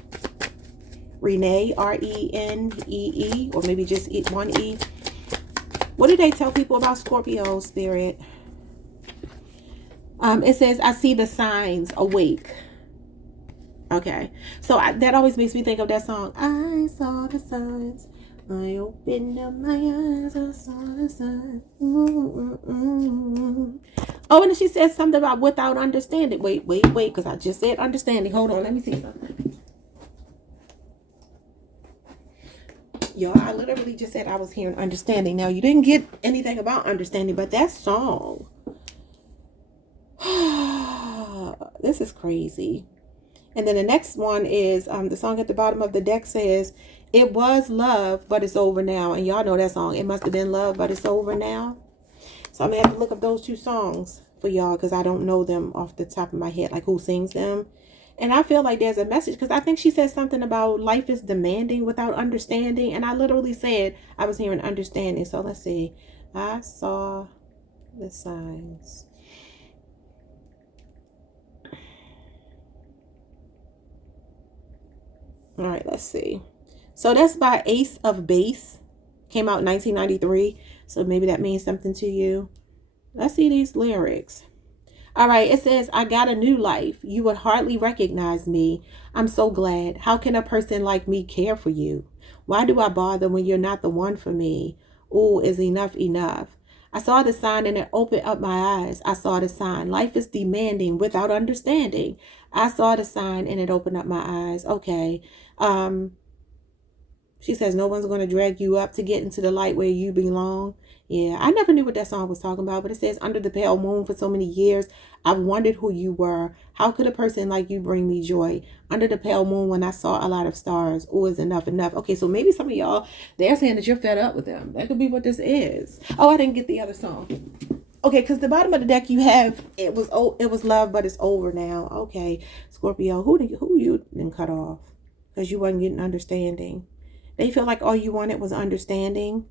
Renee, R-E-N-E-E. Or maybe just one E. What do they tell people about Scorpio, Spirit? It says, I see the signs, awake. Okay. So that always makes me think of that song. I saw the signs. I opened up my eyes. I saw the signs. Oh, and then she said something about without understanding. Wait. Because I just said understanding. Hold on. Let me see something. Y'all, I literally just said I was hearing understanding. Now, you didn't get anything about understanding, but that song. This is crazy. And then the next one is the song at the bottom of the deck says, it was love, but it's over now. And y'all know that song. It must have been love, but it's over now. So I'm going to have to look up those two songs for y'all because I don't know them off the top of my head, like who sings them. And I feel like there's a message because I think she said something about life is demanding without understanding. And I literally said I was hearing understanding. So let's see. I saw the signs. All right, let's see. So that's by Ace of Base. Came out in 1993. So maybe that means something to you. Let's see these lyrics. All right, it says, I got a new life. You would hardly recognize me. I'm so glad. How can a person like me care for you? Why do I bother when you're not the one for me? Ooh, is enough enough? I saw the sign and it opened up my eyes. I saw the sign. Life is demanding without understanding. I saw the sign and it opened up my eyes. Okay. She says, no one's going to drag you up to get into the light where you belong. Yeah, I never knew what that song was talking about, but it says, under the pale moon for so many years, I've wondered who you were. How could a person like you bring me joy? Under the pale moon when I saw a lot of stars. Oh, is enough enough? Okay, so maybe some of y'all, they're saying that you're fed up with them. That could be what this is. Oh, I didn't get the other song. Okay, because the bottom of the deck you have, it was love, but it's over now. Okay, Scorpio, who you didn't cut off? Because you wasn't getting understanding. They feel like all you wanted was understanding.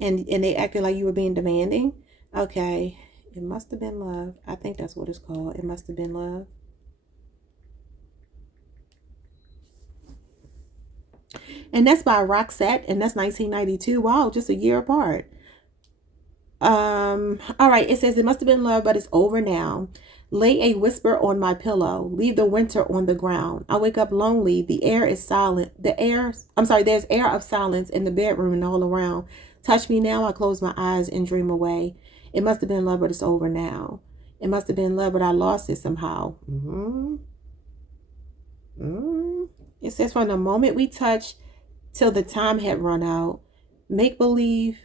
And they acted like you were being demanding. Okay. It must have been love. I think that's what it's called. It must have been love. And that's by Roxette. And that's 1992. Wow, just a year apart. All right. It says it must have been love, but it's over now. Lay a whisper on my pillow. Leave the winter on the ground. I wake up lonely. The air is silent. There's air of silence in the bedroom and all around. Touch me now. I close my eyes and dream away. It must have been love, but it's over now. It must have been love, but I lost it somehow. It says from the moment we touched till the time had run out. Make believing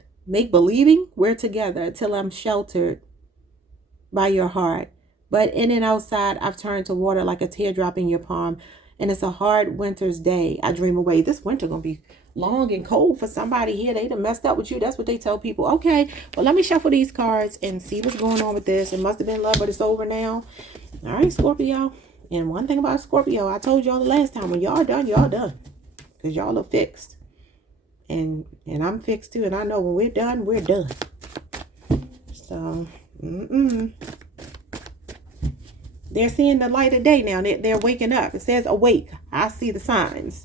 we're together till I'm sheltered by your heart. But in and outside, I've turned to water like a teardrop in your palm. And it's a hard winter's day. I dream away. This winter going to be long and cold for somebody here. They done messed up with you. That's what they tell people. Okay, well, let me shuffle these cards and see what's going on with this. It must have been love, but it's over now. All right, Scorpio. And one thing about Scorpio, I told y'all the last time, when y'all done, y'all done. Because y'all are fixed. And I'm fixed too. And I know when we're done, we're done. So, they're seeing the light of day now. They're waking up. It says awake. I see the signs.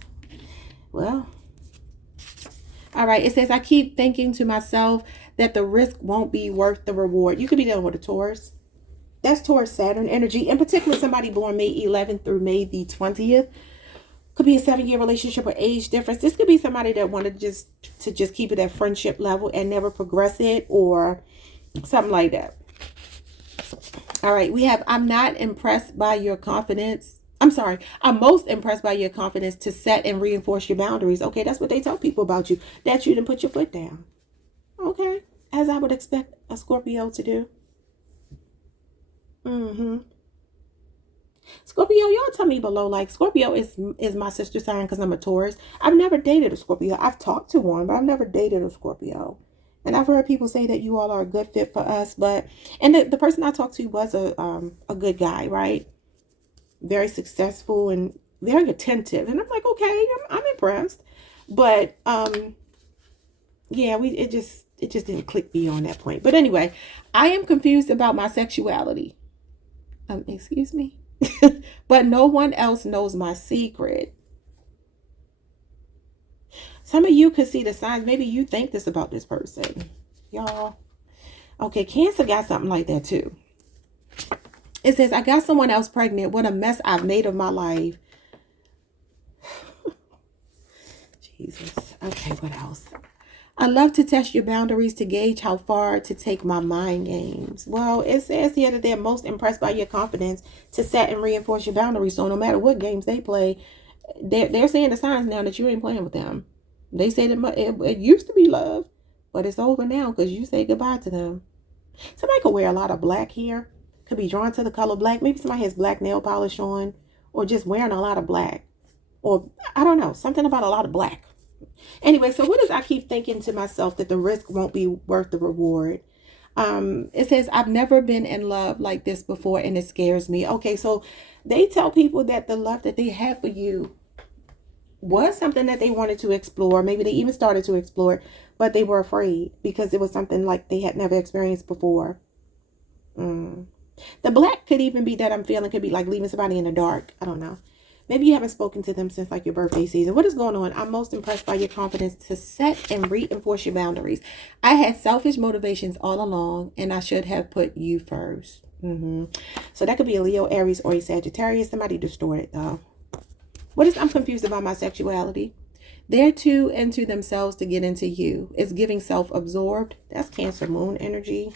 Well, all right. It says I keep thinking to myself that the risk won't be worth the reward. You could be dealing with a Taurus. That's Taurus Saturn energy. In particular, somebody born May 11th through May the 20th. Could be a 7-year relationship or age difference. This could be somebody that wanted just keep it at friendship level and never progress it or something like that. All right, we have, I'm not impressed by your confidence. I'm sorry, I'm most impressed by your confidence to set and reinforce your boundaries. Okay, that's what they tell people about you, that you didn't put your foot down. Okay, as I would expect a Scorpio to do. Scorpio, y'all tell me below, like, Scorpio is my sister sign because I'm a Taurus. I've never dated a Scorpio. I've talked to one, but I've never dated a Scorpio. And I've heard people say that you all are a good fit for us, and the person I talked to was a good guy, right? Very successful and very attentive. And I'm like, okay, I'm impressed. But yeah, it just didn't click beyond that point. But anyway, I am confused about my sexuality. Excuse me. But no one else knows my secret. Some of you could see the signs. Maybe you think this about this person. Y'all. Okay, Cancer got something like that too. It says, I got someone else pregnant. What a mess I've made of my life. Jesus. Okay, what else? I love to test your boundaries to gauge how far to take my mind games. Well, it says here that they're most impressed by your confidence to set and reinforce your boundaries. So no matter what games they play, they're seeing the signs now that you ain't playing with them. They said it used to be love, but it's over now because you say goodbye to them. Somebody could wear a lot of black here, could be drawn to the color black. Maybe somebody has black nail polish on, or just wearing a lot of black, or I don't know, something about a lot of black. Anyway, so what is I keep thinking to myself that the risk won't be worth the reward? It says, I've never been in love like this before and it scares me. Okay, so they tell people that the love that they have for you was something that they wanted to explore. Maybe they even started to explore, but they were afraid because it was something like they had never experienced before. The black could even be that I'm feeling, could be like leaving somebody in the dark. I don't know. Maybe you haven't spoken to them since like your birthday season. What is going on? I'm most impressed by your confidence to set and reinforce your boundaries. I had selfish motivations all along and I should have put you first. So that could be a Leo, Aries, or a Sagittarius. Somebody distorted though. What is I'm confused about my sexuality? They're too into themselves to get into you. It's giving self-absorbed. That's Cancer moon energy.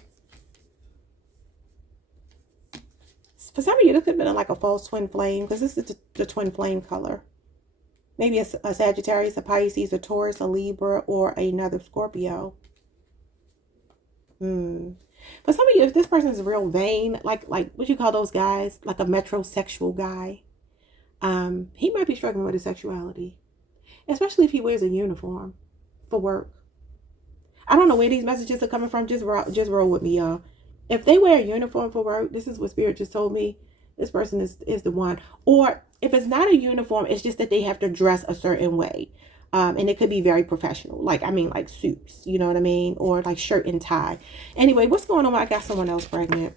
For some of you, this could have been like a false twin flame because this is the twin flame color. Maybe a Sagittarius, a Pisces, a Taurus, a Libra, or another Scorpio. For some of you, if this person is real vain, like what you call those guys, like a metrosexual guy, he might be struggling with his sexuality, especially if he wears a uniform for work. I don't know where these messages are coming from. Just roll with me, y'all. If they wear a uniform for work, this is what Spirit just told me. This person is the one. Or if it's not a uniform, it's just that they have to dress a certain way. And it could be very professional. Like suits, you know what I mean? Or like shirt and tie. Anyway, what's going on when I got someone else pregnant?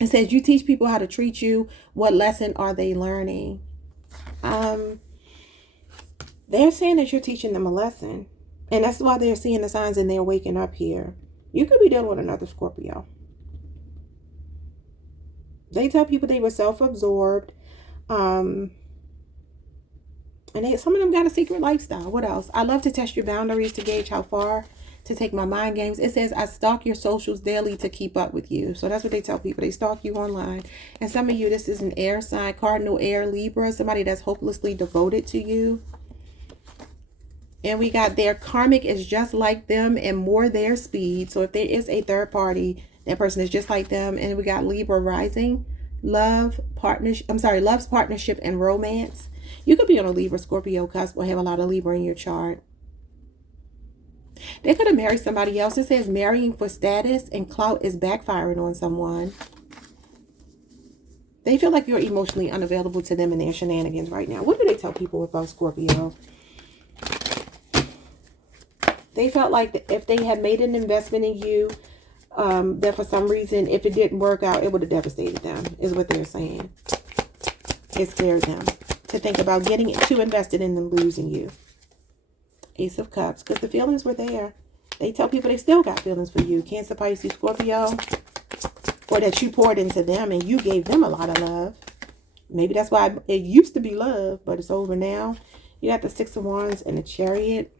It says, you teach people how to treat you. What lesson are they learning? They're saying that you're teaching them a lesson. And that's why they're seeing the signs and they're waking up here. You could be dealing with another Scorpio. They tell people they were self-absorbed. And some of them got a secret lifestyle. What else? I love to test your boundaries to gauge how far to take my mind games. It says, I stalk your socials daily to keep up with you. So that's what they tell people. They stalk you online. And some of you, this is an air sign, cardinal air, Libra, somebody that's hopelessly devoted to you. And we got their karmic is just like them and more their speed. So if there is a third party, that person is just like them. And we got Libra rising, love's partnership and romance. You could be on a Libra Scorpio cusp or have a lot of Libra in your chart. They could have married somebody else. It says marrying for status and clout is backfiring on someone. They feel like you're emotionally unavailable to them and their shenanigans right now. What do they tell people about Scorpio? They felt like if they had made an investment in you, that for some reason, if it didn't work out, it would have devastated them, is what they're saying. It scared them to think about getting too invested in them losing you. Ace of Cups, because the feelings were there. They tell people they still got feelings for you. Cancer, Pisces, Scorpio, or that you poured into them and you gave them a lot of love. Maybe that's why it used to be love, but it's over now. You got the Six of Wands and the Chariot.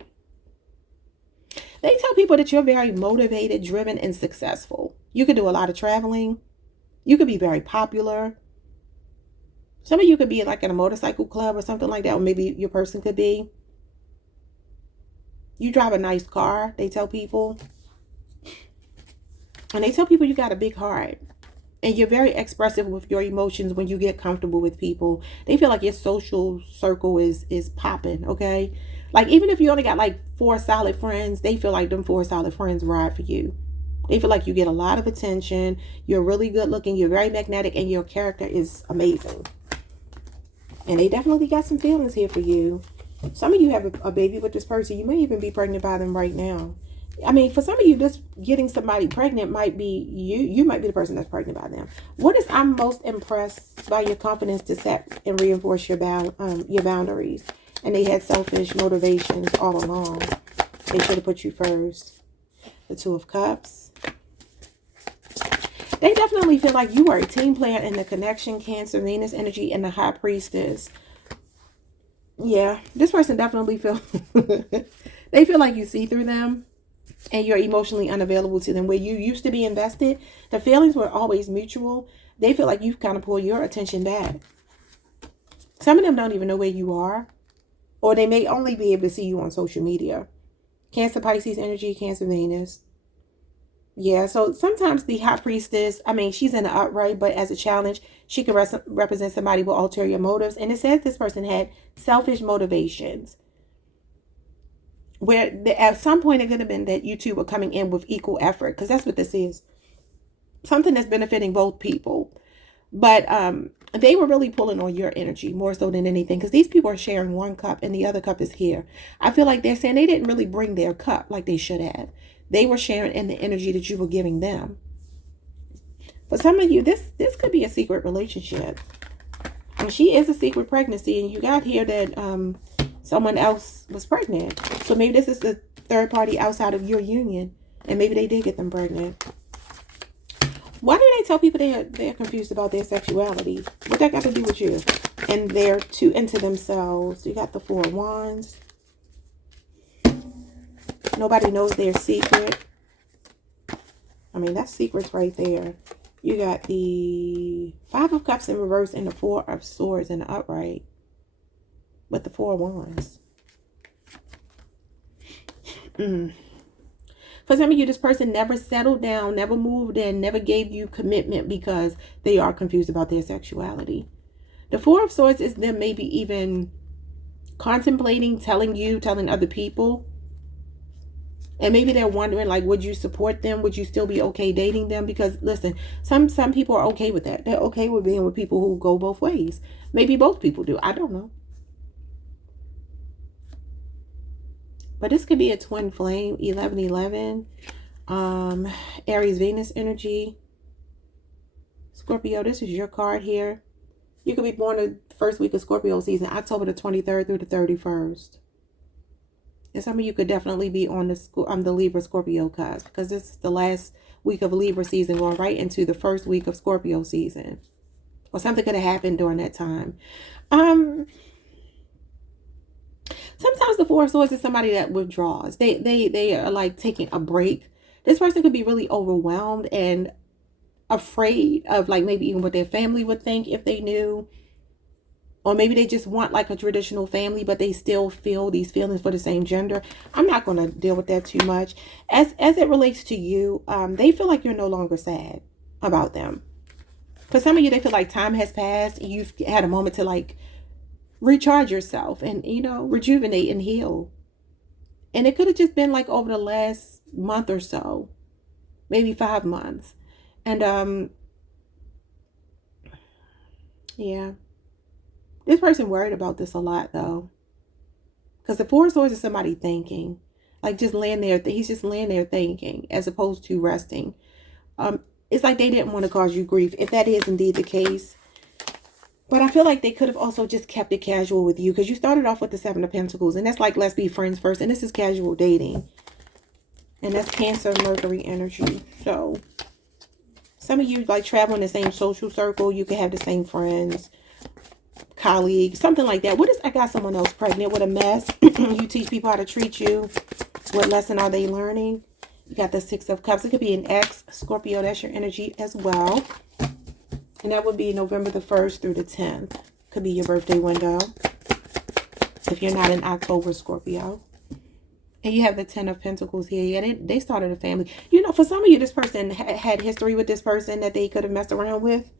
They tell people that you're very motivated, driven, and successful. You could do a lot of traveling. You could be very popular. Some of you could be like in a motorcycle club or something like that, or maybe your person could be. You drive a nice car, they tell people. And they tell people you got a big heart. And you're very expressive with your emotions when you get comfortable with people. They feel like your social circle is popping, okay? Like, even if you only got like 4 solid friends, they feel like them 4 solid friends ride for you. They feel like you get a lot of attention. You're really good looking. You're very magnetic. And your character is amazing. And they definitely got some feelings here for you. Some of you have a baby with this person. You may even be pregnant by them right now. I mean, for some of you, just getting somebody pregnant might be you. You might be the person that's pregnant by them. What is I'm most impressed by your confidence to set and reinforce your boundaries. And they had selfish motivations all along. They should have put you first. The Two of Cups. They definitely feel like you are a team player in the connection, Cancer, Venus energy, and the High Priestess. Yeah, this person definitely feel they feel like you see through them and you're emotionally unavailable to them. Where you used to be invested, the feelings were always mutual. They feel like you've kind of pulled your attention back. Some of them don't even know where you are, or they may only be able to see you on social media. Cancer, Pisces energy, Cancer, Venus. Yeah, so sometimes the high priestess, I mean, she's in the upright, but as a challenge, she can represent somebody with ulterior motives. And it says this person had selfish motivations. Where at some point it could have been that you two were coming in with equal effort, because that's what this is. Something that's benefiting both people. But they were really pulling on your energy more so than anything, because these people are sharing one cup and the other cup is here. I feel like they're saying they didn't really bring their cup like they should have. They were sharing in the energy that you were giving them. For some of you, this could be a secret relationship. And she is a secret pregnancy, and you got here that someone else was pregnant. So maybe this is the third party outside of your union, and maybe they did get them pregnant. Why do they tell people they're confused about their sexuality? What that got to do with you? And they're too into themselves. You got the Four of Wands. Nobody knows their secret. I mean, that's secrets right there. You got the Five of Cups in reverse and the Four of Swords in the upright. With the Four of Wands. For some of you, this person never settled down, never moved in, never gave you commitment because they are confused about their sexuality. The Four of Swords is them maybe even contemplating, telling other people. And maybe they're wondering, like, would you support them? Would you still be okay dating them? Because, listen, some people are okay with that. They're okay with being with people who go both ways. Maybe both people do. I don't know. But this could be a twin flame, 1111. Aries, Venus energy. Scorpio, this is your card here. You could be born the first week of Scorpio season, October the 23rd through the 31st. And some of you could definitely be on the Libra Scorpio cusp, because this is the last week of Libra season going right into the first week of Scorpio season. Or something could have happened during that time. Sometimes the Four of Swords is somebody that withdraws. They are like taking a break. This person could be really overwhelmed and afraid of, like, maybe even what their family would think if they knew. Or maybe they just want like a traditional family, but they still feel these feelings for the same gender. I'm not going to deal with that too much. As it relates to you, they feel like you're no longer sad about them. For some of you, they feel like time has passed. You've had a moment to, like, recharge yourself and, you know, rejuvenate and heal. And it could have just been like over the last month or so, maybe 5 months. And yeah, this person worried about this a lot though, because the Four of Swords is somebody thinking, like, just laying there. He's just laying there thinking as opposed to resting. It's like they didn't want to cause you grief, if that is indeed the case. But I feel like they could have also just kept it casual with you, because you started off with the Seven of Pentacles, and that's like, let's be friends first. And this is casual dating. And that's Cancer, Mercury energy. So some of you like travel in the same social circle. You could have the same friends, colleagues, something like that. What is, I got someone else pregnant with a mess. You teach people how to treat you. What lesson are they learning? You got the Six of Cups. It could be an ex, Scorpio. That's your energy as well. And that would be November the 1st through the 10th. Could be your birthday window, if you're not in October, Scorpio. And you have the Ten of Pentacles here. Yeah, they started a family. You know, for some of you, this person had history with this person that they could have messed around with.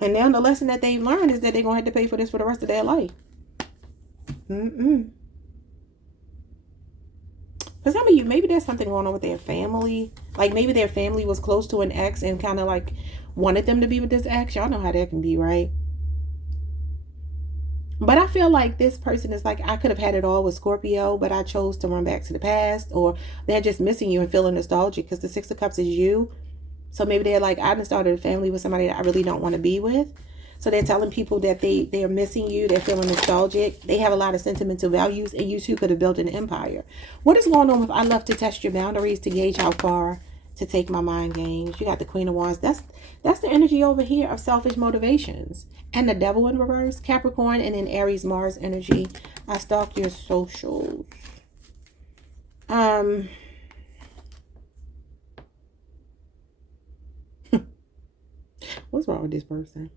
And now the lesson that they've learned is that they're going to have to pay for this for the rest of their life. For some of you, maybe there's something going on with their family. Like, maybe their family was close to an ex and kind of like wanted them to be with this ex. Y'all know how that can be, right? But I feel like this person is like, I could have had it all with Scorpio, but I chose to run back to the past. Or they're just missing you and feeling nostalgic, because the Six of Cups is you. So maybe they're like, I done started a family with somebody that I really don't want to be with. So they're telling people that they're missing you. They're feeling nostalgic. They have a lot of sentimental values, and you two could have built an empire. What is going on with, I love to test your boundaries to gauge how far to take my mind games. You got the Queen of Wands. That's the energy over here of selfish motivations. And the Devil in reverse, Capricorn, and then Aries, Mars energy. I stalk your socials. What's wrong with this person?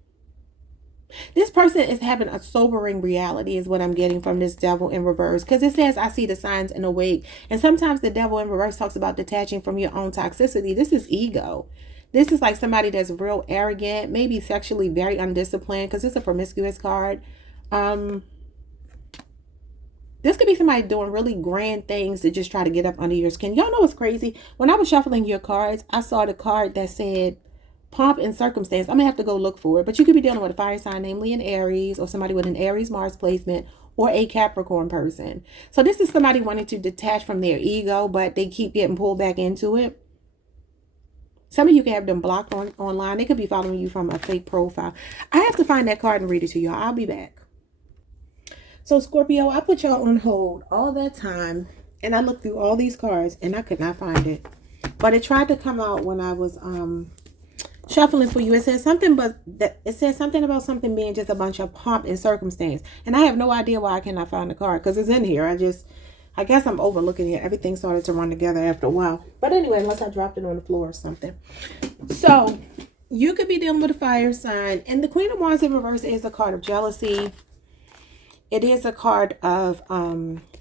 This person is having a sobering reality is what I'm getting from this Devil in reverse. Because it says, I see the signs and awake. And sometimes the Devil in reverse talks about detaching from your own toxicity. This is ego. This is like somebody that's real arrogant, maybe sexually very undisciplined, because it's a promiscuous card. This could be somebody doing really grand things to just try to get up under your skin. Y'all know what's crazy? When I was shuffling your cards, I saw the card that said pomp and circumstance. I'm gonna have to go look for it, but you could be dealing with a fire sign, namely an Aries, or somebody with an Aries Mars placement, or a Capricorn person. So this is somebody wanting to detach from their ego, but they keep getting pulled back into it. Some of you can have them blocked online. They could be following you from a fake profile. I have to find that card and read it to y'all. I'll be back. So Scorpio, I put y'all on hold all that time, and I looked through all these cards and I could not find it. But it tried to come out when I was shuffling for you. It says something, but it says something about something being just a bunch of pomp and circumstance. And I have no idea why I cannot find the card, because it's in here. I guess I'm overlooking it. Everything started to run together after a while. But anyway, unless I dropped it on the floor or something. So you could be dealing with a fire sign. And the Queen of Wands in reverse is a card of jealousy. It is a card of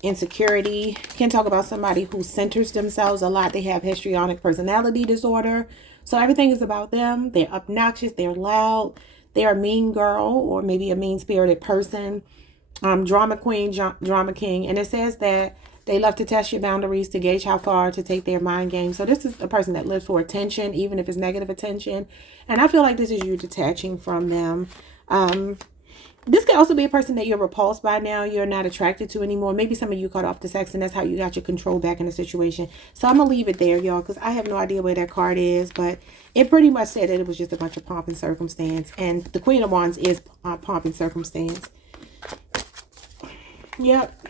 insecurity. Can talk about somebody who centers themselves a lot. They have histrionic personality disorder. So everything is about them. They're obnoxious. They're loud. They're a mean girl, or maybe a mean-spirited person. Drama queen, drama king. And it says that they love to test your boundaries to gauge how far to take their mind game. So this is a person that lives for attention, even if it's negative attention. And I feel like this is you detaching from them. This could also be a person that you're repulsed by now. You're not attracted to anymore. Maybe some of you cut off the sex, and that's how you got your control back in the situation. So I'm going to leave it there, y'all, because I have no idea where that card is. But it pretty much said that it was just a bunch of pomp and circumstance. And the Queen of Wands is pomp and circumstance. Yep.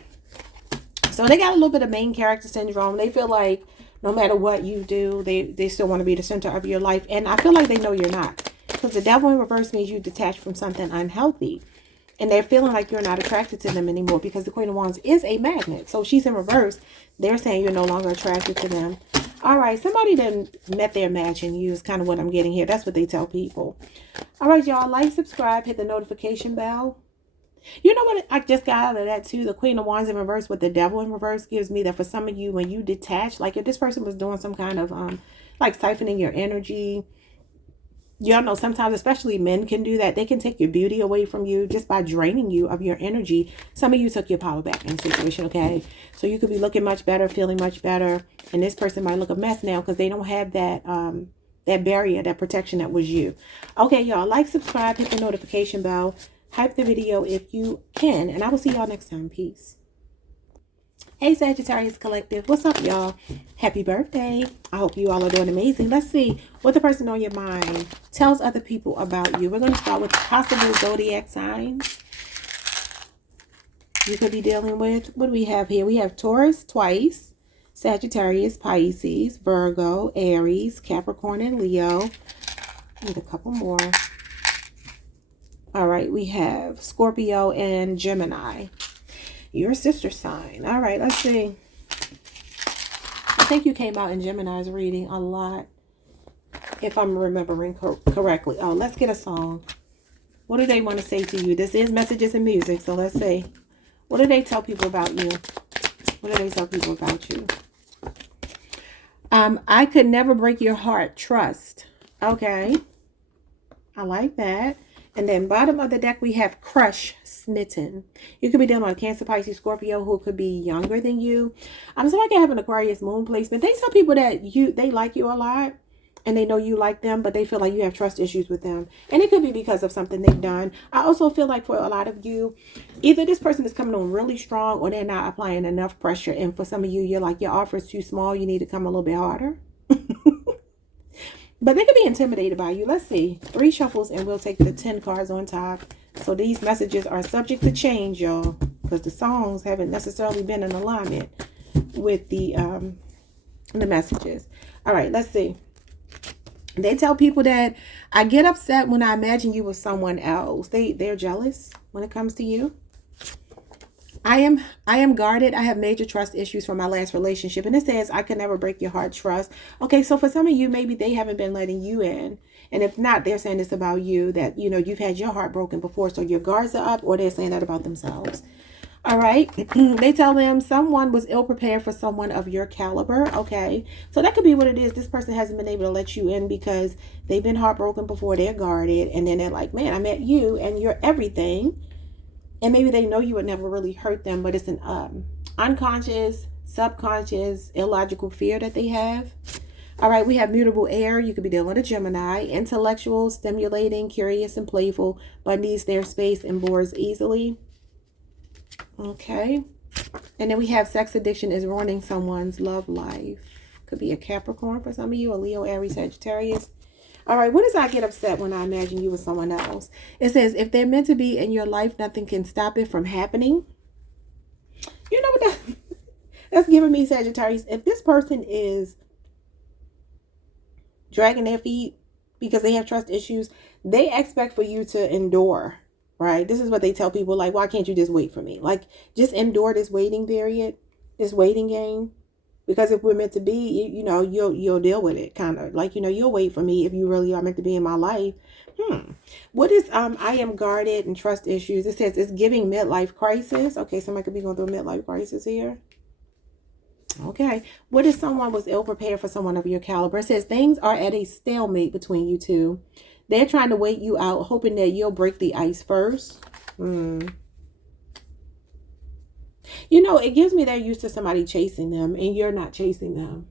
So they got a little bit of main character syndrome. They feel like no matter what you do, they still want to be the center of your life. And I feel like they know you're not. Because the Devil in reverse means you detach from something unhealthy. And they're feeling like you're not attracted to them anymore, because the Queen of Wands is a magnet. So she's in reverse. They're saying you're no longer attracted to them. All right. Somebody done met their match in you is kind of what I'm getting here. That's what they tell people. All right, y'all. Like, subscribe, hit the notification bell. You know what I just got out of that too? The Queen of Wands in reverse with the Devil in reverse gives me that for some of you, when you detach, like if this person was doing some kind of like siphoning your energy. Y'all know sometimes, especially men can do that. They can take your beauty away from you just by draining you of your energy. Some of you took your power back in the situation, okay? So you could be looking much better, feeling much better. And this person might look a mess now because they don't have that that barrier, that protection that was you. Okay, y'all. Like, subscribe, hit the notification bell. Hype the video if you can. And I will see y'all next time. Peace. Hey, Sagittarius Collective. What's up, y'all? Happy birthday. I hope you all are doing amazing. Let's see what the person on your mind tells other people about you. We're going to start with possible zodiac signs you could be dealing with. What do we have here? We have Taurus twice, Sagittarius, Pisces, Virgo, Aries, Capricorn, and Leo. Need a couple more. All right, we have Scorpio and Gemini. Your sister sign. All right, let's see. I think you came out in Gemini's reading a lot, if I'm remembering correctly. Oh, let's get a song. What do they want to say to you? This is messages and music, so let's see. What do they tell people about you? What do they tell people about you? I could never break your heart. Trust. Okay. I like that. And then bottom of the deck, we have Crush, Smitten. You could be dealing with Cancer, Pisces, Scorpio, who could be younger than you. So I can have an Aquarius moon placement. They tell people that they like you a lot and they know you like them, but they feel like you have trust issues with them. And it could be because of something they've done. I also feel like for a lot of you, either this person is coming on really strong or they're not applying enough pressure. And for some of you, you're like, your offer is too small. You need to come a little bit harder. But they could be intimidated by you. Let's see. 3 shuffles and we'll take the 10 cards on top. So these messages are subject to change, y'all. Because the songs haven't necessarily been in alignment with the The messages. All right, let's see. They tell people that I get upset when I imagine you with someone else. They're jealous when it comes to you. I am guarded. I have major trust issues from my last relationship. And it says I could never break your heart trust. Okay, so for some of you, maybe they haven't been letting you in. And if not, they're saying this about you, that, you know, you've had your heart broken before. So your guards are up, or they're saying that about themselves. All right. They tell them someone was ill prepared for someone of your caliber. Okay. So that could be what it is. This person hasn't been able to let you in because they've been heartbroken before. They're guarded. And then they're like, man, I met you and you're everything. And maybe they know you would never really hurt them, but it's an unconscious, subconscious, illogical fear that they have. All right, we have mutable air. You could be dealing with a Gemini. Intellectual, stimulating, curious, and playful, but needs their space and bores easily. Okay. And then we have sex addiction is ruining someone's love life. Could be a Capricorn for some of you, a Leo, Aries, Sagittarius. All right, what does I get upset when I imagine you with someone else? It says, if they're meant to be in your life, nothing can stop it from happening. You know what that's giving me, Sagittarius? If this person is dragging their feet because they have trust issues, they expect for you to endure, right? This is what they tell people, like, why can't you just wait for me? Like, just endure this waiting period, this waiting game. Because if we're meant to be, you know, you'll deal with it, kind of like, you know, you'll wait for me if you really are meant to be in my life. What is I am guarded and trust issues? It says it's giving midlife crisis. Okay, somebody could be going through a midlife crisis here. Okay, what if someone was ill prepared for someone of your caliber? It says things are at a stalemate between you two. They're trying to wait you out, hoping that you'll break the ice first. You know, it gives me they're used to somebody chasing them and you're not chasing them.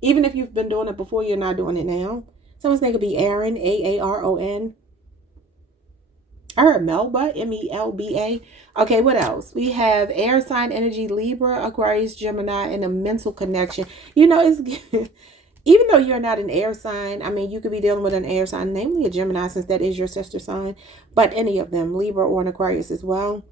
Even if you've been doing it before, you're not doing it now. Someone's name could be Aaron, Aaron. I heard Melba, Melba. Okay, what else? We have air sign energy, Libra, Aquarius, Gemini, and a mental connection. You know, it's even though you're not an air sign, I mean, you could be dealing with an air sign, namely a Gemini, since that is your sister sign. But any of them, Libra or an Aquarius as well.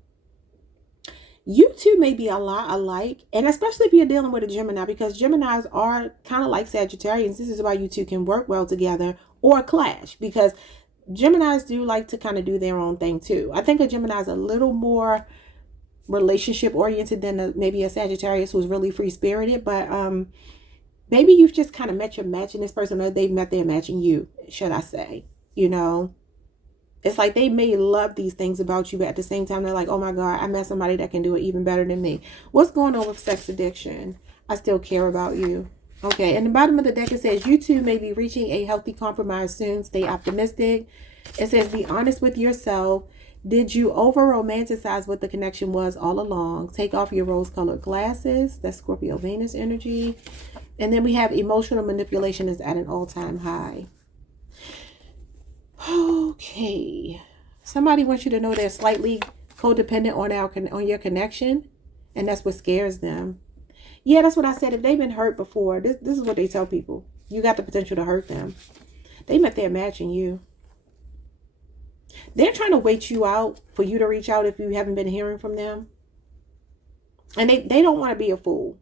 You two may be a lot alike, and especially if you're dealing with a Gemini, because Geminis are kind of like Sagittarians. This is why you two can work well together or clash, because Geminis do like to kind of do their own thing too. I think a Gemini is a little more relationship oriented than maybe a Sagittarius who's really free spirited, but maybe you've just kind of met your match in this person, or they've met their match in you, should I say, you know. It's like they may love these things about you, but at the same time, they're like, oh my God, I met somebody that can do it even better than me. What's going on with sex addiction? I still care about you. Okay, and the bottom of the deck, it says, you two may be reaching a healthy compromise soon. Stay optimistic. It says, be honest with yourself. Did you over-romanticize what the connection was all along? Take off your rose-colored glasses. That's Scorpio Venus energy. And then we have emotional manipulation is at an all-time high. Okay, somebody wants you to know they're slightly codependent on your connection, and that's what scares them. Yeah, that's what I said. If they've been hurt before, this is what they tell people. You got the potential to hurt them. They met their match in you. They're trying to wait you out for you to reach out if you haven't been hearing from them. And they don't want to be a fool.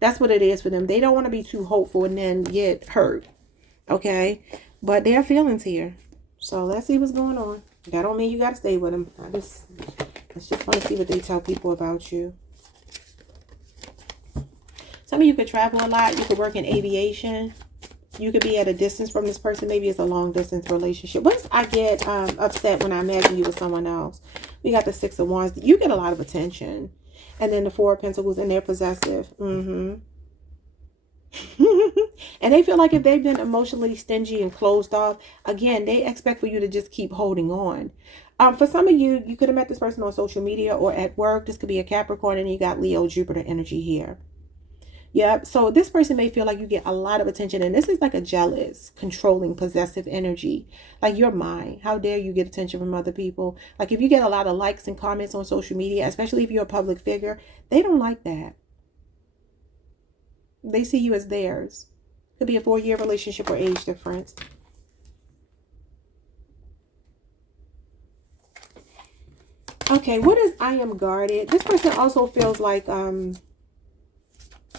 That's what it is for them. They don't want to be too hopeful and then get hurt. Okay, but there are feelings here. So let's see what's going on. That don't mean you got to stay with them. I just want to see what they tell people about you. Some of you could travel a lot. You could work in aviation. You could be at a distance from this person. Maybe it's a long distance relationship. Once I get upset when I imagine you with someone else. We got the Six of Wands. You get a lot of attention. And then the Four of Pentacles, and they're possessive. And they feel like if they've been emotionally stingy and closed off, again, they expect for you to just keep holding on. For some of you, you could have met this person on social media or at work. This could be a Capricorn, and you got Leo, Jupiter energy here. Yep. So this person may feel like you get a lot of attention, and this is like a jealous, controlling, possessive energy. Like, you're mine. How dare you get attention from other people? Like, if you get a lot of likes and comments on social media, especially if you're a public figure, they don't like that. They see you as theirs. Could be a 4-year relationship or age difference. Okay, what is I am guarded? This person also feels like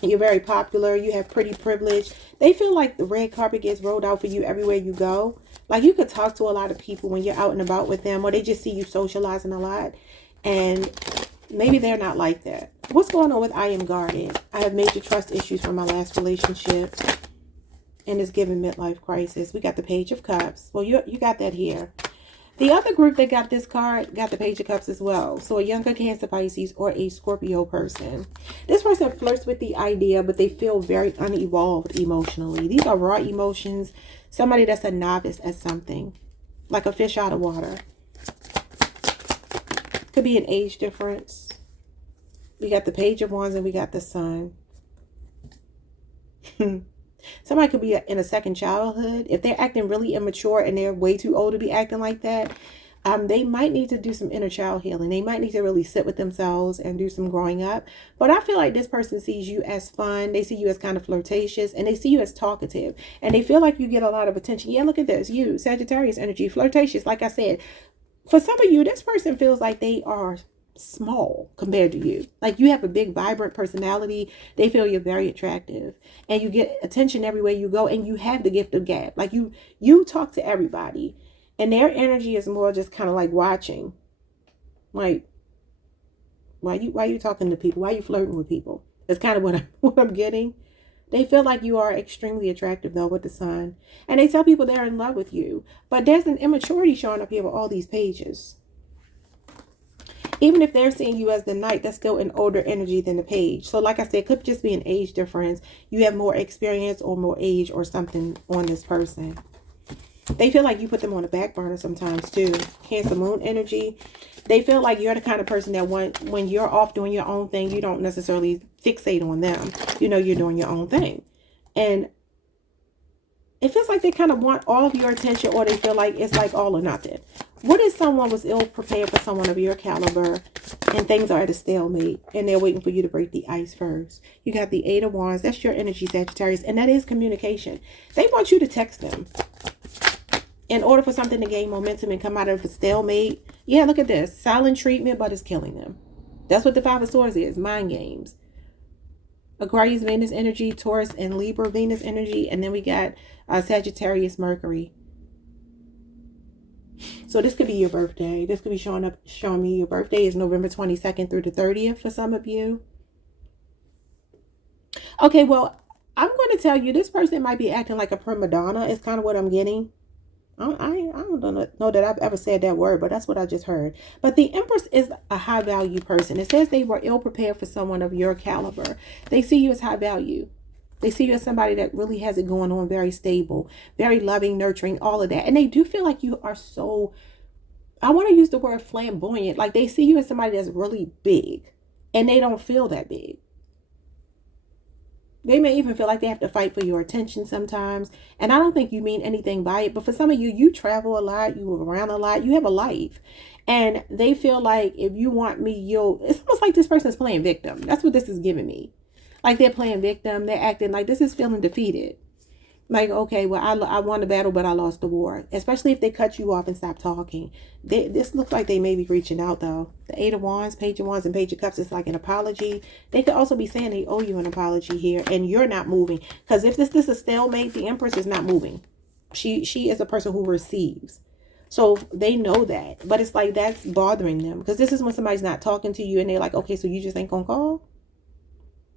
You're very popular. You have pretty privilege. They feel like the red carpet gets rolled out for you everywhere you go. Like you could talk to a lot of people when you're out and about with them, or they just see you socializing a lot. And maybe they're not like that. What's going on with I am guarded? I have major trust issues from my last relationship. And it's giving midlife crisis. We got the Page of Cups. Well, you got that here. The other group that got this card got the Page of Cups as well. So a younger Cancer, Pisces, or a Scorpio person. This person flirts with the idea, but they feel very unevolved emotionally. These are raw emotions. Somebody that's a novice at something. Like a fish out of water. Could be an age difference. We got the Page of Wands and we got the Sun. Somebody could be in a second childhood. If they're acting really immature and they're way too old to be acting like that, they might need to do some inner child healing. They might need to really sit with themselves and do some growing up. But I feel like this person sees you as fun. They see you as kind of flirtatious, and they see you as talkative. And they feel like you get a lot of attention. Yeah, look at this. You, Sagittarius energy, flirtatious. Like I said, for some of you, this person feels like they are small compared to you. Like you have a big vibrant personality. They feel you're very attractive and you get attention everywhere you go, and you have the gift of gab. Like you talk to everybody, and their energy is more just kind of like watching. Like why you talking to people? Why you flirting with people? That's kind of what I'm getting. They feel like you are extremely attractive though with the Sun, and they tell people they're in love with you, but there's an immaturity showing up here with all these pages. Even if they're seeing you as the Knight, that's still an older energy than the Page. So like I said, it could just be an age difference. You have more experience or more age or something on this person. They feel like you put them on the back burner sometimes too. Cancer Moon energy. They feel like you're the kind of person that when you're off doing your own thing, you don't necessarily fixate on them. You know you're doing your own thing. And it feels like they kind of want all of your attention, or they feel like it's like all or nothing. What if someone was ill prepared for someone of your caliber and things are at a stalemate and they're waiting for you to break the ice first? You got the Eight of Wands. That's your energy, Sagittarius. And that is communication. They want you to text them in order for something to gain momentum and come out of a stalemate. Yeah, look at this. Silent treatment, but it's killing them. That's what the Five of Swords is. Mind games. Aquarius, Venus energy, Taurus, and Libra, Venus energy. And then we got Sagittarius, Mercury. So this could be your birthday. This could be showing me your birthday is November 22nd through the 30th for some of you. Okay, well, I'm going to tell you this person might be acting like a prima donna. It's kind of what I'm getting. I don't know that I've ever said that word, but that's what I just heard. But the Empress is a high value person. It says they were ill prepared for someone of your caliber. They see you as high value. They see you as somebody that really has it going on, very stable, very loving, nurturing, all of that. And they do feel like you are so, I want to use the word flamboyant. Like they see you as somebody that's really big, and they don't feel that big. They may even feel like they have to fight for your attention sometimes. And I don't think you mean anything by it. But for some of you, you travel a lot, you move around a lot, you have a life. And they feel like if you want me, it's almost like this person is playing victim. That's what this is giving me. Like they're playing victim. They're acting like this is feeling defeated. Like, okay, well, I won the battle, but I lost the war. Especially if they cut you off and stop talking. This looks like they may be reaching out, though. The Eight of Wands, Page of Wands, and Page of Cups is like an apology. They could also be saying they owe you an apology here, and you're not moving. Because if this is a stalemate, the Empress is not moving. She is a person who receives. So they know that. But it's like that's bothering them. Because this is when somebody's not talking to you, and they're like, okay, so you just ain't going to call?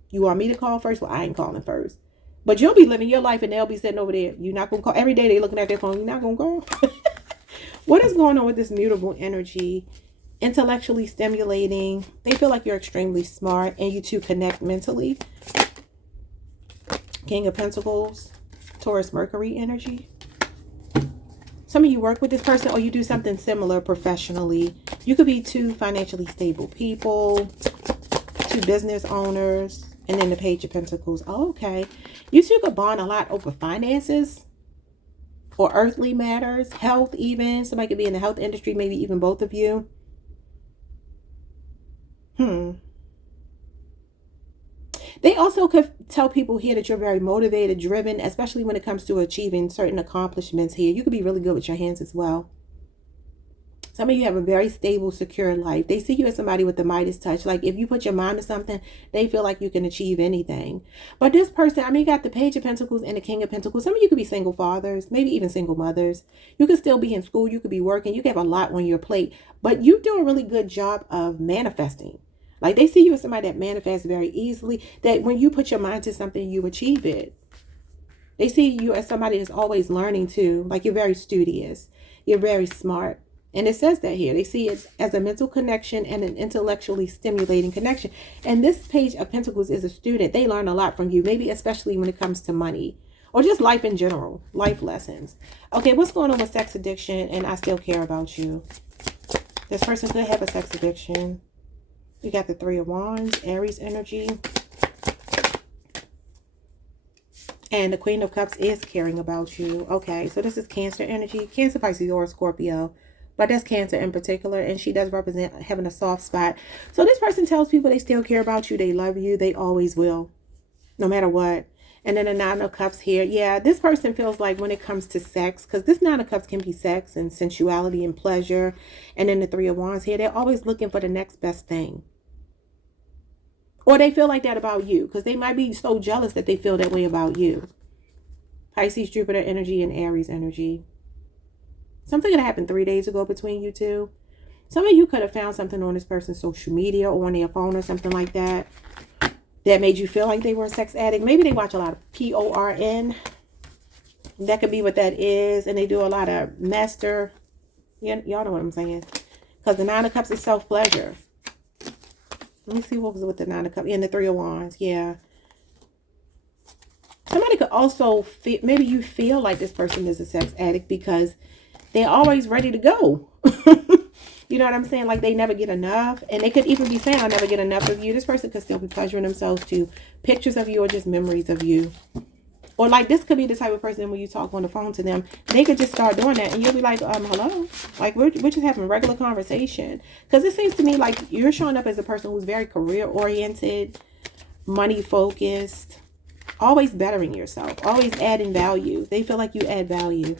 You want me to call first? Well, I ain't calling first. But you'll be living your life and they'll be sitting over there. You're not going to call. Every day they're looking at their phone. You're not going to call. What is going on with this mutable energy? Intellectually stimulating. They feel like you're extremely smart and you two connect mentally. King of Pentacles. Taurus, Mercury energy. Some of you work with this person or you do something similar professionally. You could be two financially stable people. Two business owners. And then the Page of Pentacles. Oh, okay. You two could bond a lot over finances or earthly matters, health even. Somebody could be in the health industry, maybe even both of you. They also could tell people here that you're very motivated, driven, especially when it comes to achieving certain accomplishments here. You could be really good with your hands as well. Some of you have a very stable, secure life. They see you as somebody with the Midas touch. Like if you put your mind to something, they feel like you can achieve anything. But this person, I mean, you got the Page of Pentacles and the King of Pentacles. Some of you could be single fathers, maybe even single mothers. You could still be in school. You could be working. You could have a lot on your plate. But you do a really good job of manifesting. Like they see you as somebody that manifests very easily. That when you put your mind to something, you achieve it. They see you as somebody that's always learning too. Like you're very studious. You're very smart. And it says that here. They see it as a mental connection and an intellectually stimulating connection. And this Page of Pentacles is a student. They learn a lot from you, maybe especially when it comes to money or just life in general, life lessons. Okay, what's going on with sex addiction and I still care about you? This person could have a sex addiction. You got the Three of Wands, Aries energy. And the Queen of Cups is caring about you. Okay, so this is Cancer energy. Cancer, Pisces, or Scorpio. But that's Cancer in particular. And she does represent having a soft spot. So this person tells people they still care about you. They love you. They always will. No matter what. And then the Nine of Cups here. Yeah, this person feels like when it comes to sex. Because this Nine of Cups can be sex and sensuality and pleasure. And then the Three of Wands here. They're always looking for the next best thing. Or they feel like that about you. Because they might be so jealous that they feel that way about you. Pisces, Jupiter energy, and Aries energy. Something that happened 3 days ago between you two. Some of you could have found something on this person's social media or on their phone or something like that. That made you feel like they were a sex addict. Maybe they watch a lot of PORN. That could be what that is. And they do a lot of master. Y'all know what I'm saying. Because the Nine of Cups is self-pleasure. Let me see what was with the Nine of Cups. And the Three of Wands. Yeah. Somebody could also feel, maybe you feel like this person is a sex addict because they're always ready to go. You know what I'm saying? Like they never get enough. And they could even be saying, I'll never get enough of you. This person could still be pleasuring themselves to pictures of you or just memories of you. Or like this could be the type of person when you talk on the phone to them, they could just start doing that. And you'll be like, hello? Like we're just having regular conversation. Because it seems to me like you're showing up as a person who's very career oriented, money focused, always bettering yourself, always adding value. They feel like you add value.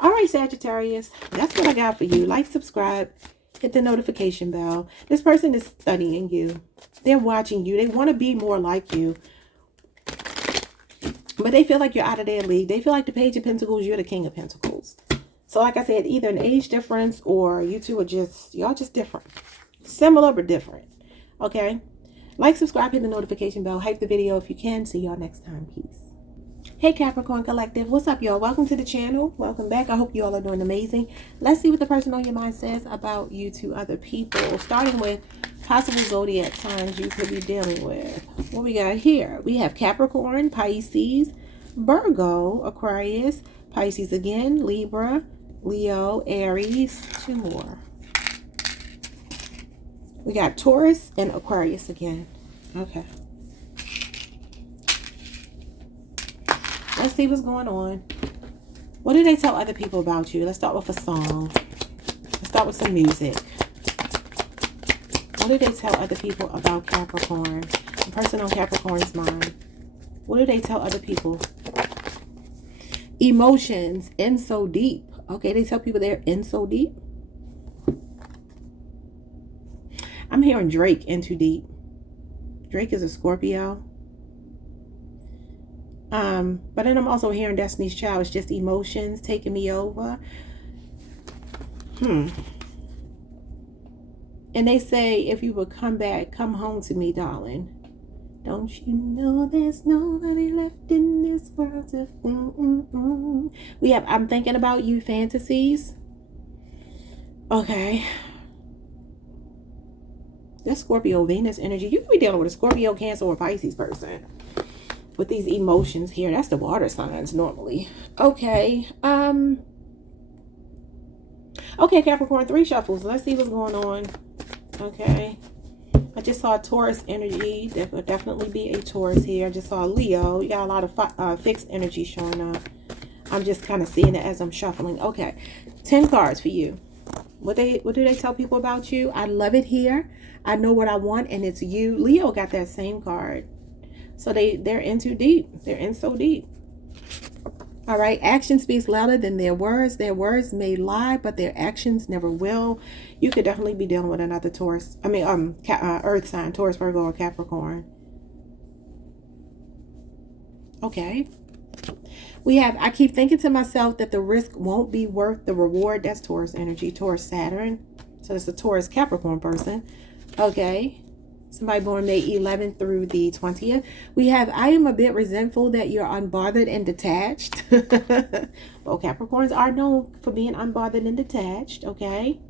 All right, Sagittarius, that's what I got for you. Like, subscribe, hit the notification bell. This person is studying you. They're watching you. They want to be more like you. But they feel like you're out of their league. They feel like the Page of Pentacles, you're the King of Pentacles. So like I said, either an age difference or you two are just, y'all just different. Similar but different. Okay? Like, subscribe, hit the notification bell. Hype the video if you can. See y'all next time. Peace. Hey Capricorn Collective, what's up y'all? Welcome to the channel. Welcome back. I hope you all are doing amazing. Let's see what the person on your mind says about you to other people. Starting with possible zodiac signs you could be dealing with. What we got here? We have Capricorn, Pisces, Virgo, Aquarius, Pisces again, Libra, Leo, Aries, two more. We got Taurus and Aquarius again. Okay. Let's see what's going on. What do they tell other people about you? Let's start with a song. Let's start with some music. What do they tell other people about Capricorn? The person on Capricorn's mind. What do they tell other people? Emotions, in so deep. Okay, they tell people they're in so deep. I'm hearing Drake, in too deep. Drake is a Scorpio. But then I'm also hearing Destiny's Child. It's just emotions taking me over. And they say, if you would come back, come home to me, darling. Don't you know there's nobody left in this world to... We have I'm Thinking About You fantasies. Okay. That's Scorpio, Venus energy. You could be dealing with a Scorpio, Cancer, or Pisces person. With these emotions here. That's the water signs normally. Okay. Okay, Capricorn, 3 shuffles. Let's see what's going on. Okay. I just saw Taurus energy. There could definitely be a Taurus here. I just saw Leo. You got a lot of fixed energy showing up. I'm just kind of seeing it as I'm shuffling. Okay. 10 cards for you. What do they tell people about you? I love it here. I know what I want, and it's you. Leo got that same card. So they're in too deep. They're in so deep. All right, action speaks louder than their words. Their words may lie, but their actions never will. You could definitely be dealing with another Taurus. Earth sign, Taurus, Virgo, or Capricorn. Okay. We have, I keep thinking to myself that the risk won't be worth the reward. That's Taurus energy, Taurus, Saturn. So it's a Taurus, Capricorn person. Okay. Somebody born May 11th through the 20th. We have, I am a bit resentful that you're unbothered and detached. Well, Capricorns are known for being unbothered and detached. Okay.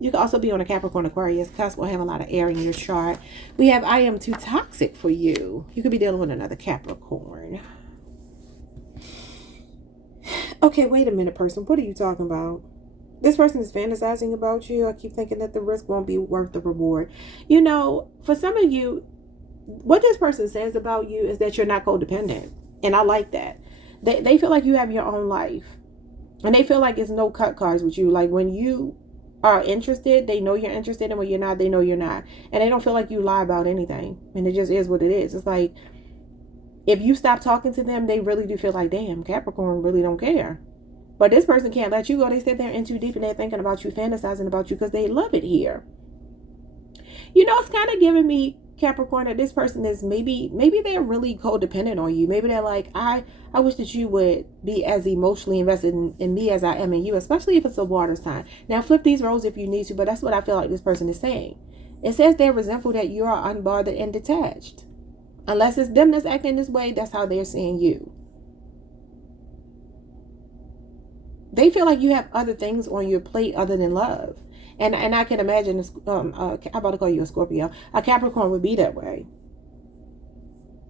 You could also be on a Capricorn, Aquarius cusp, or have a lot of air in your chart. We have, I am too toxic for you. You could be dealing with another Capricorn. Okay, wait a minute, person. What are you talking about? This person is fantasizing about you. I keep thinking that the risk won't be worth the reward. You know, for some of you, what this person says about you is that you're not codependent. And I like that. They feel like you have your own life. And they feel like it's no cut cards with you. Like when you are interested, they know you're interested. And when you're not, they know you're not. And they don't feel like you lie about anything. And it just is what it is. It's like, if you stop talking to them, they really do feel like, damn, Capricorn really don't care. But this person can't let you go. They sit there in too deep and they're thinking about you, fantasizing about you because they love it here. You know, it's kind of giving me, Capricorn, that this person is maybe they're really codependent on you. Maybe they're like, I wish that you would be as emotionally invested in me as I am in you, especially if it's a water sign. Now, flip these roles if you need to, but that's what I feel like this person is saying. It says they're resentful that you are unbothered and detached. Unless it's them that's acting this way, that's how they're seeing you. They feel like you have other things on your plate other than love. And I can imagine, I'm about to call you a Scorpio. A Capricorn would be that way.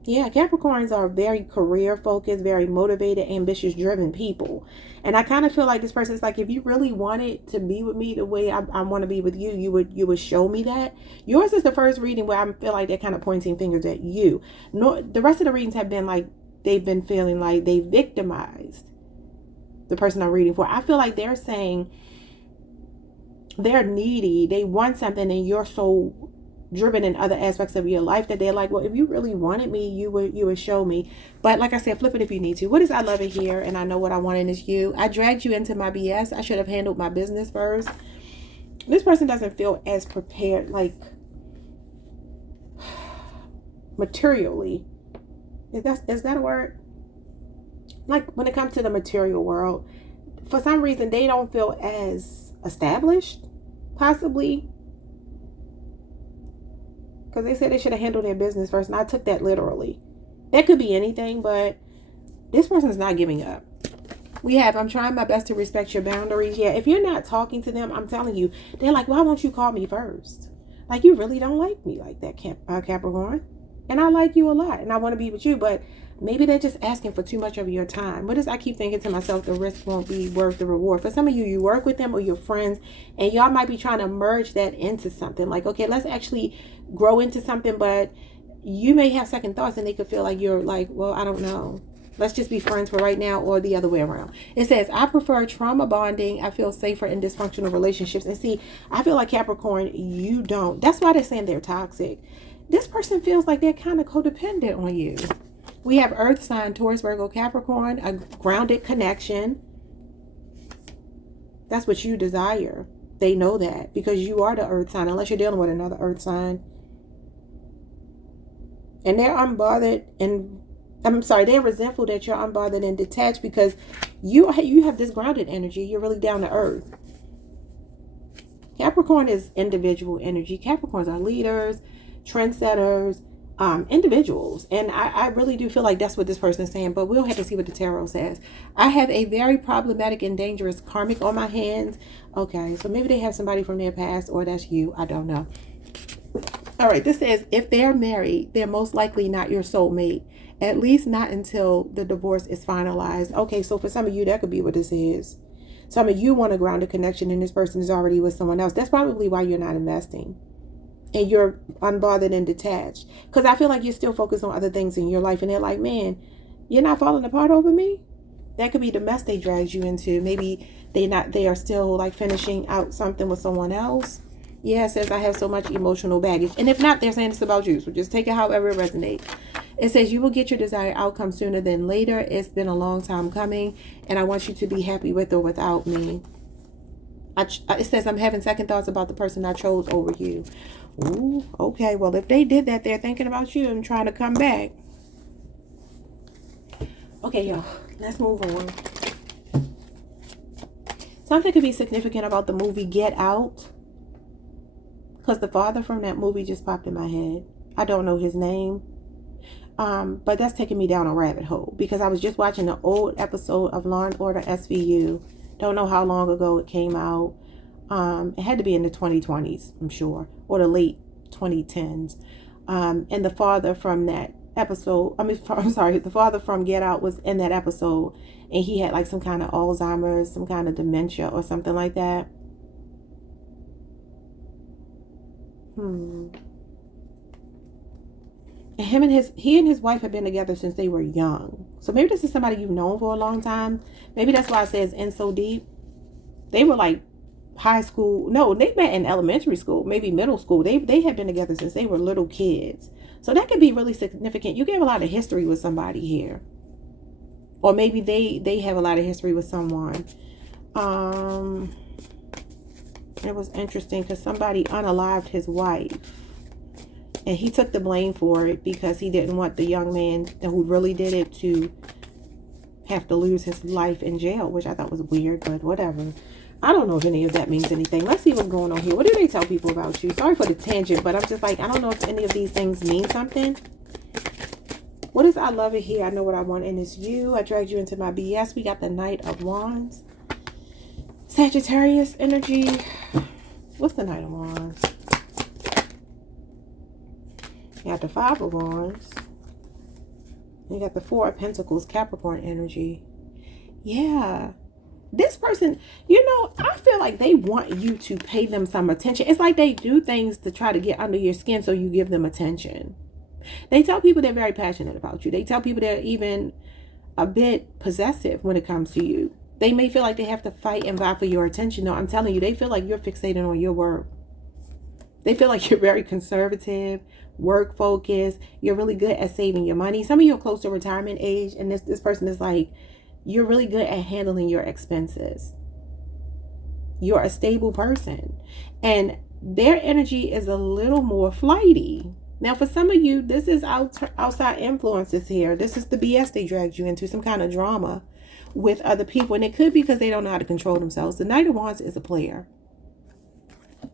Yeah, Capricorns are very career focused, very motivated, ambitious, driven people. And I kind of feel like this person is like, if you really wanted to be with me the way I want to be with you, you would show me that. Yours is the first reading where I feel like they're kind of pointing fingers at you. No, the rest of the readings have been like, they've been feeling like they victimized the person I'm reading for. I feel like they're saying they're needy. They want something and you're so driven in other aspects of your life that they're like, well, if you really wanted me, you would show me. But like I said, flip it if you need to. What is I love it here and I know what I want and it's you. I dragged you into my BS. I should have handled my business first. This person doesn't feel as prepared, like materially. Is that a word? Like when it comes to the material world, for some reason they don't feel as established, possibly because they said they should have handled their business first, and I took that literally. That could be anything, but this person's not giving up. We have, I'm trying my best to respect your boundaries. Yeah, if you're not talking to them, I'm telling you, they're like, why won't you call me first? Like, you really don't like me like that, Capricorn. And I like you a lot, and I want to be with you, but maybe they're just asking for too much of your time. What is, I keep thinking to myself, the risk won't be worth the reward. For some of you, you work with them or your friends, and y'all might be trying to merge that into something. Like, okay, let's actually grow into something, but you may have second thoughts, and they could feel like you're like, well, I don't know. Let's just be friends for right now, or the other way around. It says, I prefer trauma bonding. I feel safer in dysfunctional relationships. And see, I feel like Capricorn, you don't. That's why they're saying they're toxic. This person feels like they're kind of codependent on you. We have Earth sign, Taurus, Virgo, Capricorn, a grounded connection. That's what you desire. They know that because you are the Earth sign, unless you're dealing with another Earth sign. And they're unbothered and, they're resentful that you're unbothered and detached because you have this grounded energy. You're really down to earth. Capricorn is individual energy. Capricorns are leaders, trendsetters, individuals. And I really do feel like that's what this person is saying, but we'll have to see what the tarot says. I have a very problematic and dangerous karmic on my hands. Okay, so maybe they have somebody from their past, or that's you. I don't know. All right, this says, if they're married, they're most likely not your soulmate. At least not until the divorce is finalized. Okay, so for some of you, that could be what this is. Some of you want a grounded connection and this person is already with someone else. That's probably why you're not investing. And you're unbothered and detached. Because I feel like you're still focused on other things in your life. And they're like, man, you're not falling apart over me? That could be the mess they dragged you into. Maybe they are still like finishing out something with someone else. Yeah, it says I have so much emotional baggage. And if not, they're saying it's about you. So just take it however it resonates. It says you will get your desired outcome sooner than later. It's been a long time coming, and I want you to be happy with or without me. It says I'm having second thoughts about the person I chose over you. Ooh, okay. Well, if they did that, they're thinking about you and trying to come back. Okay, y'all. Let's move on. Something could be significant about the movie Get Out. Because the father from that movie just popped in my head. I don't know his name. But that's taking me down a rabbit hole. Because I was just watching an old episode of Law & Order SVU. Don't know how long ago it came out. It had to be in the 2020s, I'm sure. Or the late 2010s. And the father from that episode, the father from Get Out was in that episode. And he had like some kind of Alzheimer's, some kind of dementia or something like that. And he and his wife have been together since they were young. So maybe this is somebody you've known for a long time. Maybe that's why it says in so deep. They were like high school. No, they met in elementary school, maybe middle school. They have been together since they were little kids. So that could be really significant. You have a lot of history with somebody here. Or maybe they have a lot of history with someone. It was interesting because somebody unalived his wife. And he took the blame for it because he didn't want the young man who really did it to have to lose his life in jail, which I thought was weird, but whatever. I don't know if any of that means anything. Let's see what's going on here. What do they tell people about you? Sorry for the tangent, but I'm just like, I don't know if any of these things mean something. What is I love it here? I know what I want, and it's you. I dragged you into my BS. We got the Knight of Wands. Sagittarius energy. What's the Knight of Wands? You got the Five of Wands. You got the Four of Pentacles, Capricorn energy. Yeah. This person, you know, I feel like they want you to pay them some attention. It's like they do things to try to get under your skin so you give them attention. They tell people they're very passionate about you. They tell people they're even a bit possessive when it comes to you. They may feel like they have to fight and vie for your attention. No, I'm telling you, they feel like you're fixated on your work. They feel like you're very conservative, work focused. You're really good at saving your money. Some of you are close to retirement age, and this person is like, you're really good at handling your expenses. You're a stable person. And their energy is a little more flighty. Now, for some of you, this is outside influences here. This is the BS they dragged you into, some kind of drama with other people. And it could be because they don't know how to control themselves. The Knight of Wands is a player.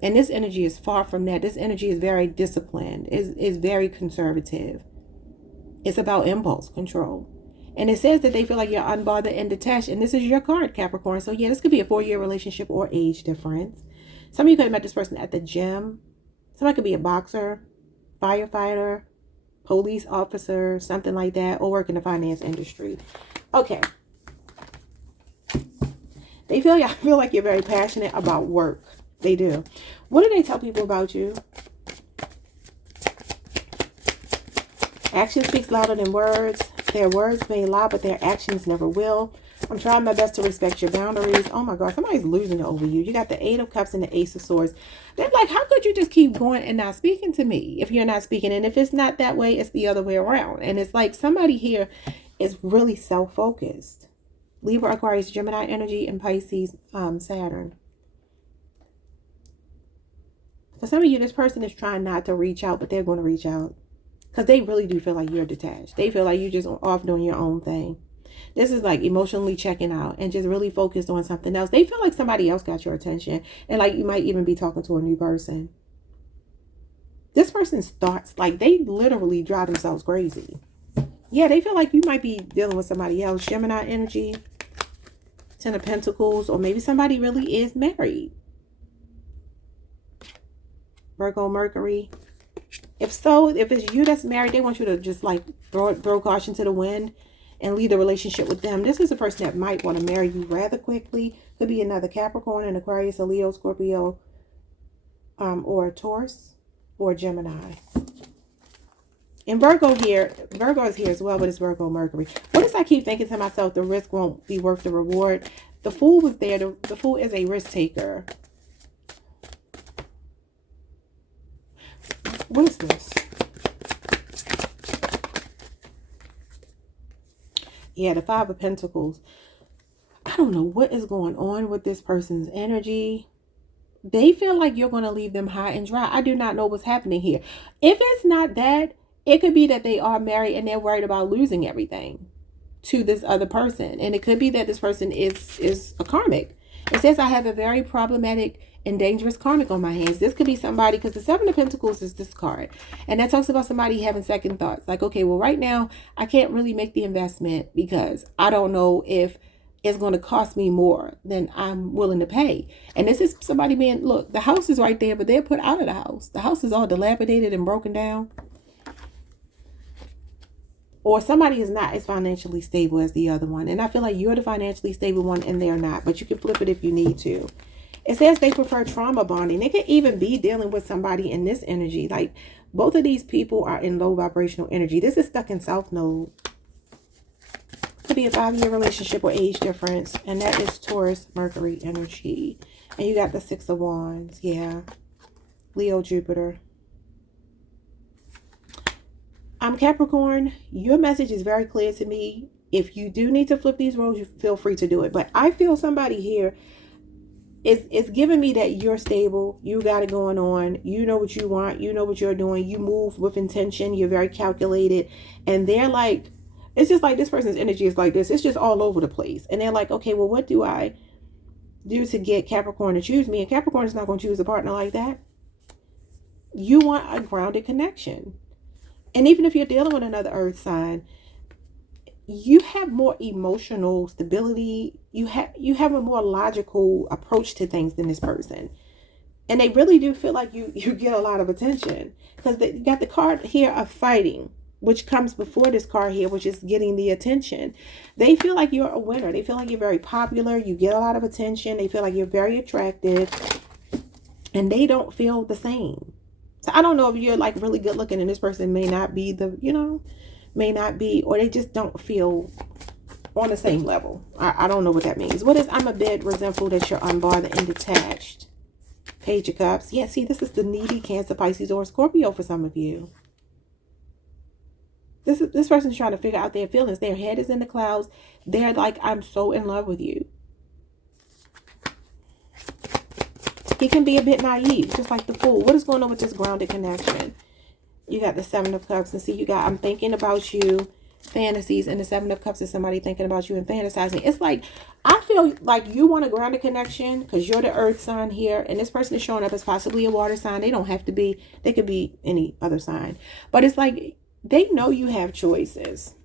And this energy is far from that. This energy is very disciplined. Is very conservative. It's about impulse control. And it says that they feel like you're unbothered and detached. And this is your card, Capricorn. So yeah, this could be a 4-year relationship or age difference. Some of you could have met this person at the gym. Somebody could be a boxer, firefighter, police officer, something like that, or work in the finance industry. Okay. They feel like you're very passionate about work. They do. What do they tell people about you? Action speaks louder than words. Their words may lie, but their actions never will. I'm trying my best to respect your boundaries. Oh my God, somebody's losing it over you. You got the Eight of Cups and the Ace of Swords. They're like, how could you just keep going and not speaking to me if you're not speaking? And if it's not that way, it's the other way around. And it's like somebody here is really self-focused. Libra, Aquarius, Gemini energy, and Pisces, Saturn. For some of you, this person is trying not to reach out, but they're going to reach out. Because they really do feel like you're detached. They feel like you're just off doing your own thing. This is like emotionally checking out and just really focused on something else. They feel like somebody else got your attention. And like you might even be talking to a new person. This person's thoughts, like they literally drive themselves crazy. Yeah, they feel like you might be dealing with somebody else. Gemini energy, Ten of Pentacles, or maybe somebody really is married. Virgo, Mercury. If so, if it's you that's married, they want you to just like throw caution to the wind and leave the relationship with them. This is a person that might want to marry you rather quickly. Could be another Capricorn, an Aquarius, a Leo, Scorpio, or a Taurus, or Gemini. And Virgo is here as well, but it's Virgo, Mercury. What does I keep thinking to myself? The risk won't be worth the reward. The Fool was there. The Fool is a risk taker. What is this? Yeah, the Five of Pentacles. I don't know what is going on with this person's energy. They feel like you're going to leave them high and dry. I do not know what's happening here. If it's not that, it could be that they are married and they're worried about losing everything to this other person. And it could be that this person is a karmic. It says I have a very problematic and dangerous karmic on my hands. This could be somebody, because the Seven of Pentacles is this card. And that talks about somebody having second thoughts. Like, okay, well, right now, I can't really make the investment because I don't know if it's going to cost me more than I'm willing to pay. And this is somebody being, look, the house is right there, but they're put out of the house. The house is all dilapidated and broken down. Or somebody is not as financially stable as the other one. And I feel like you're the financially stable one and they're not. But you can flip it if you need to. It says they prefer trauma bonding. They could even be dealing with somebody in this energy. Like, both of these people are in low vibrational energy. This is stuck in South Node. Could be a 5-year relationship or age difference. And that is Taurus, Mercury energy. And you got the Six of Wands. Yeah. Leo, Jupiter. Capricorn, your message is very clear to me. If you do need to flip these roles, you feel free to do it. But I feel somebody here is giving me that you're stable. You got it going on. You know what you want. You know what you're doing. You move with intention. You're very calculated. And they're like, it's just like this person's energy is like this. It's just all over the place. And they're like, okay, well, what do I do to get Capricorn to choose me? And Capricorn is not going to choose a partner like that. You want a grounded connection. And even if you're dealing with another earth sign, you have more emotional stability. You have a more logical approach to things than this person. And they really do feel like you get a lot of attention. Because you got the card here of fighting, which comes before this card here, which is getting the attention. They feel like you're a winner. They feel like you're very popular. You get a lot of attention. They feel like you're very attractive. And they don't feel the same. So I don't know if you're like really good looking and this person may not be may not be, or they just don't feel on the same level. I don't know what that means. What is I'm a bit resentful that you're unbothered and detached? Page of Cups. Yeah, see, this is the needy Cancer, Pisces, or Scorpio for some of you. This person's trying to figure out their feelings. Their head is in the clouds. They're like, I'm so in love with you. He can be a bit naive, just like the Fool. What is going on with this grounded connection? You got the Seven of Cups. And see, you got, I'm thinking about you, fantasies. And the Seven of Cups is somebody thinking about you and fantasizing. It's like, I feel like you want a grounded connection because you're the earth sign here. And this person is showing up as possibly a water sign. They don't have to be. They could be any other sign. But it's like, they know you have choices.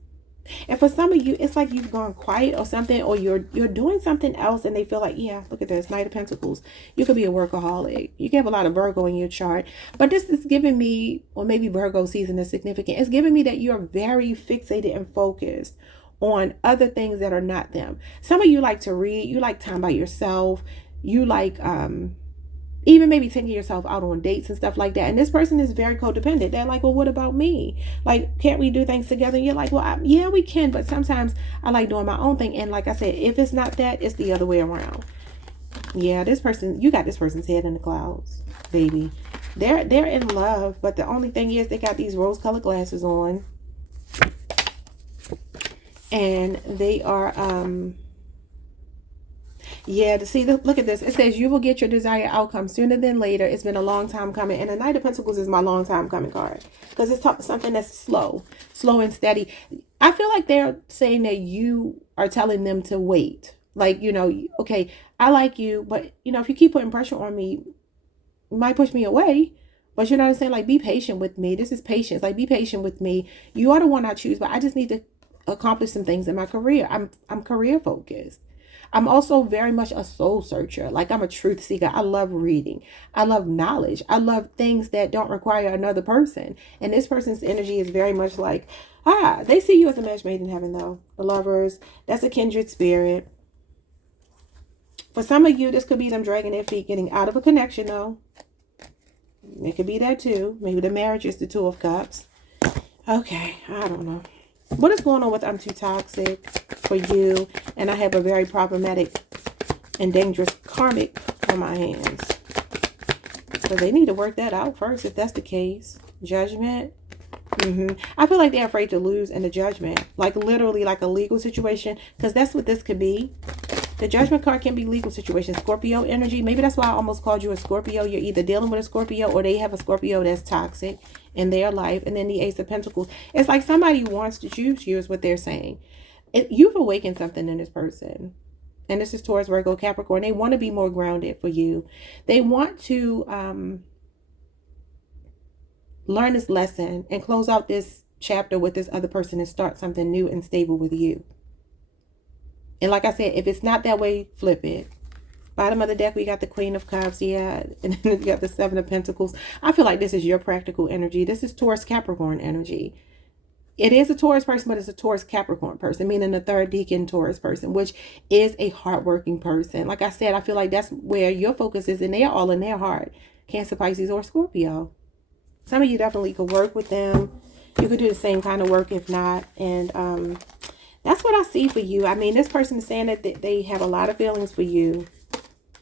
And for some of you, it's like you've gone quiet or something, or you're doing something else and they feel like, yeah, look at this, Knight of Pentacles. You could be a workaholic. You can have a lot of Virgo in your chart. But this is giving me, or maybe Virgo season is significant. It's giving me that you're very fixated and focused on other things that are not them. Some of you like to read. You like time by yourself. You like even maybe taking yourself out on dates and stuff like that. And this person is very codependent. They're like, well, what about me? Like, can't we do things together? And you're like, well, yeah, we can. But sometimes I like doing my own thing. And like I said, if it's not that, it's the other way around. Yeah, this person, you got this person's head in the clouds, baby. They're in love. But the only thing is they got these rose-colored glasses on. And they are... yeah, to see, look at this. It says you will get your desired outcome sooner than later. It's been a long time coming. And the Knight of Pentacles is my long time coming card. Because it's something that's slow and steady. I feel like they're saying that you are telling them to wait. Like, you know, okay, I like you. But, you know, if you keep putting pressure on me, you might push me away. But you know what I'm saying? Like, be patient with me. This is patience. Like, be patient with me. You are the one I choose. But I just need to accomplish some things in my career. I'm career focused. I'm also very much a soul searcher. Like, I'm a truth seeker. I love reading. I love knowledge. I love things that don't require another person. And this person's energy is very much like, they see you as a match made in heaven, though. The Lovers, that's a kindred spirit. For some of you, this could be them dragging their feet, getting out of a connection, though. It could be that, too. Maybe the marriage is the Two of Cups. Okay, I don't know. What is going on with I'm too toxic for you? And I have a very problematic and dangerous karmic on my hands. So they need to work that out first if that's the case. Judgment. I feel like they're afraid to lose in the judgment. Like literally like a legal situation. Because that's what this could be. The judgment card can be legal situation. Scorpio energy. Maybe that's why I almost called you a Scorpio. You're either dealing with a Scorpio or they have a Scorpio that's toxic in their life. And then the Ace of Pentacles. It's like somebody wants to choose you is what they're saying. You've awakened something in this person. And this is Taurus, Virgo, Capricorn. They want to be more grounded for you. They want to learn this lesson and close out this chapter with this other person and start something new and stable with you. And like I said, if it's not that way, flip it. Bottom of the deck, we got the Queen of Cups. Yeah. And then we got the Seven of Pentacles. I feel like this is your practical energy. This is Taurus, Capricorn energy. It is a Taurus person, but it's a Taurus, Capricorn person, meaning the third decan Taurus person, which is a hardworking person. Like I said, I feel like that's where your focus is, and they are all in their heart. Cancer, Pisces, or Scorpio. Some of you definitely could work with them. You could do the same kind of work if not. And that's what I see for you. I mean, this person is saying that they have a lot of feelings for you.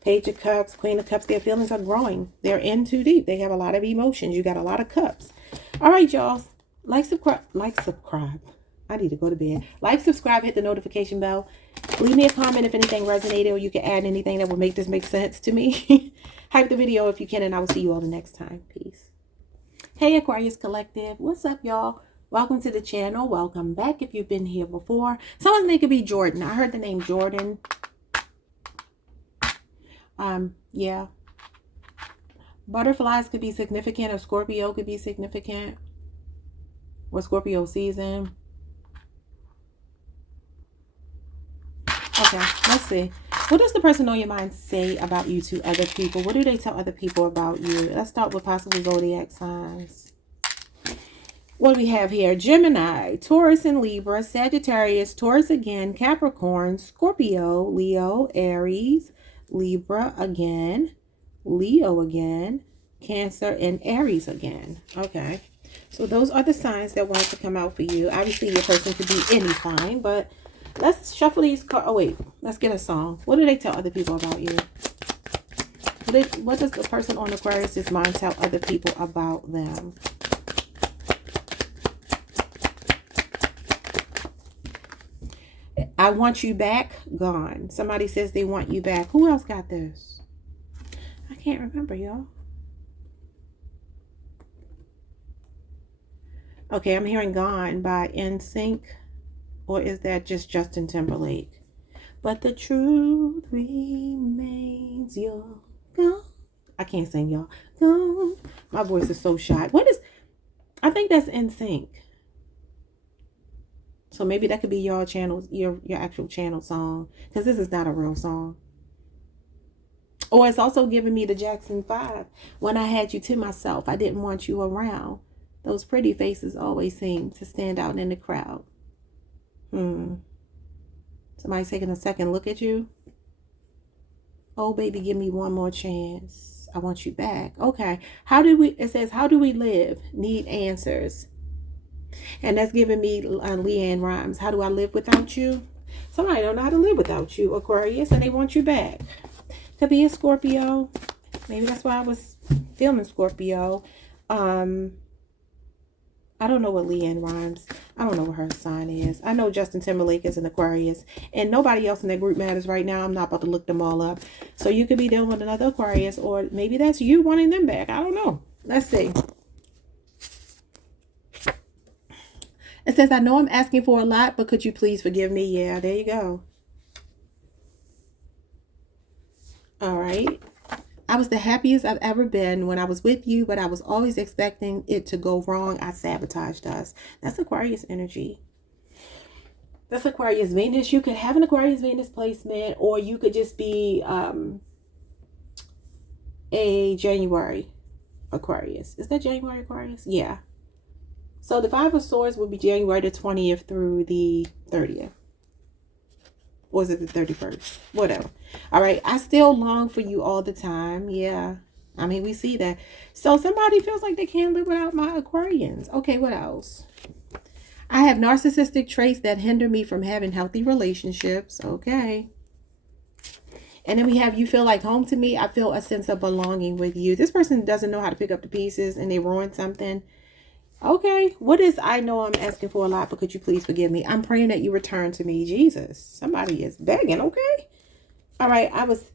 Page of Cups, Queen of Cups, their feelings are growing. They're in too deep. They have a lot of emotions. You got a lot of cups. All right, y'all. Like, subscribe. I need to go to bed. Like, subscribe, hit the notification bell. Leave me a comment if anything resonated or you can add anything that will make this make sense to me. Hype the video if you can, and I will see you all the next time. Peace. Hey, Aquarius Collective. What's up, y'all? Welcome to the channel. Welcome back if you've been here before. Someone's name could be Jordan. I heard the name Jordan. Yeah. Butterflies could be significant, or Scorpio could be significant. Or Scorpio season. Okay, let's see. What does the person on your mind say about you to other people? What do they tell other people about you? Let's start with possible zodiac signs. What do we have here? Gemini, Taurus and Libra, Sagittarius, Taurus again, Capricorn, Scorpio, Leo, Aries, Libra again, Leo again, Cancer, and Aries again. Okay. So those are the signs that want to come out for you. Obviously, your person could be any sign, but let's shuffle these cards. Oh, wait. Let's get a song. What do they tell other people about you? What does the person on Aquarius' mind tell other people about them? I want you back, gone. Somebody says they want you back. Who else got this? I can't remember, y'all. Okay, I'm hearing Gone by NSYNC. Or is that just Justin Timberlake? But the truth remains, you're gone. I can't sing, y'all. Gone. My voice is so shy. What is... I think that's NSYNC. So maybe that could be your channel, your actual channel song. Because this is not a real song. Or it's also giving me the Jackson 5. When I had you to myself, I didn't want you around. Those pretty faces always seem to stand out in the crowd. Somebody's taking a second look at you. Oh, baby, give me one more chance. I want you back. Okay. It says, how do we live? Need answers. And that's giving me Leanne Rhymes. How do I live without you? Somebody don't know how to live without you, Aquarius, and they want you back. Could be a Scorpio. Maybe that's why I was filming Scorpio. I don't know what Leanne Rhymes. I don't know what her sign is. I know Justin Timberlake is an Aquarius. And nobody else in that group matters right now. I'm not about to look them all up. So you could be dealing with another Aquarius. Or maybe that's you wanting them back. I don't know. Let's see. It says, I know I'm asking for a lot, but could you please forgive me? Yeah, there you go. All right. I was the happiest I've ever been when I was with you, but I was always expecting it to go wrong. I sabotaged us. That's Aquarius energy. That's Aquarius Venus. You could have an Aquarius Venus placement, or you could just be a January Aquarius. Is that January Aquarius? Yeah. So the 5 of Swords would be January the 20th through the 30th. Or is it the 31st? Whatever. All right. I still long for you all the time. Yeah. I mean, we see that. So somebody feels like they can't live without my Aquarians. Okay, what else? I have narcissistic traits that hinder me from having healthy relationships. Okay. And then we have, you feel like home to me. I feel a sense of belonging with you. This person doesn't know how to pick up the pieces and they ruin something. Okay, what is, I know I'm asking for a lot, but could you please forgive me? I'm praying that you return to me, Jesus. Somebody is begging, okay? All right, I was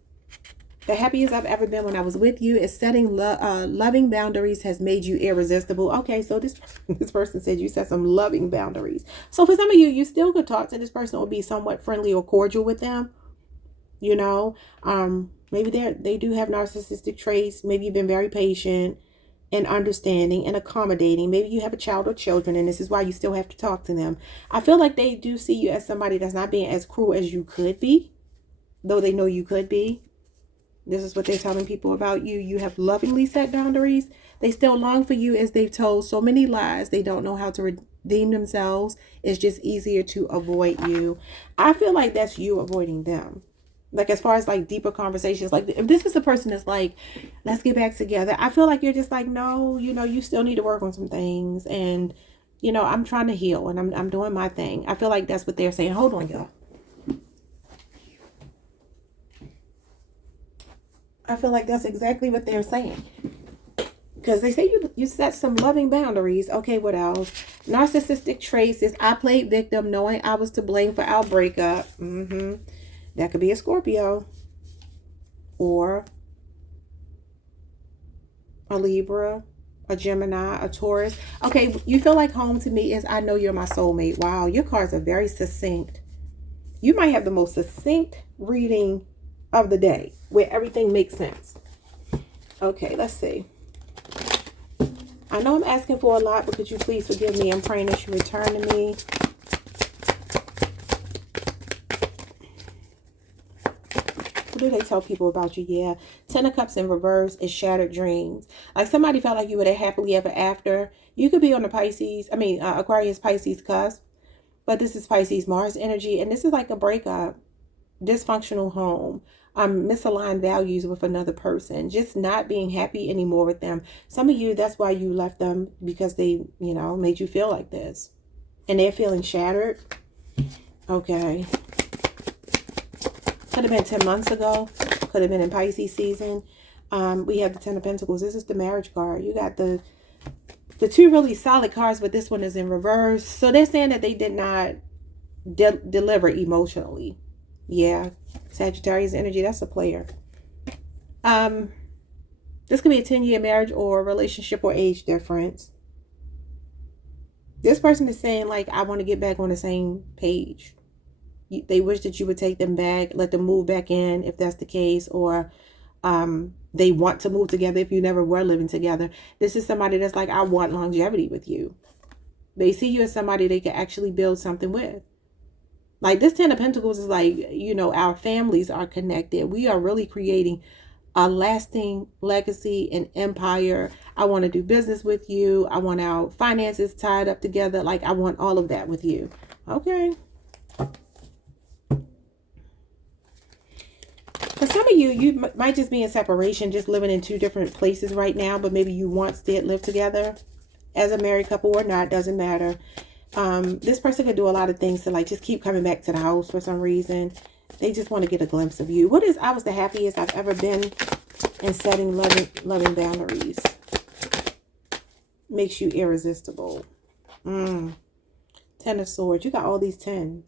the happiest I've ever been when I was with you. Is setting loving boundaries has made you irresistible. Okay, so this this person said you set some loving boundaries. So for some of you, you still could talk to this person or be somewhat friendly or cordial with them. You know, maybe they do have narcissistic traits. Maybe you've been very patient and understanding and accommodating. Maybe you have a child or children, and this is why you still have to talk to them. I feel like they do see you as somebody that's not being as cruel as you could be, though they know you could be. This is what they're telling people about you. You have lovingly set boundaries. They still long for you, as they've told so many lies. They don't know how to redeem themselves. It's just easier to avoid you. I feel like that's you avoiding them. Like, as far as like deeper conversations, like if this is a person that's like, let's get back together, I feel like you're just like, no, you know, you still need to work on some things. And, you know, I'm trying to heal and I'm doing my thing. I feel like that's what they're saying. Hold on, y'all. I feel like that's exactly what they're saying. Because they say you set some loving boundaries. Okay, what else? Narcissistic traits is I played victim knowing I was to blame for our breakup. That could be a Scorpio. Or a Libra, a Gemini, a Taurus. Okay, you feel like home to me is I know you're my soulmate. Wow, your cards are very succinct. You might have the most succinct reading of the day where everything makes sense. Okay, let's see. I know I'm asking for a lot, but could you please forgive me? I'm praying that you return to me. What do they tell people about you? Yeah, 10 of Cups in reverse is shattered dreams. Like somebody felt like you were there happily ever after. You could be on the Aquarius Pisces cusp, but this is Pisces Mars energy, and this is like a breakup, dysfunctional home, misaligned values with another person, just not being happy anymore with them. Some of you, that's why you left them, because they, you know, made you feel like this, and they're feeling shattered. Okay. Could have been 10 months ago. Could have been in Pisces season. We have the 10 of Pentacles. This is the marriage card. You got the two really solid cards, but this one is in reverse. So they're saying that they did not deliver emotionally. Yeah. Sagittarius energy. That's a player. This could be a 10-year marriage or relationship or age difference. This person is saying, like, I want to get back on the same page. They wish that you would take them back, let them move back in if that's the case, or they want to move together if you never were living together. This is somebody that's like, I want longevity with you. They see you as somebody they can actually build something with. Like this 10 of Pentacles is like, you know, our families are connected. We are really creating a lasting legacy and empire. I want to do business with you. I want our finances tied up together. Like I want all of that with you. Okay. For some of you, you might just be in separation, just living in two different places right now, but maybe you once did live together as a married couple or not, doesn't matter. This person could do a lot of things to like just keep coming back to the house for some reason. They just want to get a glimpse of you. What is, I was the happiest I've ever been in setting loving boundaries. Makes you irresistible. 10 of Swords. You got all these 10s.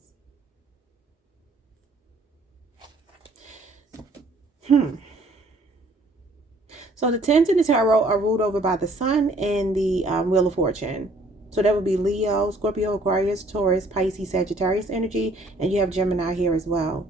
So the 10s in the tarot are ruled over by the Sun and the Wheel of Fortune. So that would be Leo, Scorpio, Aquarius, Taurus, Pisces, Sagittarius energy. And you have Gemini here as well.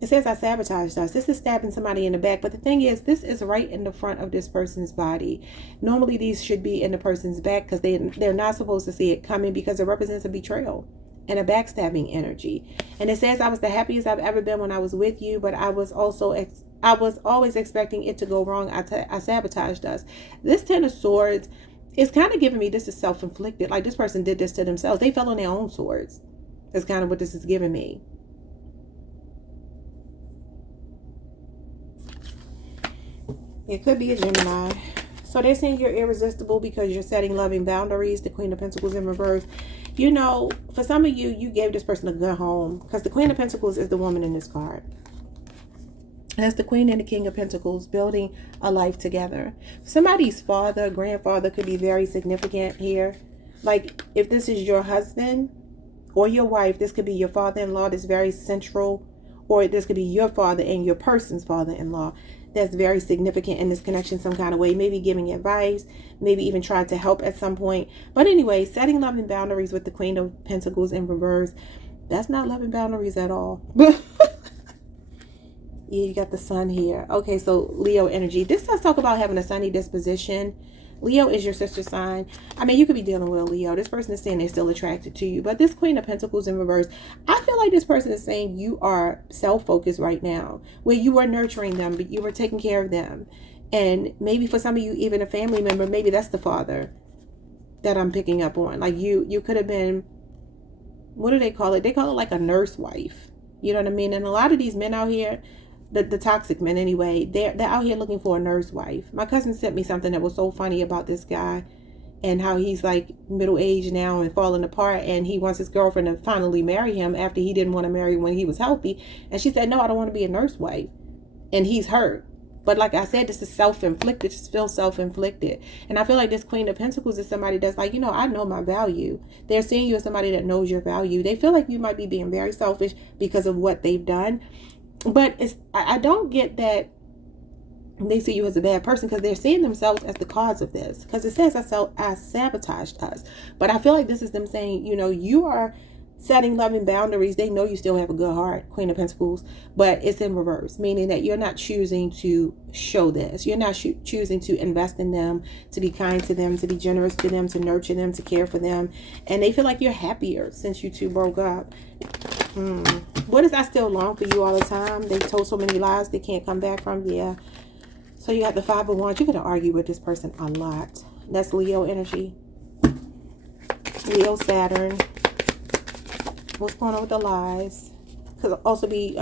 It says I sabotaged us. This is stabbing somebody in the back. But the thing is, this is right in the front of this person's body. Normally these should be in the person's back because they're not supposed to see it coming, because it represents a betrayal and a backstabbing energy. And it says I was the happiest I've ever been when I was with you, but I was always expecting it to go wrong. I sabotaged us. This 10 of Swords is kind of giving me this is self-inflicted. Like this person did this to themselves. They fell on their own swords. That's kind of what this is giving me. It could be a Gemini. So they're saying you're irresistible because you're setting loving boundaries. The Queen of Pentacles in reverse. You know, for some of you, you gave this person a good home, because the Queen of Pentacles is the woman in this card. That's the Queen and the King of Pentacles, building a life together. Somebody's father, grandfather could be very significant here. Like if this is your husband or your wife, this could be your father-in-law that's very central, or this could be your father and your person's father-in-law that's very significant in this connection some kind of way. Maybe giving advice, maybe even trying to help at some point. But anyway, setting loving boundaries with the Queen of Pentacles in reverse, that's not loving boundaries at all. Yeah, you got the sun here. Okay, so Leo energy. This does talk about having a sunny disposition. Leo is your sister sign. I mean, you could be dealing with a Leo. This person is saying they're still attracted to you. But this Queen of Pentacles in reverse, I feel like this person is saying you are self-focused right now, where you are nurturing them, but you were taking care of them. And maybe for some of you, even a family member, maybe that's the father that I'm picking up on. Like you could have been, what do they call it? They call it like a nurse wife. You know what I mean? And a lot of these men out here, the toxic men anyway, they're out here looking for a nurse wife. My cousin sent me something that was so funny about this guy and how he's like middle-aged now and falling apart, and he wants his girlfriend to finally marry him after he didn't want to marry when he was healthy. And she said, no, I don't want to be a nurse wife. And he's hurt. But like I said, this is self-inflicted. Just feel self-inflicted. And I feel like this Queen of Pentacles is somebody that's like, you know, I know my value. They're seeing you as somebody that knows your value. They feel like you might be being very selfish because of what they've done. But I don't get that they see you as a bad person, because they're seeing themselves as the cause of this. Because it says I sabotaged us. But I feel like this is them saying, you know, you are setting loving boundaries. They know you still have a good heart, Queen of Pentacles, but it's in reverse, meaning that you're not choosing to show this. You're not choosing to invest in them, to be kind to them, to be generous to them, to nurture them, to care for them. And they feel like you're happier since you two broke up. What is I still long for you all the time? They told so many lies they can't come back from. Yeah. So you got the Five of Wands. You're going to argue with this person a lot. That's Leo energy. Leo, Saturn. What's going on with the lies? Could also be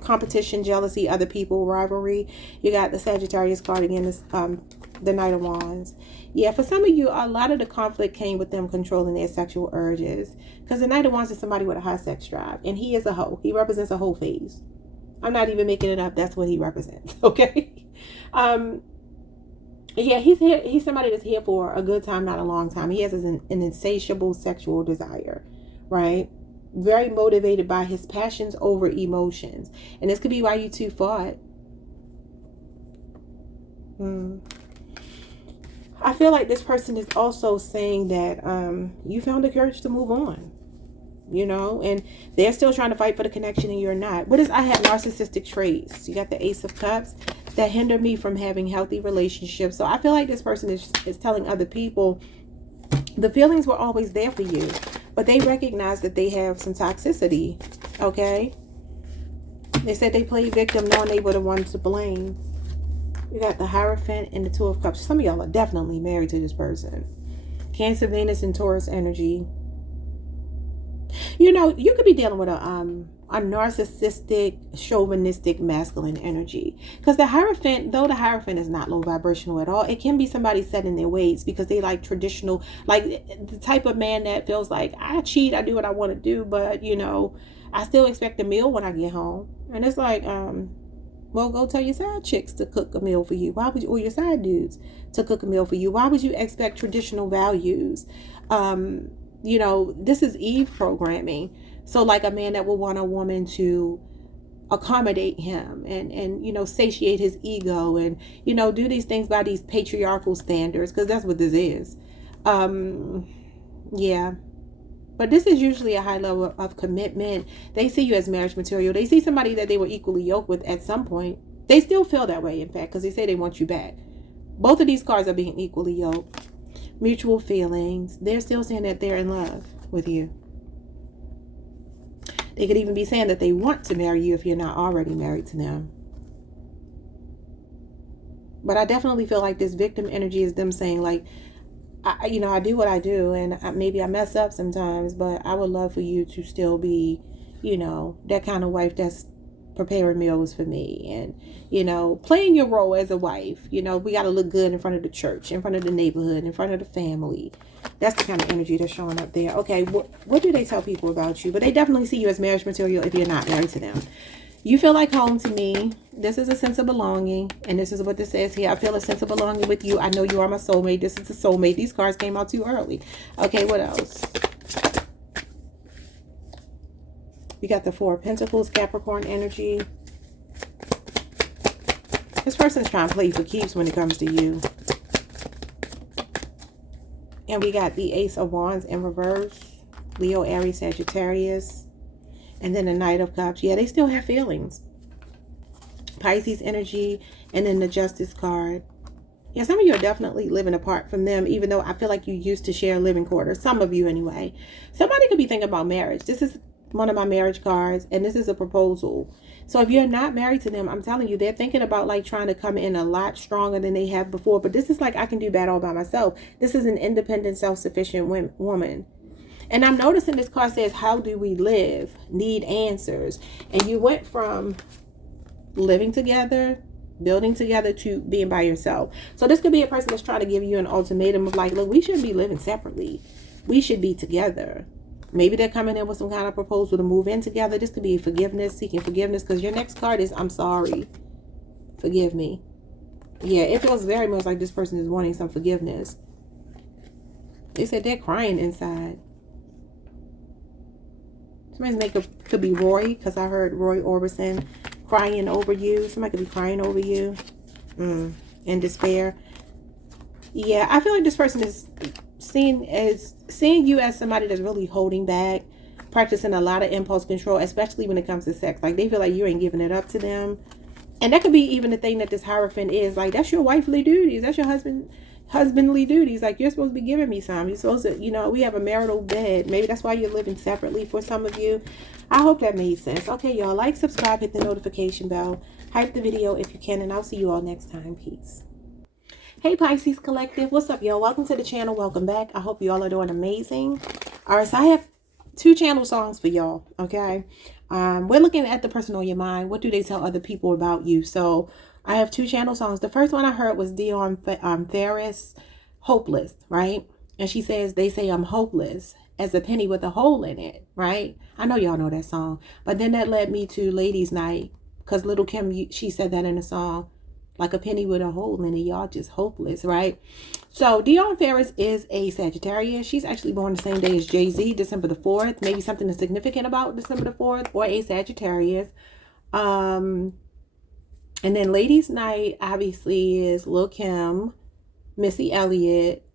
competition, jealousy, other people, rivalry. You got the Sagittarius card again, this, the Knight of Wands. Yeah, for some of you, a lot of the conflict came with them controlling their sexual urges. Because the Knight of Wands is somebody with a high sex drive. And he is a hoe. He represents a whole phase. I'm not even making it up. That's what he represents. Okay? Yeah, he's here. He's somebody that's here for a good time, not a long time. He has an insatiable sexual desire, right? Very motivated by his passions over emotions. And this could be why you two fought. I feel like this person is also saying that you found the courage to move on. You know, and they're still trying to fight for the connection and you're not. What is, I have narcissistic traits. You got the Ace of Cups that hinder me from having healthy relationships. So I feel like this person is telling other people the feelings were always there for you, but they recognize that they have some toxicity. Okay. They said they played victim knowing they were the ones to blame. You got the Hierophant and the Two of Cups. Some of y'all are definitely married to this person. Cancer, Venus, and Taurus energy. You know, you could be dealing with a narcissistic, chauvinistic, masculine energy. Because the Hierophant, though the Hierophant is not low vibrational at all, it can be somebody set in their ways because they like traditional, like the type of man that feels like, I cheat, I do what I want to do, but, you know, I still expect a meal when I get home. And it's like, well, go tell your side chicks to cook a meal for you. Why would you, or your side dudes to cook a meal for you? Why would you expect traditional values? You know, this is Eve programming. So like a man that will want a woman to accommodate him and you know, satiate his ego and, you know, do these things by these patriarchal standards, because that's what this is. Yeah. But this is usually a high level of commitment. They see you as marriage material. They see somebody that they were equally yoked with at some point. They still feel that way, in fact, because they say they want you back. Both of these cards are being equally yoked. Mutual feelings. They're still saying that they're in love with you. They could even be saying that they want to marry you if you're not already married to them. But I definitely feel like this victim energy is them saying like, you know, I do what I do and maybe I mess up sometimes, but I would love for you to still be, you know, that kind of wife that's preparing meals for me and, you know, playing your role as a wife. You know, we got to look good in front of the church, in front of the neighborhood, in front of the family. That's the kind of energy that's showing up there. Okay, what do they tell people about you? But they definitely see you as marriage material if you're not married to them. You feel like home to me. This is a sense of belonging. And this is what this says here. I feel a sense of belonging with you. I know you are my soulmate. This is a soulmate. These cards came out too early. Okay, what else? We got the Four of Pentacles, Capricorn energy. This person's trying to play for keeps when it comes to you. And we got the Ace of Wands in reverse. Leo, Aries, Sagittarius. And then the Knight of Cups. Yeah, they still have feelings. Pisces energy. And then the Justice card. Yeah, some of you are definitely living apart from them, even though I feel like you used to share living quarters. Some of you anyway. Somebody could be thinking about marriage. This is one of my marriage cards. And this is a proposal. So if you're not married to them, I'm telling you, they're thinking about like trying to come in a lot stronger than they have before. But this is like, I can do that all by myself. This is an independent, self-sufficient woman. And I'm noticing this card says, how do we live? Need answers. And you went from living together, building together, to being by yourself. So this could be a person that's trying to give you an ultimatum of like, look, we shouldn't be living separately. We should be together. Maybe they're coming in with some kind of proposal to move in together. This could be forgiveness, seeking forgiveness, because your next card is, I'm sorry. Forgive me. Yeah, it feels very much like this person is wanting some forgiveness. They said they're crying inside. Somebody's name could be Roy, because I heard Roy Orbison crying over you. Somebody could be crying over you in despair. Yeah, I feel like this person is seeing you as somebody that's really holding back, practicing a lot of impulse control, especially when it comes to sex. Like they feel like you ain't giving it up to them. And that could be even the thing that this Hierophant is. Like, that's your wifely duties. That's your husbandly duties. Like, you're supposed to be giving me some. You're supposed to, you know, we have a marital bed. Maybe that's why you're living separately for some of you. I hope that made sense. Okay, y'all, like, subscribe, hit the notification bell, hype the video if you can, and I'll see you all next time. Peace. Hey, Pisces Collective. What's up, y'all? Welcome to the channel. Welcome back. I hope you all are doing amazing. All right, so I have 2 channel songs for y'all, okay? We're looking at the person on your mind. What do they tell other people about you? So I have 2 channel songs. The first one I heard was Dion Ferris, Hopeless, right? And she says, they say I'm hopeless as a penny with a hole in it, right? I know y'all know that song. But then that led me to Ladies Night, because Little Kim, she said that in the song. Like a penny with a hole in it, y'all just hopeless, right? So Dion Ferris is a Sagittarius. She's actually born the same day as Jay-Z, December the 4th. Maybe something is significant about December the 4th, or a Sagittarius. And then Ladies Night obviously is Lil Kim, Missy Elliott,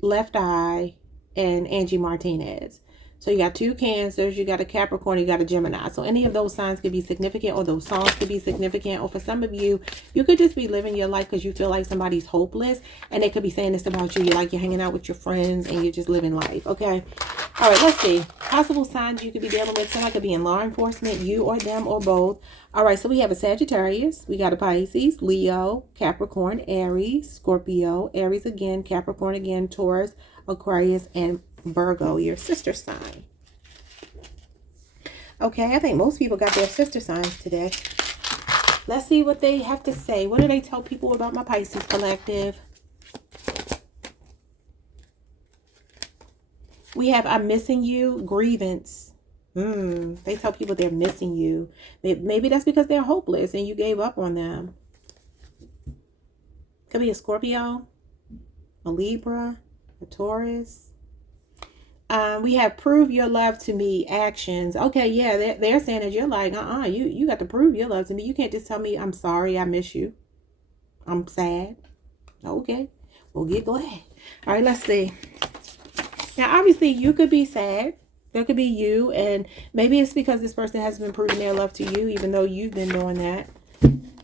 Left Eye, and Angie Martinez. So you got 2 Cancers, you got a Capricorn, you got a Gemini. So any of those signs could be significant, or those songs could be significant. Or for some of you, you could just be living your life because you feel like somebody's hopeless. And they could be saying this about you. You're like, you're hanging out with your friends and you're just living life. Okay. All right, let's see. Possible signs you could be dealing with. Somebody could be in law enforcement, you or them or both. All right, so we have a Sagittarius. We got a Pisces, Leo, Capricorn, Aries, Scorpio, Aries again, Capricorn again, Taurus, Aquarius, and Virgo, your sister sign. Okay, I think most people got their sister signs today. Let's see what they have to say. What do they tell people about my Pisces Collective? We have I'm missing you, grievance. They tell people they're missing you. Maybe that's because they're hopeless and you gave up on them. Could be a Scorpio, a Libra, a Taurus. We have prove your love to me, actions. Okay, yeah, they're saying that you're like, you got to prove your love to me. You can't just tell me I'm sorry, I miss you, I'm sad. Okay, we'll get glad. All right, let's see. Now, obviously, you could be sad. There could be you, and maybe it's because this person has been proving their love to you, even though you've been doing that.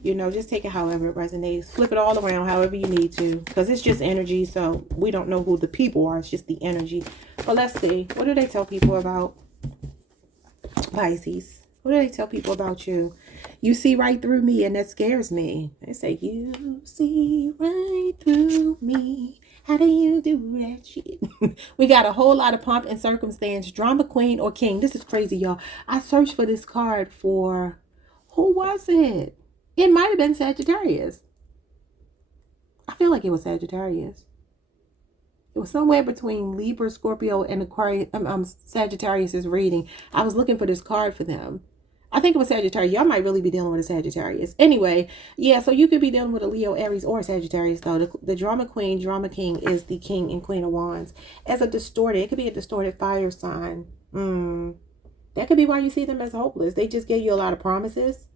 You know, just take it however it resonates. Flip it all around however you need to, because it's just energy, so we don't know who the people are. It's just the energy. But let's see. What do they tell people about Pisces? What do they tell people about you? You see right through me, and that scares me. They say, you see right through me. How do you do that shit? We got a whole lot of pomp and circumstance. Drama queen or king. This is crazy, y'all. I searched for this card for... Who was it? It might have been Sagittarius. I feel like it was Sagittarius. It was somewhere between Libra, Scorpio, and Aquarius. Sagittarius is reading. I was looking for this card for them. I think it was Sagittarius. Y'all might really be dealing with a Sagittarius. Anyway, yeah, so you could be dealing with a Leo, Aries, or a Sagittarius, though. The drama queen, drama king is the king and queen of wands. As a distorted, it could be a distorted fire sign. That could be why you see them as hopeless. They just gave you a lot of promises.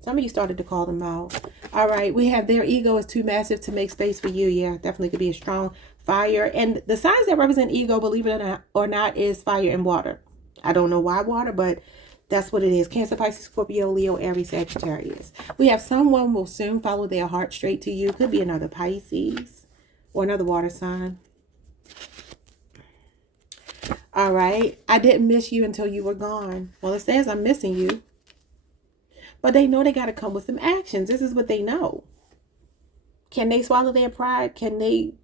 Some of you started to call them out. All right, we have their ego is too massive to make space for you. Yeah, definitely could be a strong fire. And the signs that represent ego, believe it or not, is fire and water. I don't know why water, but that's what it is. Cancer, Pisces, Scorpio, Leo, Aries, Sagittarius. We have someone will soon follow their heart straight to you. Could be another Pisces or another water sign. All right. I didn't miss you until you were gone. Well, it says I'm missing you. But they know they got to come with some actions. This is what they know. Can they swallow their pride? Can they,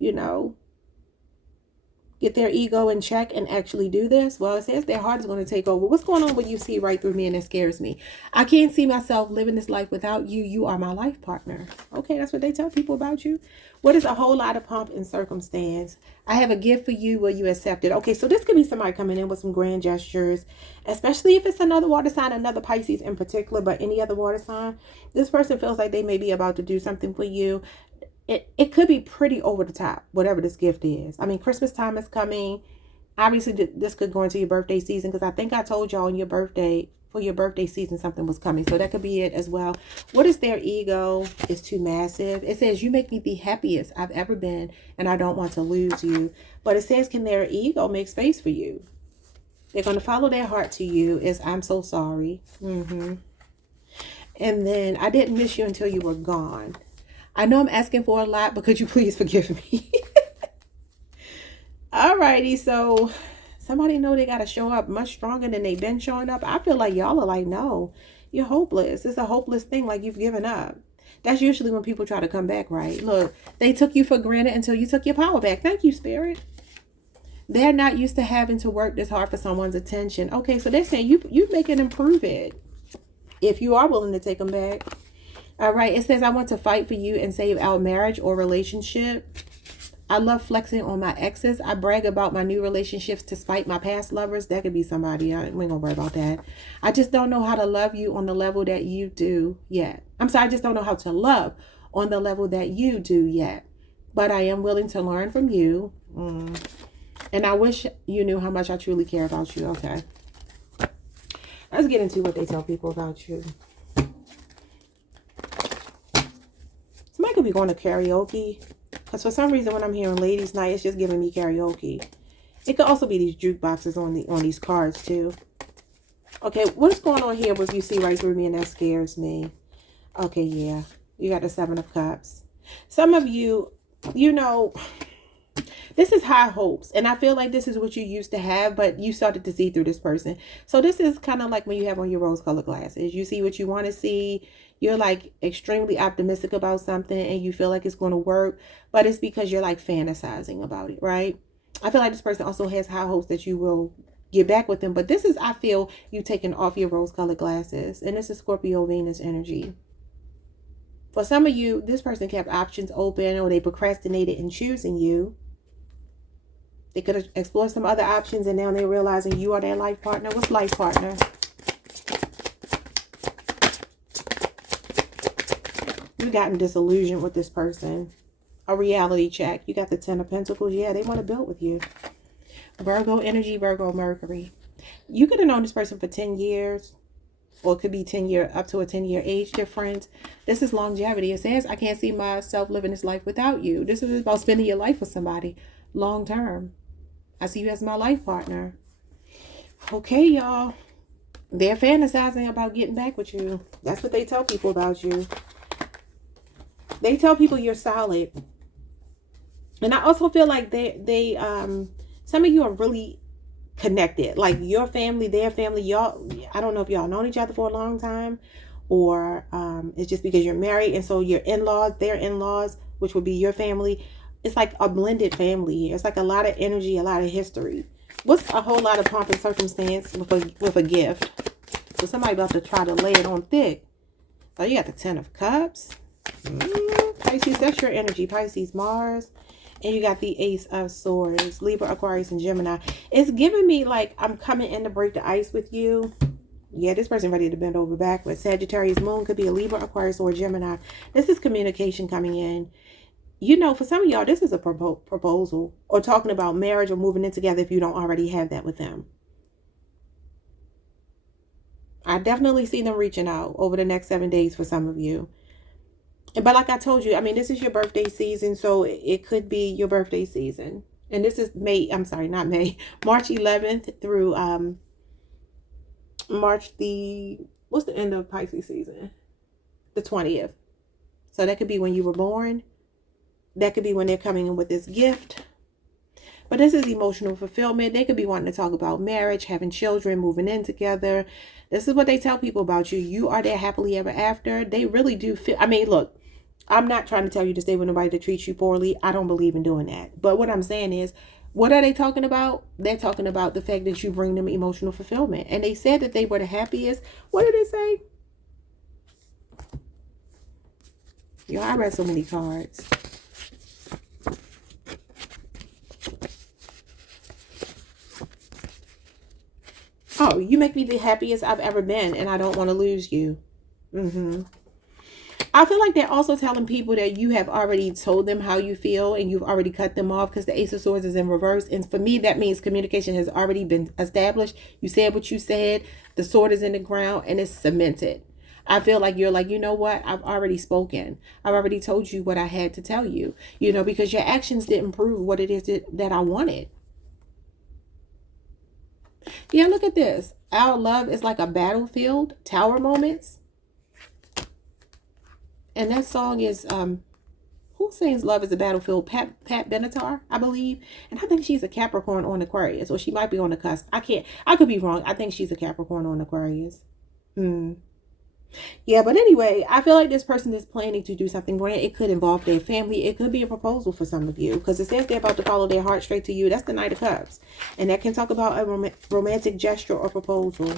get their ego in check and actually do this? Well, it says their heart is going to take over. What's going on when you see right through me and it scares me? I can't see myself living this life without you. You are my life partner. Okay, that's what they tell people about you. What is a whole lot of pomp and circumstance? I have a gift for you. Will you accept it? Okay, so this could be somebody coming in with some grand gestures, especially if it's another water sign, another Pisces in particular, but any other water sign. This person feels like they may be about to do something for you. It could be pretty over the top, whatever this gift is. I mean, Christmas time is coming. Obviously, this could go into your birthday season, because I think I told y'all on your birthday, for your birthday season, something was coming. So that could be it as well. What is their ego? Is too massive. It says, you make me the happiest I've ever been, and I don't want to lose you. But it says, can their ego make space for you? They're going to follow their heart to you. Is I'm so sorry. And then, I didn't miss you until you were gone. I know I'm asking for a lot, but could you please forgive me? Alrighty, so somebody know they got to show up much stronger than they've been showing up. I feel like y'all are like, no, you're hopeless. It's a hopeless thing, like you've given up. That's usually when people try to come back, right? Look, they took you for granted until you took your power back. Thank you, Spirit. They're not used to having to work this hard for someone's attention. Okay, so they're saying you make it improve it if you are willing to take them back. All right, it says, I want to fight for you and save our marriage or relationship. I love flexing on my exes. I brag about my new relationships to spite my past lovers. That could be somebody. We ain't gonna worry about that. I just don't know how to love you on the level that you do yet. I'm sorry, I just don't know how to love on the level that you do yet. But I am willing to learn from you. And I wish you knew how much I truly care about you. Okay. Let's get into what they tell people about you. Somebody could be going to karaoke, because for some reason when I'm hearing ladies night, it's just giving me karaoke. It could also be these jukeboxes on these cards too. Okay, what's going on here with you see right through me and that scares me? Okay, yeah, you got the 7 of Cups. Some of you, this is high hopes, and I feel like this is what you used to have, but you started to see through this person. So this is kind of like when you have on your rose-colored glasses. You see what you want to see. You're like extremely optimistic about something, and you feel like it's going to work, but it's because you're like fantasizing about it, right? I feel like this person also has high hopes that you will get back with them, but this is, I feel, you taking off your rose-colored glasses, and this is Scorpio Venus energy. For some of you, this person kept options open, or they procrastinated in choosing you. They could have explored some other options, and now they're realizing you are their life partner. What's life partner? You've gotten disillusioned with this person. A reality check. You got the 10 of Pentacles. Yeah, they want to build with you. Virgo energy, Virgo Mercury. You could have known this person for 10 years. Or it could be up to a 10-year age difference. This is longevity. It says, I can't see myself living this life without you. This is about spending your life with somebody long term. I see you as my life partner. Okay, y'all. They're fantasizing about getting back with you. That's what they tell people about you. They tell people you're solid. And I also feel like some of you are really connected. Like your family, their family, y'all, I don't know if y'all known each other for a long time, or it's just because you're married, and so your in-laws, their in-laws, which would be your family, it's like a blended family here. It's like a lot of energy, a lot of history. What's a whole lot of pomp and circumstance with a gift? So somebody about to try to lay it on thick. Oh, you got the 10 of Cups. Pisces, that's your energy. Pisces, Mars. And you got the Ace of Swords. Libra, Aquarius, and Gemini. It's giving me like I'm coming in to break the ice with you. Yeah, this person ready to bend over backwards. Sagittarius moon could be a Libra, Aquarius, or Gemini. This is communication coming in. You know, for some of y'all, this is a proposal or talking about marriage or moving in together if you don't already have that with them. I definitely see them reaching out over the next 7 days for some of you. But like I told you, I mean, this is your birthday season, so it could be your birthday season. And this is March 11th through March what's the end of Pisces season? The 20th. So that could be when you were born. That could be when they're coming in with this gift. But this is emotional fulfillment. They could be wanting to talk about marriage, having children, moving in together. This is what they tell people about you. You are their happily ever after. They really do feel, I mean, look, I'm not trying to tell you to stay with nobody that treats you poorly. I don't believe in doing that. But what I'm saying is, what are they talking about? They're talking about the fact that you bring them emotional fulfillment. And they said that they were the happiest. What did it say? Yo, I read so many cards. Oh, you make me the happiest I've ever been, and I don't want to lose you. I feel like they're also telling people that you have already told them how you feel and you've already cut them off, because the Ace of Swords is in reverse. And for me, that means communication has already been established. You said what you said. The sword is in the ground and it's cemented. I feel like you're like, you know what? I've already spoken. I've already told you what I had to tell you, you know, because your actions didn't prove what it is that I wanted. Yeah, look at this. Our love is like a battlefield, tower moments. And that song is, who sings Love is a Battlefield? Pat Benatar, I believe. And I think she's a Capricorn on Aquarius, or she might be on the cusp. I could be wrong. I think she's a Capricorn on Aquarius. Yeah, but anyway, I feel like this person is planning to do something grand. It could involve their family. It could be a proposal for some of you, because it says they're about to follow their heart straight to you. That's the Knight of Cups. And that can talk about a romantic gesture or proposal.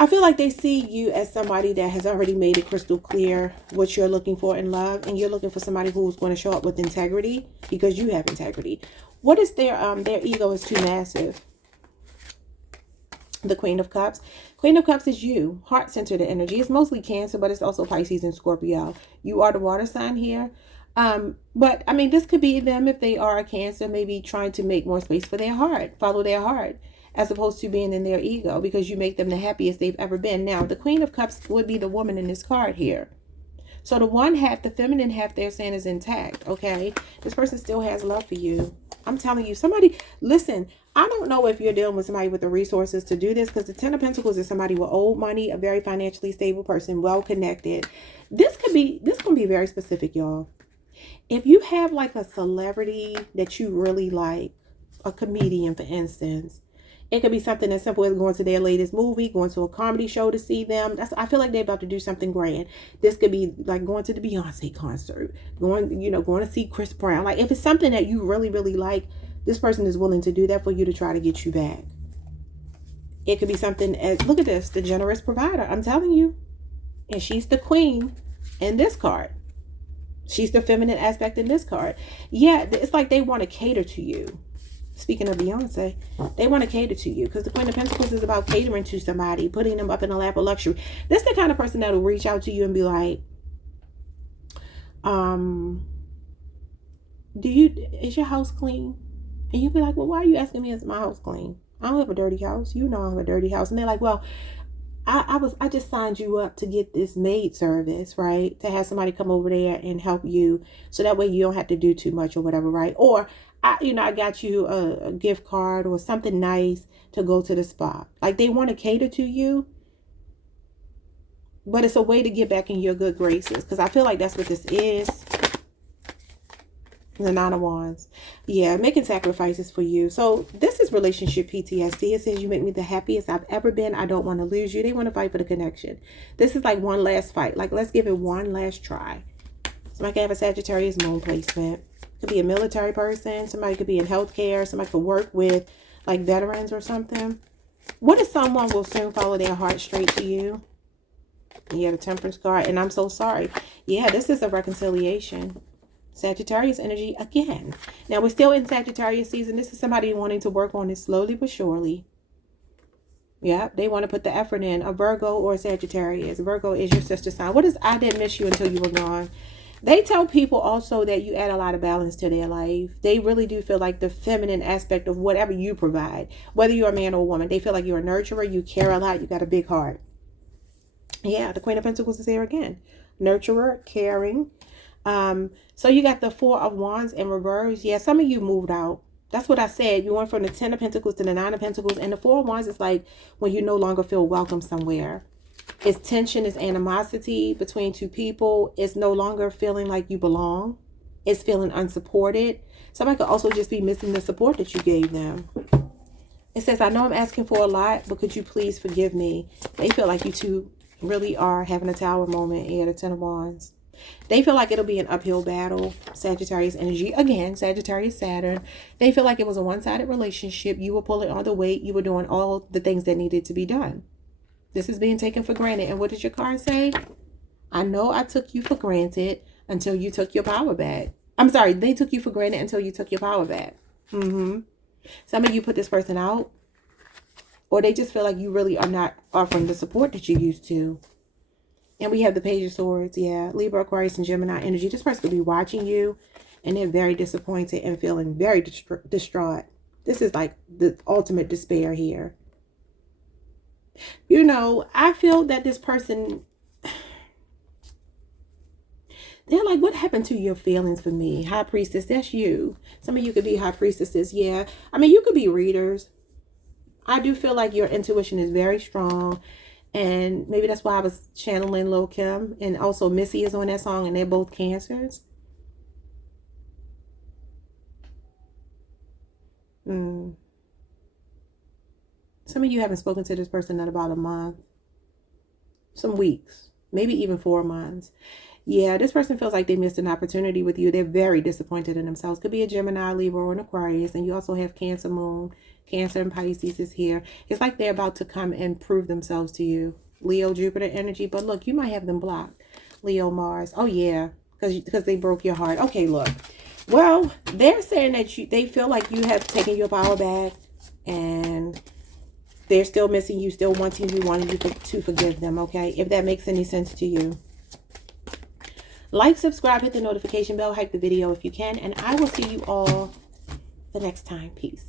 I feel like they see you as somebody that has already made it crystal clear what you're looking for in love. And you're looking for somebody who's going to show up with integrity, because you have integrity. What is their ego is too massive. The Queen of Cups. Queen of Cups is you. Heart-centered energy. It's mostly Cancer, but it's also Pisces and Scorpio. You are the water sign here. But, I mean, this could be them if they are a Cancer, maybe trying to make more space for their heart. Follow their heart, as opposed to being in their ego, because you make them the happiest they've ever been. Now, the Queen of Cups would be the woman in this card here. So the one half, the feminine half they're saying is intact, okay? This person still has love for you. I'm telling you, somebody, listen, I don't know if you're dealing with somebody with the resources to do this, because the Ten of Pentacles is somebody with old money, a very financially stable person, well-connected. This can be very specific, y'all. If you have like a celebrity that you really like, a comedian, for instance, it could be something as simple as going to their latest movie, going to a comedy show to see them. I feel like they're about to do something grand. This could be like going to the Beyonce concert, going to see Chris Brown. Like, if it's something that you really, really like, this person is willing to do that for you to try to get you back. It could be something as, look at this, the generous provider. I'm telling you. And she's the queen in this card. She's the feminine aspect in this card. Yeah, it's like they want to cater to you. Speaking of Beyonce, they want to cater to you, because the Queen of Pentacles is about catering to somebody, putting them up in a lap of luxury. This is the kind of person that will reach out to you and be like, is your house clean? And you'll be like, well, why are you asking me is my house clean? I don't have a dirty house. You know I have a dirty house. And they're like, well, I just signed you up to get this maid service, right? To have somebody come over there and help you, so that way you don't have to do too much or whatever, right? Or I got you a gift card or something nice to go to the spa. Like, they want to cater to you, but it's a way to get back in your good graces, because I feel like that's what this is. The Nine of Wands. Yeah, making sacrifices for you. So this is relationship PTSD. It says you make me the happiest I've ever been. I don't want to lose you. They want to fight for the connection. This is like one last fight. Like, let's give it one last try. Somebody can have a Sagittarius moon placement. Could be a military person. Somebody could be in healthcare. Somebody could work with like veterans or something. What if someone will soon follow their heart straight to you? Yeah, the Temperance card. And I'm so sorry. Yeah, this is a reconciliation. Sagittarius energy again. Now, we're still in Sagittarius season. This is somebody wanting to work on it slowly but surely. Yeah, they want to put the effort in. A Virgo or a Sagittarius. Virgo is your sister sign. What is I didn't miss you until you were gone? They tell people also that you add a lot of balance to their life. They really do feel like the feminine aspect of whatever you provide, whether you're a man or a woman. They feel like you're a nurturer. You care a lot. You got a big heart. Yeah, the Queen of Pentacles is here again. Nurturer, caring. So you got the Four of Wands in reverse. Yeah, some of you moved out. That's what I said. You went from the 10 of Pentacles to the 9 of Pentacles. And the Four of Wands is like when you no longer feel welcome somewhere. It's tension, it's animosity between two people. It's no longer feeling like you belong. It's feeling unsupported. Somebody could also just be missing the support that you gave them. It says, I know I'm asking for a lot, but could you please forgive me? They feel like you two really are having a tower moment. Yeah, the 10 of Wands. They feel like it'll be an uphill battle. Sagittarius energy. Again, Sagittarius, Saturn. They feel like it was a one-sided relationship. You were pulling all the weight. You were doing all the things that needed to be done. This is being taken for granted. And what did your card say? I know I took you for granted until you took your power back. I'm sorry. They took you for granted until you took your power back. Some of you put this person out. Or they just feel like you really are not offering the support that you used to. And we have the Page of Swords. Yeah. Libra, Aquarius, and Gemini energy. This person could be watching you. And they're very disappointed and feeling very distraught. This is like the ultimate despair here. You know, I feel that this person, they're like, what happened to your feelings for me? High Priestess, that's you. Some of you could be High Priestesses. Yeah. I mean, you could be readers. I do feel like your intuition is very strong. And maybe that's why I was channeling Lil Kim. And also Missy is on that song. And they're both Cancers. Some of you haven't spoken to this person in about a month. Some weeks. Maybe even 4 months. Yeah, this person feels like they missed an opportunity with you. They're very disappointed in themselves. Could be a Gemini, Libra, or an Aquarius. And you also have Cancer Moon. Cancer and Pisces is here. It's like they're about to come and prove themselves to you. Leo, Jupiter energy. But look, you might have them blocked. Leo, Mars. Oh, yeah. Because they broke your heart. Okay, look. Well, they're saying that they feel like you have taken your power back. And they're still missing you, still wanting you to forgive them, okay? If that makes any sense to you. Like, subscribe, hit the notification bell, hype the video if you can. And I will see you all the next time. Peace.